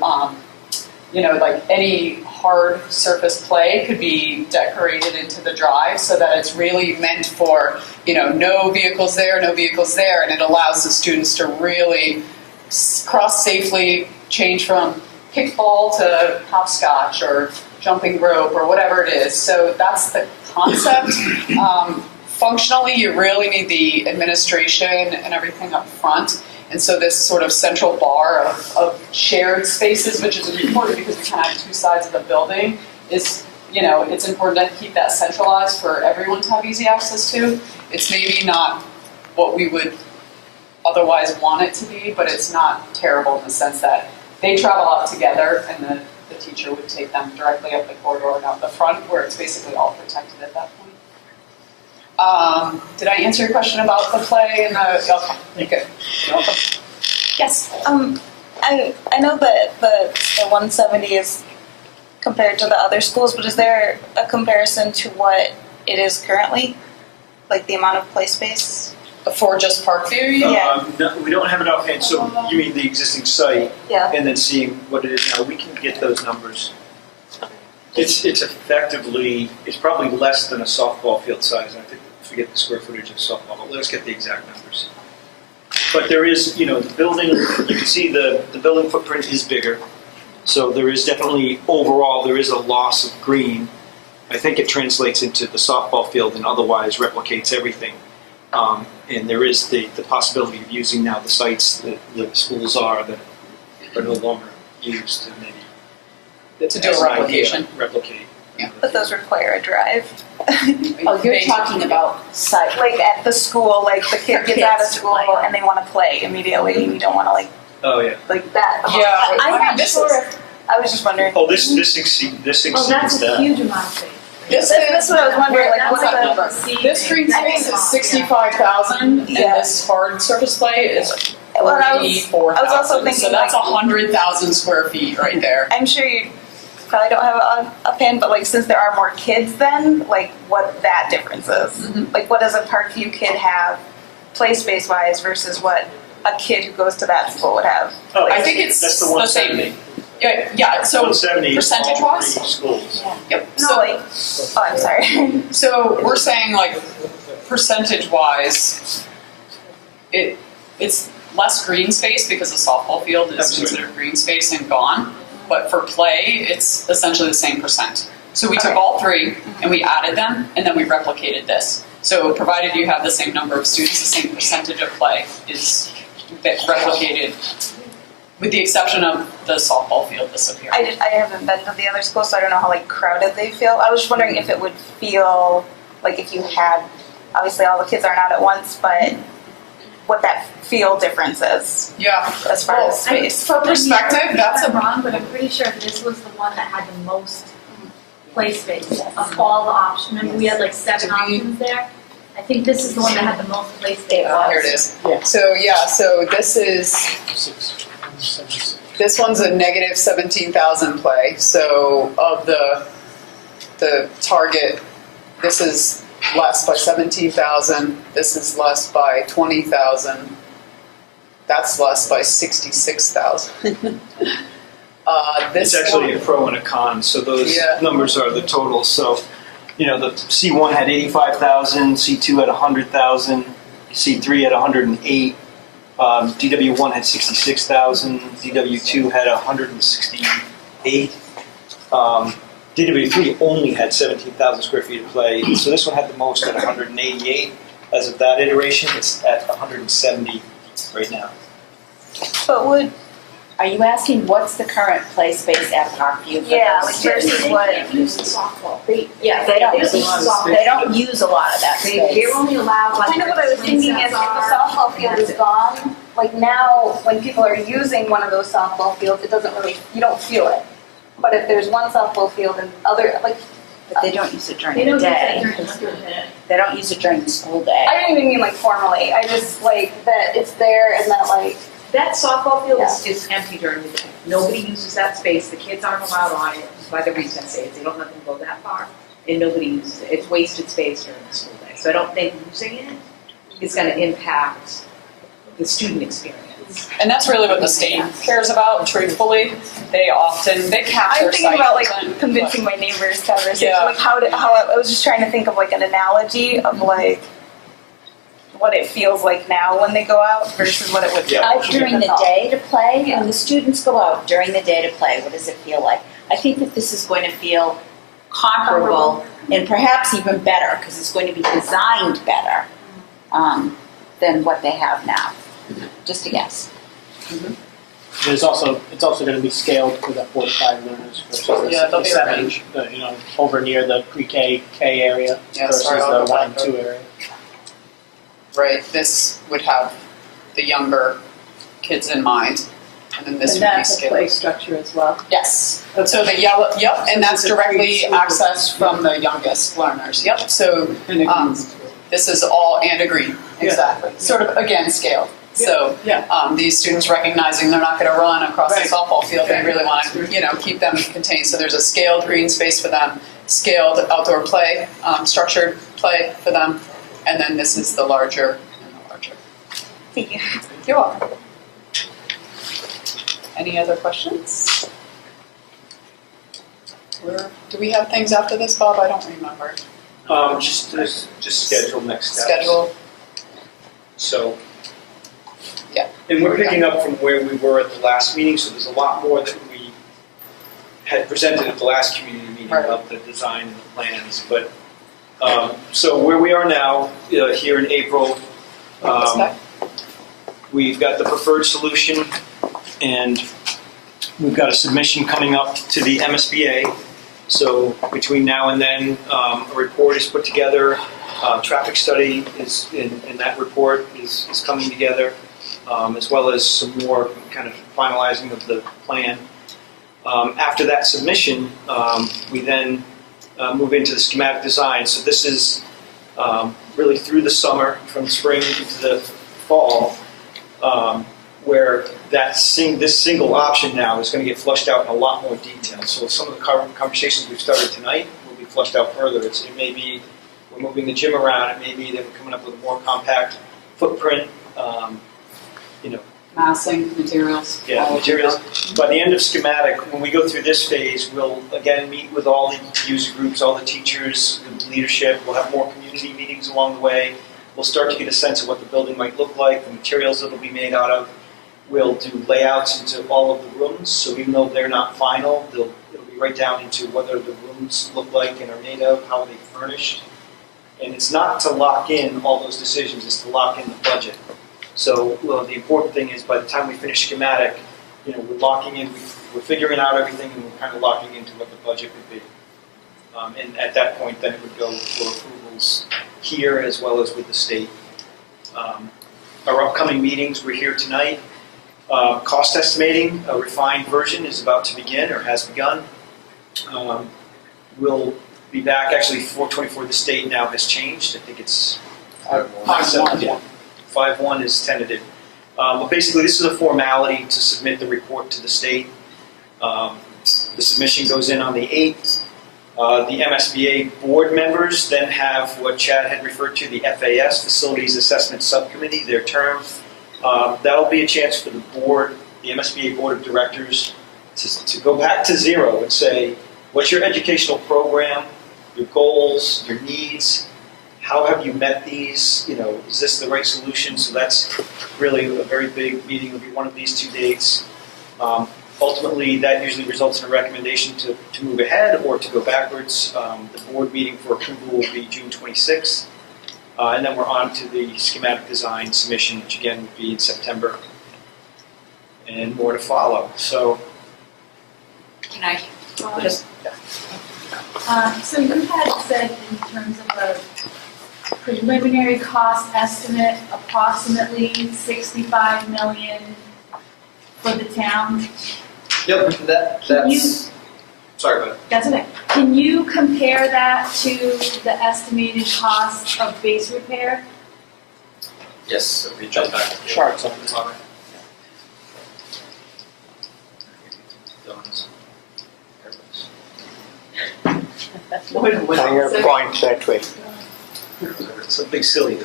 like any hard surface play could be decorated into the drive so that it's really meant for, no vehicles there, and it allows the students to really cross safely, change from kickball to hopscotch or jumping rope or whatever it is. So that's the concept. Functionally, you really need the administration and everything up front. And so this sort of central bar of shared spaces, which is important because we kind of have two sides of the building, is, it's important to keep that centralized for everyone to have easy access to. It's maybe not what we would otherwise want it to be, but it's not terrible in the sense that they travel out together and the teacher would take them directly up the corridor and out the front where it's basically all protected at that point. Did I answer your question about the play and the, okay, good. You're welcome. Yes. I know that the 170 is compared to the other schools, but is there a comparison to what it is currently? Like the amount of play space? For just Parkview? Yeah. No, we don't have it offhand, so you mean the existing site? Yeah. And then seeing what it is now. We can get those numbers. It's effectively, it's probably less than a softball field size. I forget the square footage of softball, but let's get the exact numbers. But there is, the building, you can see the building footprint is bigger. So there is definitely, overall, there is a loss of green. I think it translates into the softball field and otherwise replicates everything. And there is the possibility of using now the sites that the schools are that are no longer used to maybe to do a replication. Replicate. Yeah. But those require a drive. Oh, you're talking about site. Like at the school, like the kid gets out of school and they want to play immediately. You don't want to Oh yeah. like that. Yeah. I'm not sure. I was just wondering. Oh, this exceeds Oh, that's that. a huge amount of space. That's what I was wondering. Like, what's that the number? This green space is 65,000, and this hard surface play is 44,000. I was also thinking, so that's 100,000 square feet right there. I'm sure you probably don't have it offhand, but like since there are more kids, then like what that difference is. Mm-hmm. Like, what does a Parkview kid have, play space wise, versus what a kid who goes to that school would have? Oh, I think it's that's the the 170. same. Yeah, so 170 percentage-wise? schools. Yep. No, So, like, oh, I'm sorry. so we're saying like percentage-wise, it's less green space because the softball field is considered green space and gone. But for play, it's essentially the same percent. So we took all three and we added them, and then we replicated this. So provided you have the same number of students, the same percentage of play is replicated, with the exception of the softball field disappearing. I haven't been to the other schools, so I don't know how like crowded they feel. I was just wondering if it would feel like if you had, obviously all the kids aren't out at once, but what that feel difference is. Yeah. As far as space. For perspective, that's I'm wrong, but I'm pretty sure this was the one that had the most play space of all the options. Remember, we had like 7 options there? I think this is the one that had the most play space. Here it is. So this is, this one's a negative 17,000 play. So of the target, this is less by 17,000. This is less by 20,000. That's less by 66,000. It's actually a pro and a con, so those numbers are the totals. So, the C1 had 85,000, C2 had 100,000, C3 had 108, DW1 had 66,000, DW2 had 168. DW3 only had 17,000 square feet of play, so this one had the most at 188. As of that iteration, it's at 170 right now. But are you asking what's the current play space at Parkview? Yeah, like versus what? They use softball. They don't use a lot of that space. They're only allowed like. Kind of what I was thinking is if the softball field is gone, like now when people are using one of those softball fields, it doesn't really, you don't feel it. But if there's one softball field and other, like. But they don't use it during the day. They don't use it during the school day. I didn't even mean like formally. I just like that it's there and that like. That softball field is empty during the day. Nobody uses that space. The kids aren't allowed on it by the recess aids. They don't let them go that far. And nobody uses it. It's wasted space during the school day. So I don't think using it is going to impact the student experience. And that's really what the state cares about, truthfully. They capture I'm thinking about like convincing my neighbors conversation. Yeah. Like how I was just trying to think of like an analogy of like what it feels like now when they go out versus what it would feel like during the day to play. When the students go out during the day to play, what does it feel like? I think that this is going to feel comparable and perhaps even better because it's going to be designed better than what they have now. Just a guess. It's also going to be scaled for the 4 to 5 learners versus the 7, over near the pre-K area versus the 1 and 2 area. Right, this would have the younger kids in mind, and then this would be scaled. Play structure as well. Yes. So the yellow, and that's directly accessed from the youngest learners. Yep. So this is all and a green, exactly. Sort of again scaled. So these students recognizing they're not going to run across the softball field, they really want to keep them contained. So there's a scaled green space for them, scaled outdoor play, structured play for them, and then this is the larger and the larger. Thank you. You're welcome. Any other questions? Do we have things after this, Bob? I don't remember. Just schedule next steps. Schedule. So. Yeah. And we're picking up from where we were at the last meeting, so there's a lot more that we had presented at the last community meeting about the design and the plans. But so where we are now, here in April, we've got the preferred solution, and we've got a submission coming up to the MSBA. So between now and then, a report is put together. Traffic study is in that report is coming together. As well as some more kind of finalizing of the plan. After that submission, we then move into the schematic design. So this is really through the summer, from spring into the fall, where this single option now is going to get flushed out in a lot more detail. So some of the conversations we've started tonight will be flushed out further. It may be we're moving the gym around. It may be that we're coming up with a more compact footprint. Massing, materials. Yeah, materials. By the end of schematic, when we go through this phase, we'll again meet with all the user groups, all the teachers, the leadership. We'll have more community meetings along the way. We'll start to get a sense of what the building might look like, the materials that it'll be made out of. We'll do layouts into all of the rooms, so even though they're not final, it'll be right down into what the rooms look like and are made of, how are they furnished. And it's not to lock in all those decisions, it's to lock in the budget. So the important thing is by the time we finish schematic, we're locking in, we're figuring out everything, and we're kind of locking into what the budget would be. And at that point, then it would go for approvals here as well as with the state. our upcoming meetings. We're here tonight. Cost estimating, a refined version is about to begin or has begun. We'll be back, actually 424, the state now has changed. I think it's 5-1. Yeah. 5-1 is tentative. But basically, this is a formality to submit the report to the state. The submission goes in on the 8th. The MSBA board members then have what Chad had referred to, the FAS, Facilities Assessment Subcommittee, their term. That'll be a chance for the board, the MSBA Board of Directors, to go back to zero and say, what's your educational program, your goals, your needs, how have you met these, is this the right solution? So that's really a very big meeting. It'll be one of these 2 dates. Ultimately, that usually results in a recommendation to move ahead or to go backwards. The board meeting for approval will be June 26th. And then we're on to the schematic design submission, which again would be in September. And more to follow. So, Can I just... So you had said in terms of a preliminary cost estimate, approximately 65 million for the town. Yep, that's... Sorry, go ahead. That's okay. Can you compare that to the estimated cost of base repair? Yes, if we jump back to the charts on the top. Point that way. Something silly.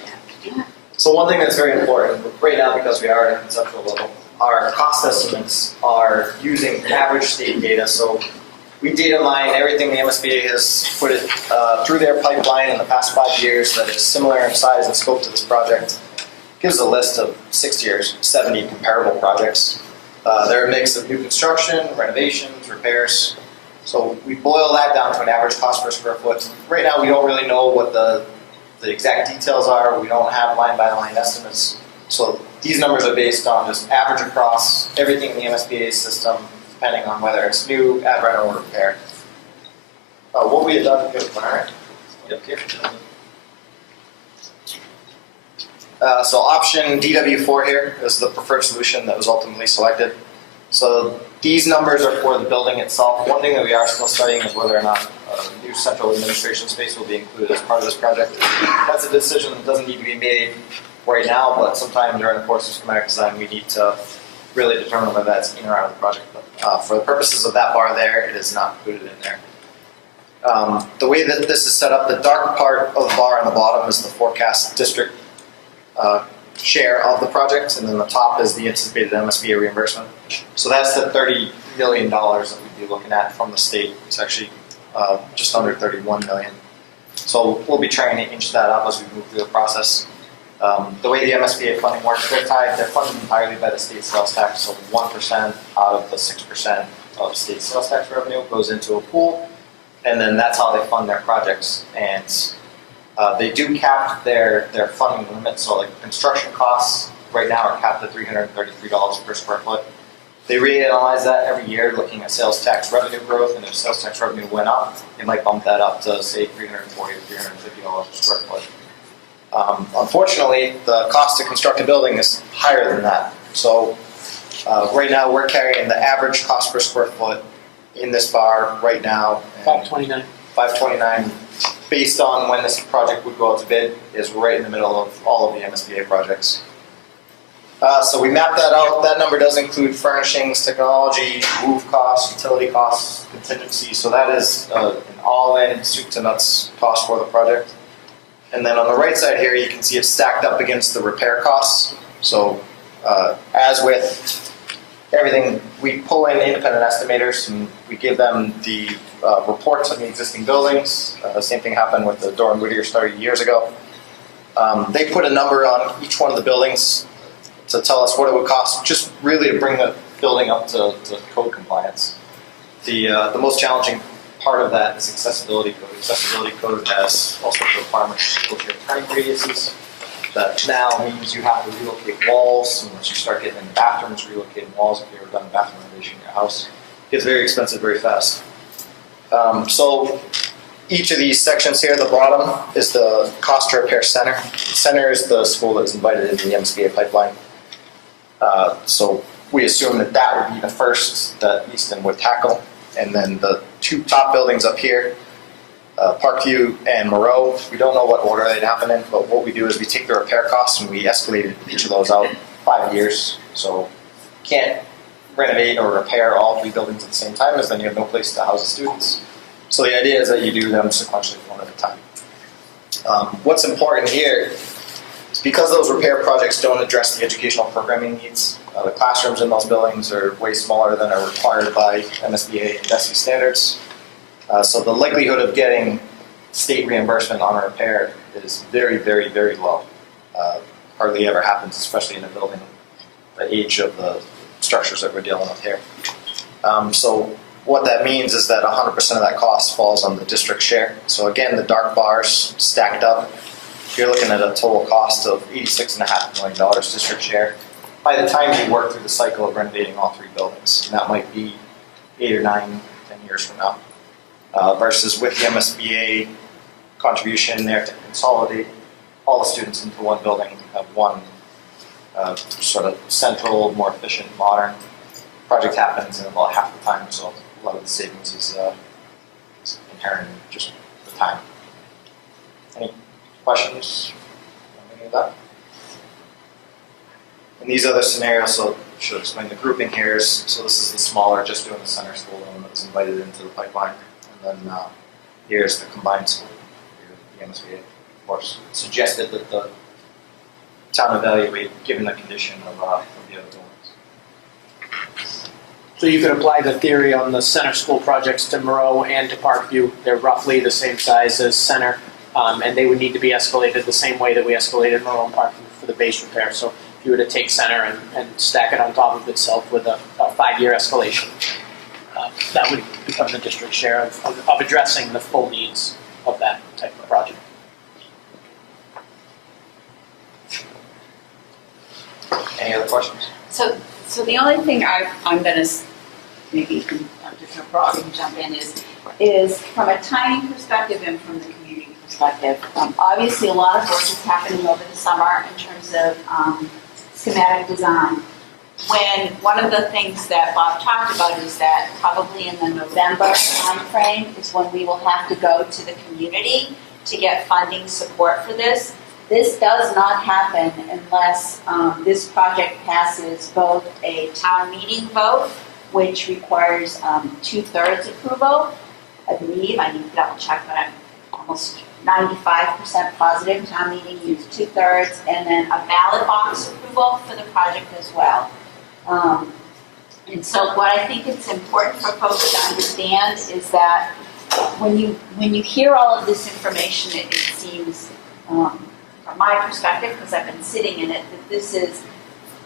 So one thing that's very important right now, because we are at a conceptual level, our cost estimates are using average state data. So we data mine everything the MSBA has put it through their pipeline in the past 5 years that is similar in size and scope to this project. Gives a list of 60 or 70 comparable projects. They're a mix of new construction, renovations, repairs. So we boil that down to an average cost per square foot. Right now we don't really know what the exact details are. We don't have line-by-line estimates. So these numbers are based on just average across everything in the MSBA system, depending on whether it's new, add, rent, or repair. What we had done, yep, here. So option DW4 here is the preferred solution that was ultimately selected. So these numbers are for the building itself. One thing that we are still studying is whether or not a new central administration space will be included as part of this project. That's a decision that doesn't need to be made right now, but sometime during the course of schematic design we need to really determine whether that's in or out of the project. But for the purposes of that bar there, it is not included in there. The way that this is set up, the dark part of the bar on the bottom is the forecast district share of the project, and then the top is the anticipated MSBA reimbursement. So that's the $30 million that we'd be looking at from the state. It's actually just under 31 million. So we'll be trying to inch that up as we move through the process. The way the MSBA funding works, they're funded entirely by the state sales tax, so 1% out of the 6% of state sales tax revenue goes into a pool, and then that's how they fund their projects. And they do cap their funding limit, so like construction costs right now are capped at $333 per square foot. They reanalyze that every year looking at sales tax revenue growth, and if sales tax revenue went up, they might bump that up to say $340 or $350 per square foot. Unfortunately, the cost to construct a building is higher than that. So right now we're carrying the average cost per square foot in this bar right now. $529. $529, based on when this project would go out to bid, is right in the middle of all of the MSBA projects. So we mapped that out. That number does include furnishings, technology, move costs, utility costs, contingency. So that is an all-in soup to nuts cost for the project. And then on the right side here, you can see it's stacked up against the repair costs. So as with everything, we pull in independent estimators and we give them the reports on the existing buildings. The same thing happened with the Dore and Whittier study years ago. They put a number on each one of the buildings to tell us what it would cost just really to bring the building up to code compliance. The most challenging part of that is accessibility code. Accessibility code has all sorts of requirements to turning radiuses. That now means you have to relocate walls, and once you start getting into bathrooms, relocating walls if you've ever done a bathroom renovation in your house. It gets very expensive very fast. So each of these sections here, the bottom is the cost to repair center. Center is the school that is invited into the MSBA pipeline. So we assume that that would be the first that Easton would tackle. And then the two top buildings up here, Parkview and Moreau, we don't know what order they'd happen in, but what we do is we take the repair costs and we escalated each of those out 5 years. So can't renovate or repair all 3 buildings at the same time, as then you have no place to house the students. So the idea is that you do them sequentially one at a time. What's important here is because those repair projects don't address the educational programming needs, the classrooms in those buildings are way smaller than are required by MSBA and DESI standards. So the likelihood of getting state reimbursement on a repair is very, very, very low. Hardly ever happens, especially in a building the age of the structures that we're dealing with here. So what that means is that 100% of that cost falls on the district share. So again, the dark bars stacked up, you're looking at a total cost of $86.5 million district share by the time you work through the cycle of renovating all 3 buildings. And that might be 8 or 9, 10 years from now. Versus with the MSBA contribution there to consolidate all the students into one building, have one sort of central, more efficient, modern project happens in about half the time. So a lot of the savings is inherent in just the time. Any questions on any of that? And these other scenarios, so I should explain the grouping here is, so this is the smaller, just doing the center school loan that's invited into the pipeline. And then here's the combined school, the MSBA, of course. It's suggested that the town evaluate given the condition of the other buildings. So you could apply the theory on the center school projects to Moreau and to Parkview. They're roughly the same size as center, and they would need to be escalated the same way that we escalated Moreau and Parkview for the base repair. So if you were to take center and stack it on top of itself with a 5-year escalation, that would become the district share of addressing the full needs of that type of project. Any other questions? So the only thing I'm going to, maybe you can, Dr. Broad, you can jump in, is from a timing perspective and from the community perspective. Obviously, a lot of work is happening over the summer in terms of schematic design. When one of the things that Bob talked about is that probably in the November timeframe is when we will have to go to the community to get funding support for this. This does not happen unless this project passes both a town meeting vote, which requires 2/3 approval. I believe, I need to double check, but I'm almost 95% positive town meeting used 2/3, and then a ballot box approval for the project as well. And so what I think it's important for folks to understand is that when you hear all of this information, it seems, from my perspective, because I've been sitting in it, that this is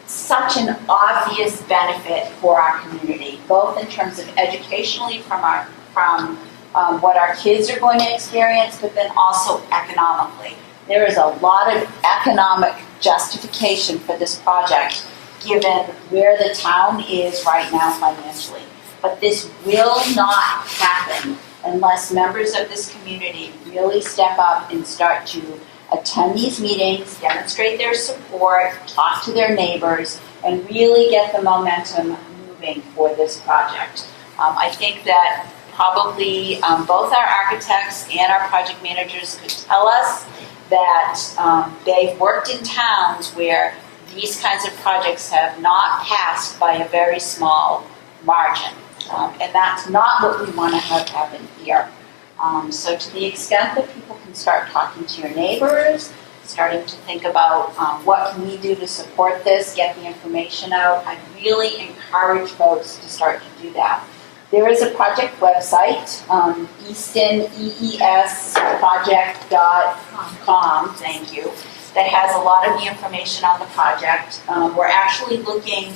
such an obvious benefit for our community, both in terms of educationally from what our kids are going to experience, but then also economically. There is a lot of economic justification for this project, given where the town is right now financially. But this will not happen unless members of this community really step up and start to attend these meetings, demonstrate their support, talk to their neighbors, and really get the momentum moving for this project. I think that probably both our architects and our project managers could tell us that they've worked in towns where these kinds of projects have not passed by a very small margin. And that's not what we want to have happen here. So to the extent that people can start talking to your neighbors, starting to think about what can we do to support this, get the information out, I really encourage folks to start to do that. There is a project website, Easton, EESproject.com, thank you, that has a lot of the information on the project. We're actually looking,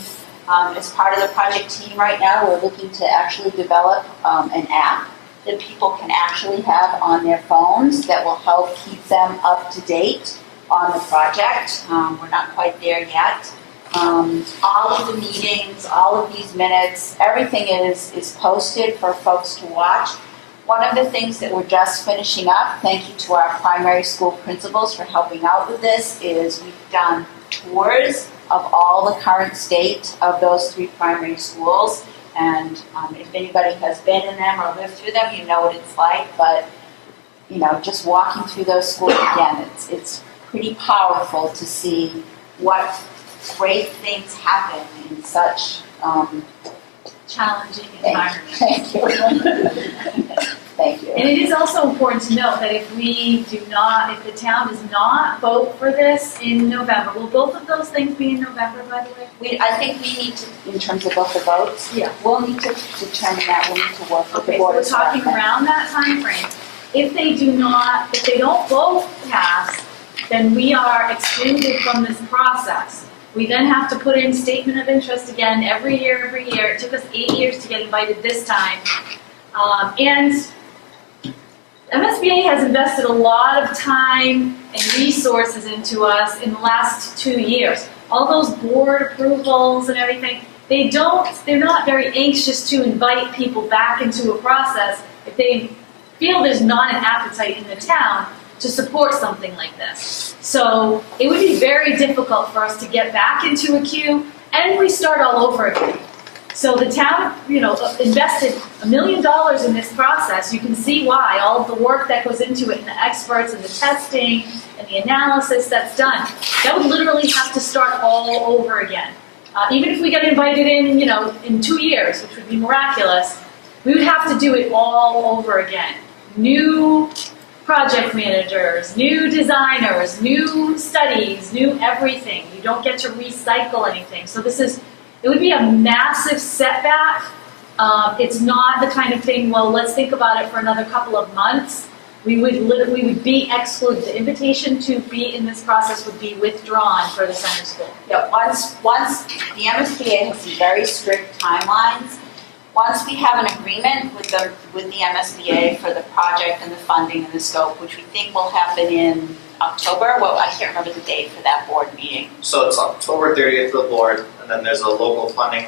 as part of the project team right now, we're looking to actually develop an app that people can actually have on their phones that will help keep them up to date on the project. We're not quite there yet. All of the meetings, all of these minutes, everything is posted for folks to watch. One of the things that we're just finishing up, thank you to our primary school principals for helping out with this, is we've done tours of all the current state of those 3 primary schools. And if anybody has been in them or lived through them, you know what it's like. But, you know, just walking through those schools again, it's pretty powerful to see what great things happen in such challenging environment. Thank you. Thank you. And it is also important to note that if the town does not vote for this in November, will both of those things be in November, by the way? I think we need to, in terms of both the votes, yeah, we'll need to determine that. We'll need to work with the Okay, so board. we're talking around that time frame. If they don't vote pass, then we are excluded from this process. We then have to put in statement of interest again every year. It took us 8 years to get invited this time. And MSBA has invested a lot of time and resources into us in the last 2 years. All those board approvals and everything, they're not very anxious to invite people back into a process if they feel there's not an appetite in the town to support something like this. So it would be very difficult for us to get back into a queue and we start all over again. So the town, invested $1 million in this process. You can see why, all of the work that goes into it and the experts and the testing and the analysis that's done. That would literally have to start all over again. Even if we got invited in 2 years, which would be miraculous, we would have to do it all over again. New project managers, new designers, new studies, new everything. You don't get to recycle anything. So it would be a massive setback. It's not the kind of thing, well, let's think about it for another couple of months. We would be excluded. The invitation to be in this process would be withdrawn for the center school. Yeah, once the MSBA has some very strict timelines. Once we have an agreement with the MSBA for the project and the funding and the scope, which we think will happen in October. Well, I can't remember the date for that board meeting. So it's October 30th for the board, and then there's a local funding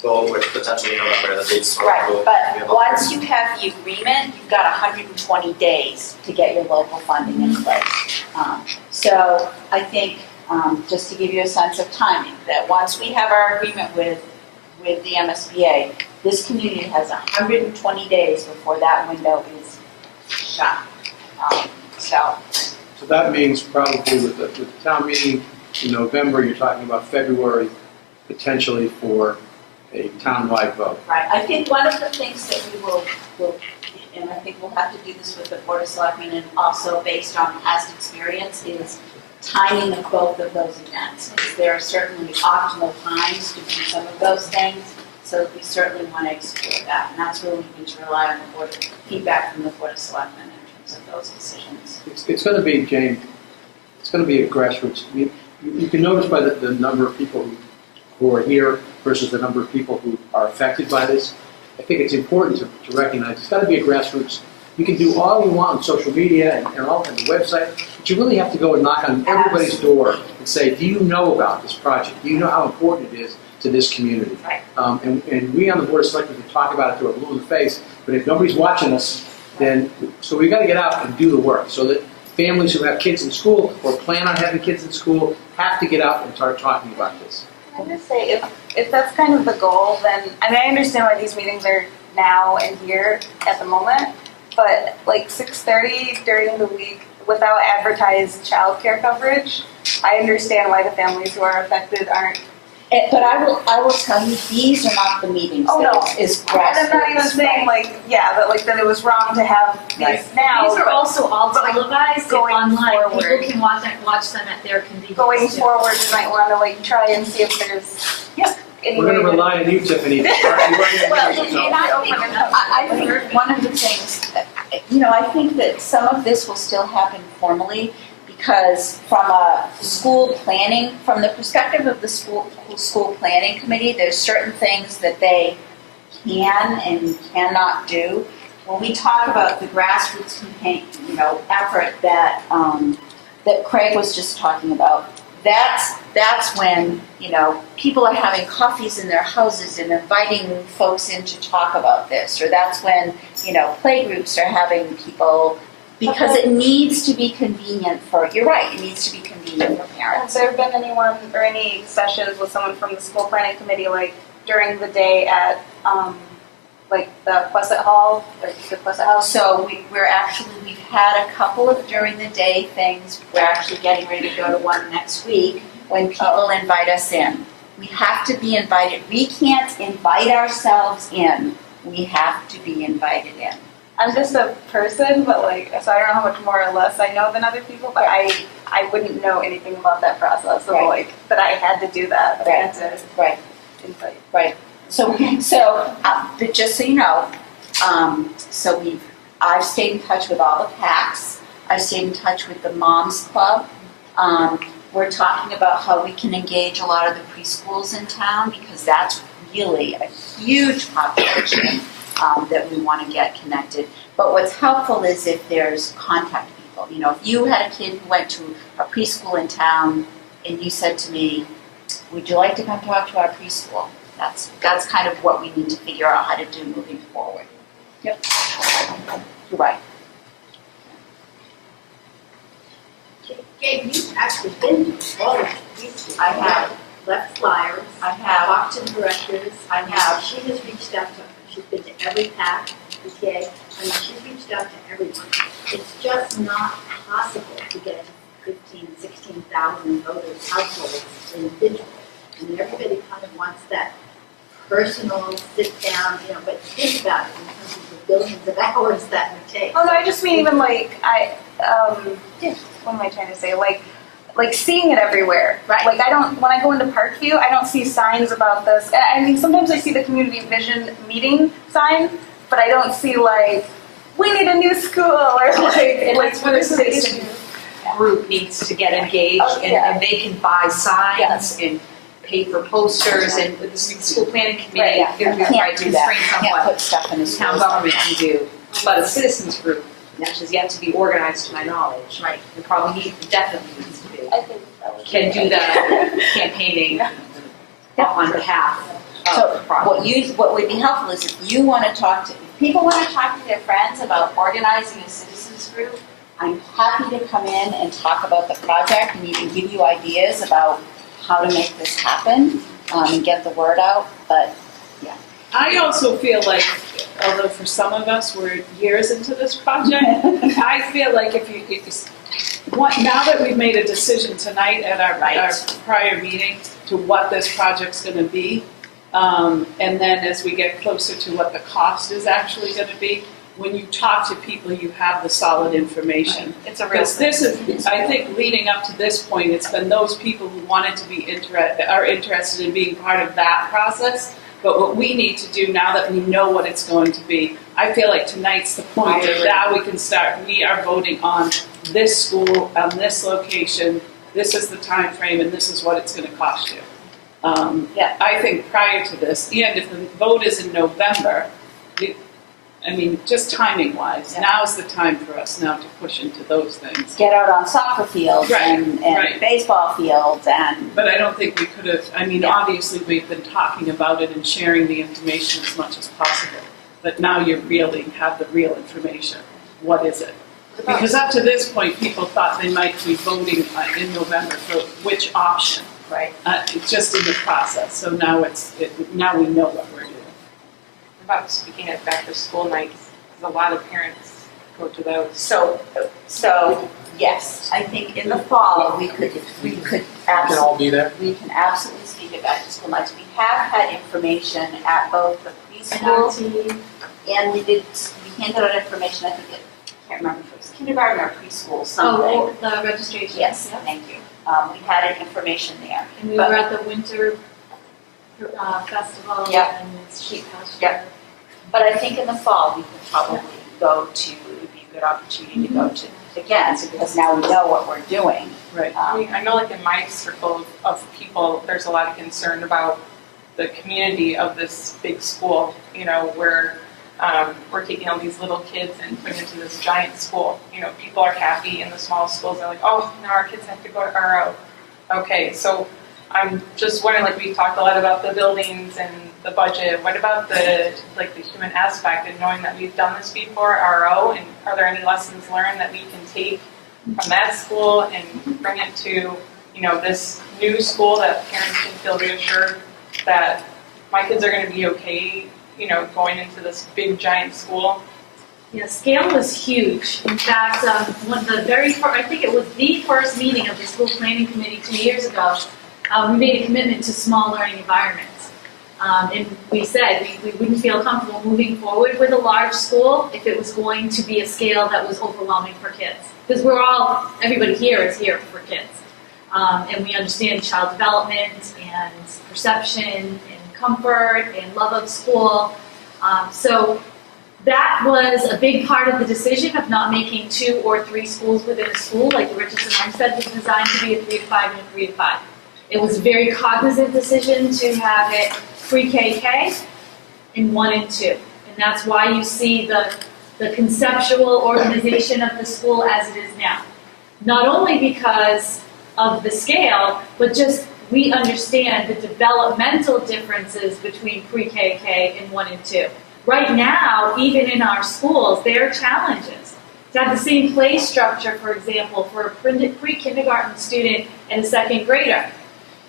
vote, which potentially November, the date's right, but once you have the agreement, you've got 120 days to get your local funding in place. So I think, just to give you a sense of timing, that once we have our agreement with the MSBA, this community has 120 days before that window is shut. So that means probably with the town meeting in November, you're talking about February potentially for a town-wide vote. Right. I think one of the things that we will, and I think we'll have to do this with the Board of Selectmen and also based on past experience, is timing of both of those events. There are certainly optimal times to do some of those things, so we certainly want to explore that. And that's where we need to rely on the board, feedback from the Board of Selectmen in terms of those decisions. It's going to be, Jane, it's going to be a grassroots. You can notice by the number of people who are here versus the number of people who are affected by this. I think it's important to recognize it's got to be a grassroots. You can do all you want on social media and all on the website, but you really have to go and knock on everybody's door and say, do you know about this project? Do you know how important it is to this community? Right. And we on the Board of Selectmen can talk about it till we're blue in the face, but if nobody's watching us, then, so we've got to get out and do the work so that families who have kids in school or plan on having kids in school have to get out and start talking about this. I'm going to say, if that's kind of the goal, then, I mean, I understand why these meetings are now and here at the moment, but like 6:30 during the week without advertised childcare coverage, I understand why the families who are affected aren't. But I will tell you, these are not the meetings. Oh no, is I'm not even saying that it was wrong to have these now. These are also all televised going online. Forward. People can watch them at their convenience. Going too. forward, you might want to try and see if there's any We're going way to rely on you, Tiffany. I think one of the things, I think that some of this will still happen formally because from a school planning, from the perspective of the school planning committee, there's certain things that they can and cannot do. When we talk about the grassroots campaign, effort that Craig was just talking about, that's when, people are having coffees in their houses and inviting folks in to talk about this, or that's when, playgroups are having people, because it needs to be convenient you're right, it needs to be convenient for parents. Has there been anyone or any sessions with someone from the school planning committee, like during the day at, like the Quessett Hall, or the Quessett House? So we've had a couple of during the day things. We're actually getting ready to go to one next week when people invite us in. We have to be invited. We can't invite ourselves in. We have to be invited in. I'm just a person, but so I don't know how much more or less I know than other people, but I wouldn't know anything about that process. So but I had to do that. I had to invite. Right. So, but just so you know, I've stayed in touch with all the PACs. I've stayed in touch with the Moms Club. We're talking about how we can engage a lot of the preschools in town, because that's really a huge population that we want to get connected. But what's helpful is if there's contact people. If you had a kid who went to a preschool in town and you said to me, would you like to come talk to our preschool? That's kind of what we need to figure out how to do moving forward. Yep. You're right. Gabe, you've actually been to all of these. I have. Left flyers. I have. Talked to the directors. I have. She has reached out to, she's been to every PAC, PTA, and she's reached out to everyone. It's just not possible to get 15, 16,000 voters, households, individually. And everybody kind of wants that personal sit down, but think about it in terms of the billions of hours that would take. Oh no, I just mean even what am I trying to say? Like seeing it everywhere. Right. Like when I go into Parkview, I don't see signs about this. I mean, sometimes I see the community vision meeting sign, but I don't see we need a new school or That's where the citizen group needs to get engaged, and they can buy signs and paper posters, and the school planning committee, they're trying to constrain somewhat town government can do. But a citizens group, which has yet to be organized to my knowledge, and probably definitely needs to be, can do that campaigning on behalf of the project. What would be helpful is if you want to if people want to talk to their friends about organizing a citizens group, I'm happy to come in and talk about the project and even give you ideas about how to make this happen and get the word out, but yeah. I also feel like, although for some of us we're years into this project, I feel like now that we've made a decision tonight at our prior meeting to what this project's going to be, and then as we get closer to what the cost is actually going to be, when you talk to people, you have the solid information. It's a real thing. This is, I think, leading up to this point, it's been those people who wanted to be are interested in being part of that process. But what we need to do now that we know what it's going to be, I feel like tonight's the point that now we can start. We are voting on this school, on this location. This is the time frame, and this is what it's going to cost you. I think prior to this, and if the vote is in November, just timing-wise, now's the time for us now to push into those things. Get out on soccer fields and baseball fields But I don't think we could have, obviously we've been talking about it and sharing the information as much as possible. But now you really have the real information. What is it? Because up to this point, people thought they might be voting in November for which option. Right. It's just in the process. So now now we know what we're doing. About speaking of back to school nights, because a lot of parents go to those. So yes, I think in the fall we could absolutely all be there. We can absolutely speak at back to school nights. We have had information at both the preschool and we handed out information. I think I can't remember if it was kindergarten or preschool. Something. Oh, the registration. Yes, thank you. We had information there. And we were at the winter festival and sheep pasture. Yep. But I think in the fall we could probably go to, it would be a good opportunity to go to again, because now we know what we're doing. Right. I know like in my circle of people, there's a lot of concern about the community of this big school. We're taking all these little kids and putting into this giant school. People are happy in the small schools. They're like, oh, now our kids have to go to RO. Okay, so I'm just wondering, like, we talked a lot about the buildings and the budget. What about the human aspect and knowing that we've done this before, RO, and are there any lessons learned that we can take from that school and bring it to, this new school, that parents can feel reassured that my kids are going to be okay, going into this big giant school? Yeah, scale was huge. In fact, one of the I think it was the first meeting of the school planning committee 2 years ago, we made a commitment to small learning environments. And we said we wouldn't feel comfortable moving forward with a large school if it was going to be a scale that was overwhelming for kids. Because everybody here is here for kids. And we understand child development and perception and comfort and love of school. So that was a big part of the decision of not making 2 or 3 schools within a school, like the Richardson Olmsted was designed to be a 3 to 5 and a 3 to 5. It was a very cognizant decision to have it pre-KK in 1 and 2. And that's why you see the conceptual organization of the school as it is now. Not only because of the scale, but just we understand the developmental differences between pre-KK and 1 and 2. Right now, even in our schools, there are challenges. To have the same play structure, for example, for a pre-kindergarten student and a second grader,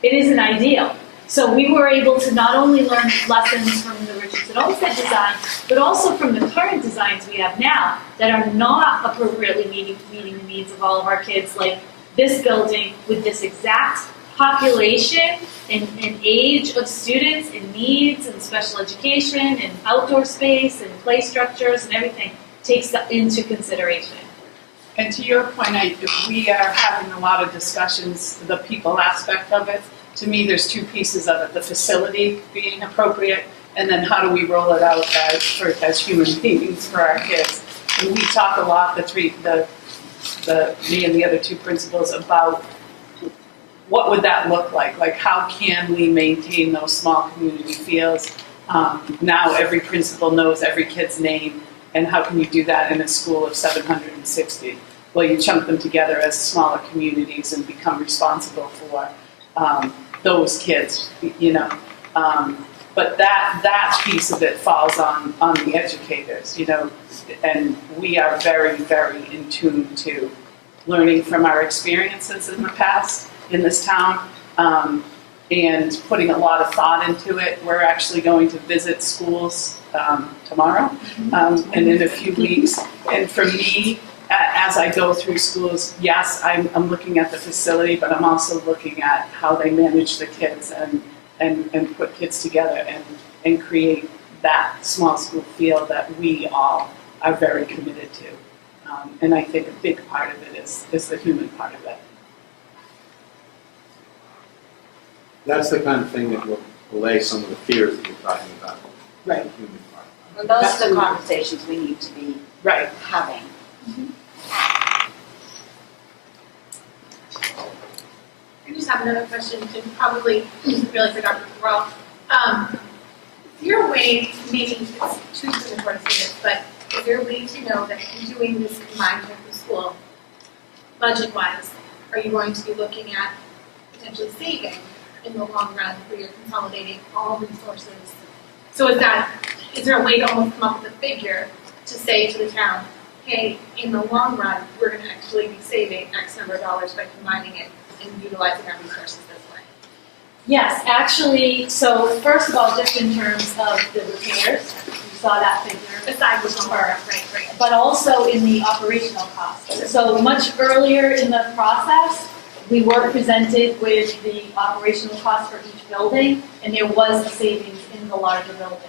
it isn't ideal. So we were able to not only learn lessons from the Richardson Olmsted design, but also from the current designs we have now that are not appropriately meeting the needs of all of our kids, like this building with this exact population and age of students and needs and special education and outdoor space and play structures and everything takes that into consideration. And to your point, we are having a lot of discussions, the people aspect of it. To me, there's 2 pieces of it, the facility being appropriate, and then how do we roll it out as human beings for our kids. And we talk a lot, me and the other 2 principals, about what would that look like? Like, how can we maintain those small community feels? Now every principal knows every kid's name, and how can you do that in a school of 760? Well, you chunk them together as smaller communities and become responsible for those kids, But that piece of it falls on the educators, and we are very, very in tune to learning from our experiences in the past in this town, and putting a lot of thought into it. We're actually going to visit schools tomorrow and in a few weeks. And for me, as I go through schools, yes, I'm looking at the facility, but I'm also looking at how they manage the kids and put kids together and create that small school feel that we all are very committed to. And I think a big part of it is the human part of it. That's the kind of thing that will allay some of the fears that you're talking about. Right. The human part. And those are the conversations we need to be having. I just have another question, and probably really for Dr. Corral. Is there a way, maybe it's too premature to say this, but is there a way to know that in doing this combined type of school, budget-wise, are you going to be looking at potentially saving in the long run where you're consolidating all resources? So is there a way to almost come up with a figure to say to the town, hey, in the long run, we're going to actually be saving X number of dollars by combining it and utilizing our resources this way? Yes, actually, so first of all, just in terms of the repairs, you saw that figure. Aside from right. But also in the operational costs. So much earlier in the process, we were presented with the operational costs for each building, and there was a savings in the larger building.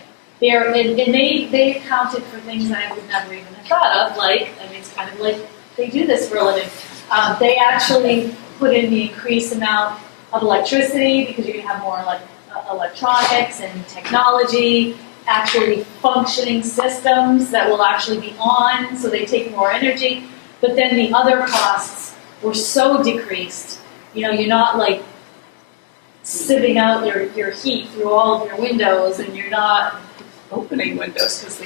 They accounted for things that I would never even have thought of, it's kind of like they do this for a living. They actually put in the increased amount of electricity because you're going to have more electronics and technology, actually functioning systems that will actually be on, so they take more energy. But then the other costs were so decreased. You're not like sieving out your heat through all of your windows, and you're not opening windows because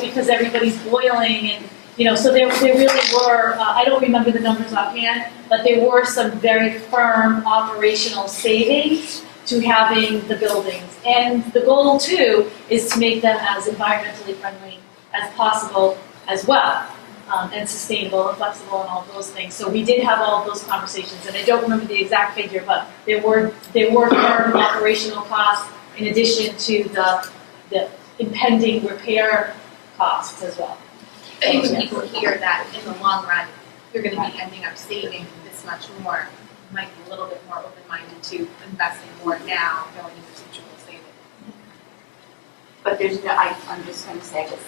because everybody's boiling, So there really were, I don't remember the numbers offhand, but there were some very firm operational savings to having the buildings. And the goal too is to make them as environmentally friendly as possible as well, and sustainable and flexible and all those things. So we did have all of those conversations, and I don't remember the exact figure, but there were firm operational costs in addition to the impending repair costs as well. I think when people hear that in the long run, you're going to be ending up saving this much more, you might be a little bit more open-minded to investing more now, knowing in the future we'll save it. But there's no, I'm just going to say this,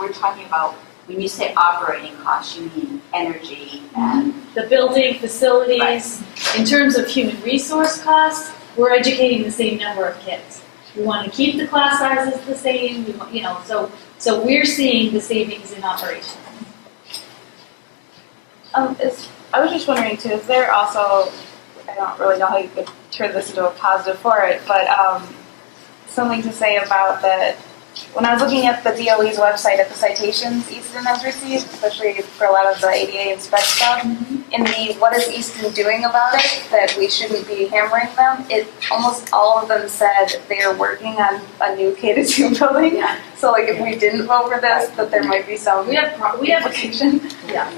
we're talking about, when you say operating costs, you mean energy and... The building, facilities, right. In terms of human resource costs, we're educating the same number of kids. We want to keep the class sizes the same, so we're seeing the savings in operations. I was just wondering too, is there also, I don't really know how you could turn this into a positive for it, but something to say about that, when I was looking at the DOE's website at the citations Easton has received, especially for a lot of the ADA and spec stuff, in the what is Easton doing about it, that we shouldn't be hammering them, almost all of them said they are working on a new K-2 building. Yeah. So like if we didn't vote for this, that there might be some implication. Yeah.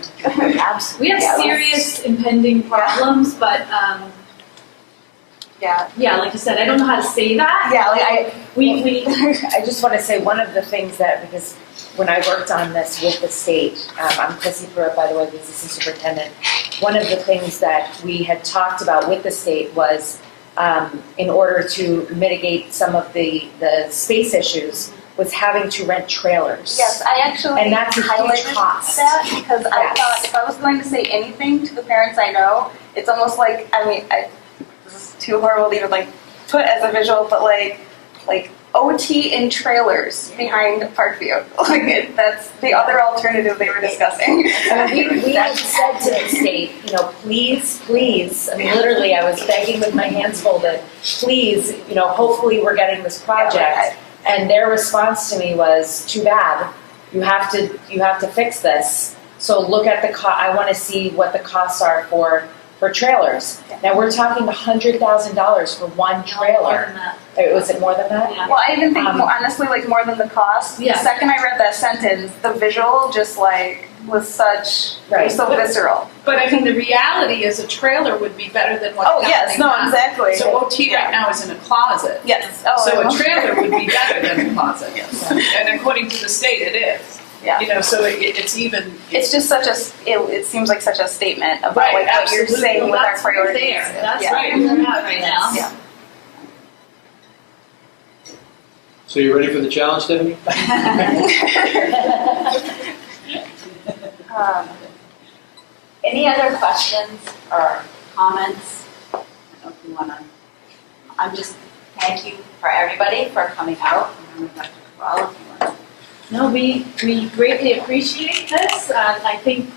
We have serious impending problems, but yeah, like you said, I don't know how to say that. Yeah, like I just want to say one of the things that, because when I worked on this with the state, I'm Chrissy Pruitt, by the way, the assistant superintendent. One of the things that we had talked about with the state was in order to mitigate some of the space issues, was having to rent trailers. Yes, I actually and that's a huge cost. That because I thought if I was going to say anything to the parents I know, it's almost like, this is too horrible to even like put as a visual, but like OT in trailers behind Parkview. That's the other alternative they were discussing. We had said to the state, please, literally I was begging with my hands folded, please, hopefully we're getting this project. And their response to me was, too bad, you have to fix this. So look at I want to see what the costs are for trailers. Now we're talking $100,000 for one trailer. Was it more than that? Yeah. Well, I even think honestly, more than the cost. Yeah. The second I read that sentence, the visual just was such so visceral. But I think the reality is a trailer would be better than what's happening yes, no, now. exactly. So OT right now is in a closet. Yes. So a trailer would be better than a closet. Yes. And according to the state, it is. Yeah. So it's even. It's just it seems like such a statement about what you're saying with our priorities. That's right. We're at right now. Yeah. So you ready for the challenge, Stephanie? Any other questions or comments? I don't know if you want to. I'm just thank you for everybody for coming out. And Dr. Cabral, if you want to. No, we greatly appreciate this. I think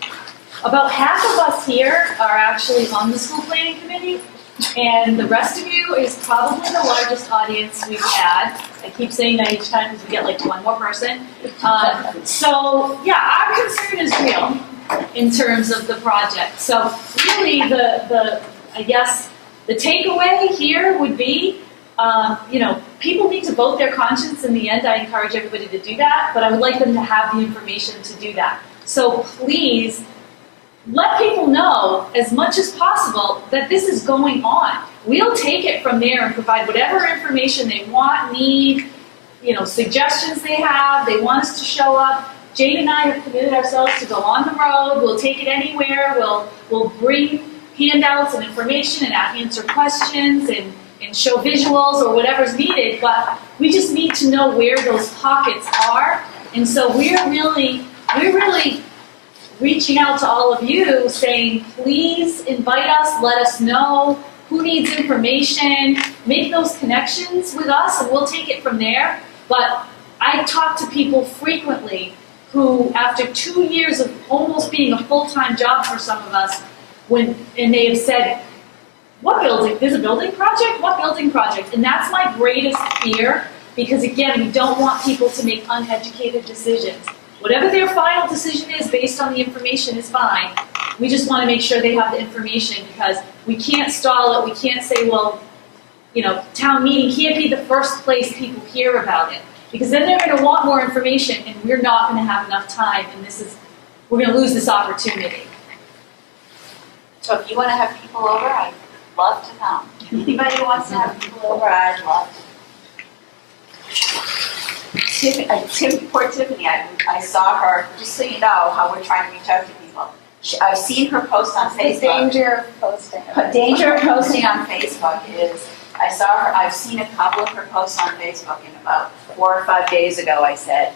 about half of us here are actually on the school planning committee, and the rest of you is probably the largest audience we've had. I keep saying that each time because we get one more person. So yeah, our concern is real in terms of the project. So really I guess the takeaway here would be, people need to vote their conscience in the end. I encourage everybody to do that, but I would like them to have the information to do that. So please, let people know as much as possible that this is going on. We'll take it from there and provide whatever information they want, need, suggestions they have. They want us to show up. Jane and I have committed ourselves to go on the road. We'll take it anywhere. We'll bring handouts and information and answer questions and show visuals or whatever's needed. But we just need to know where those pockets are. And so we're really reaching out to all of you saying, please invite us, let us know who needs information, make those connections with us, and we'll take it from there. But I talk to people frequently who, after 2 years of almost being a full-time job for some of us, and they have said, what building? There's a building project? What building project? And that's my greatest fear, because again, we don't want people to make uneducated decisions. Whatever their final decision is based on the information is fine. We just want to make sure they have the information because we can't stall it. We can't say, well, you know, town meeting can't be the first place people hear about it. Because then they're going to want more information and we're not going to have enough time and we're going to lose this opportunity. So if you want to have people over, I'd love to come. Anybody who wants to have people over, I'd love to. Poor Tiffany, I saw her, just so you know how we're trying to reach out to people. I've seen her post on Facebook. The danger of posting. Danger of posting on Facebook is, I saw her, I've seen a couple of her posts on Facebook, and about 4 or 5 days ago I said,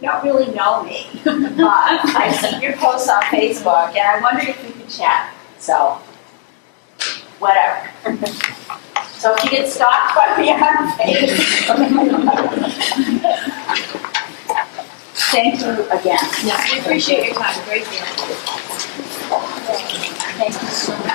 you don't really know me, but I've seen your posts on Facebook, and I wondered if we could chat. So, whatever. So if you get stalked by me on Facebook, thank you again. Yeah, we appreciate your time. Great deal. Thank you so much.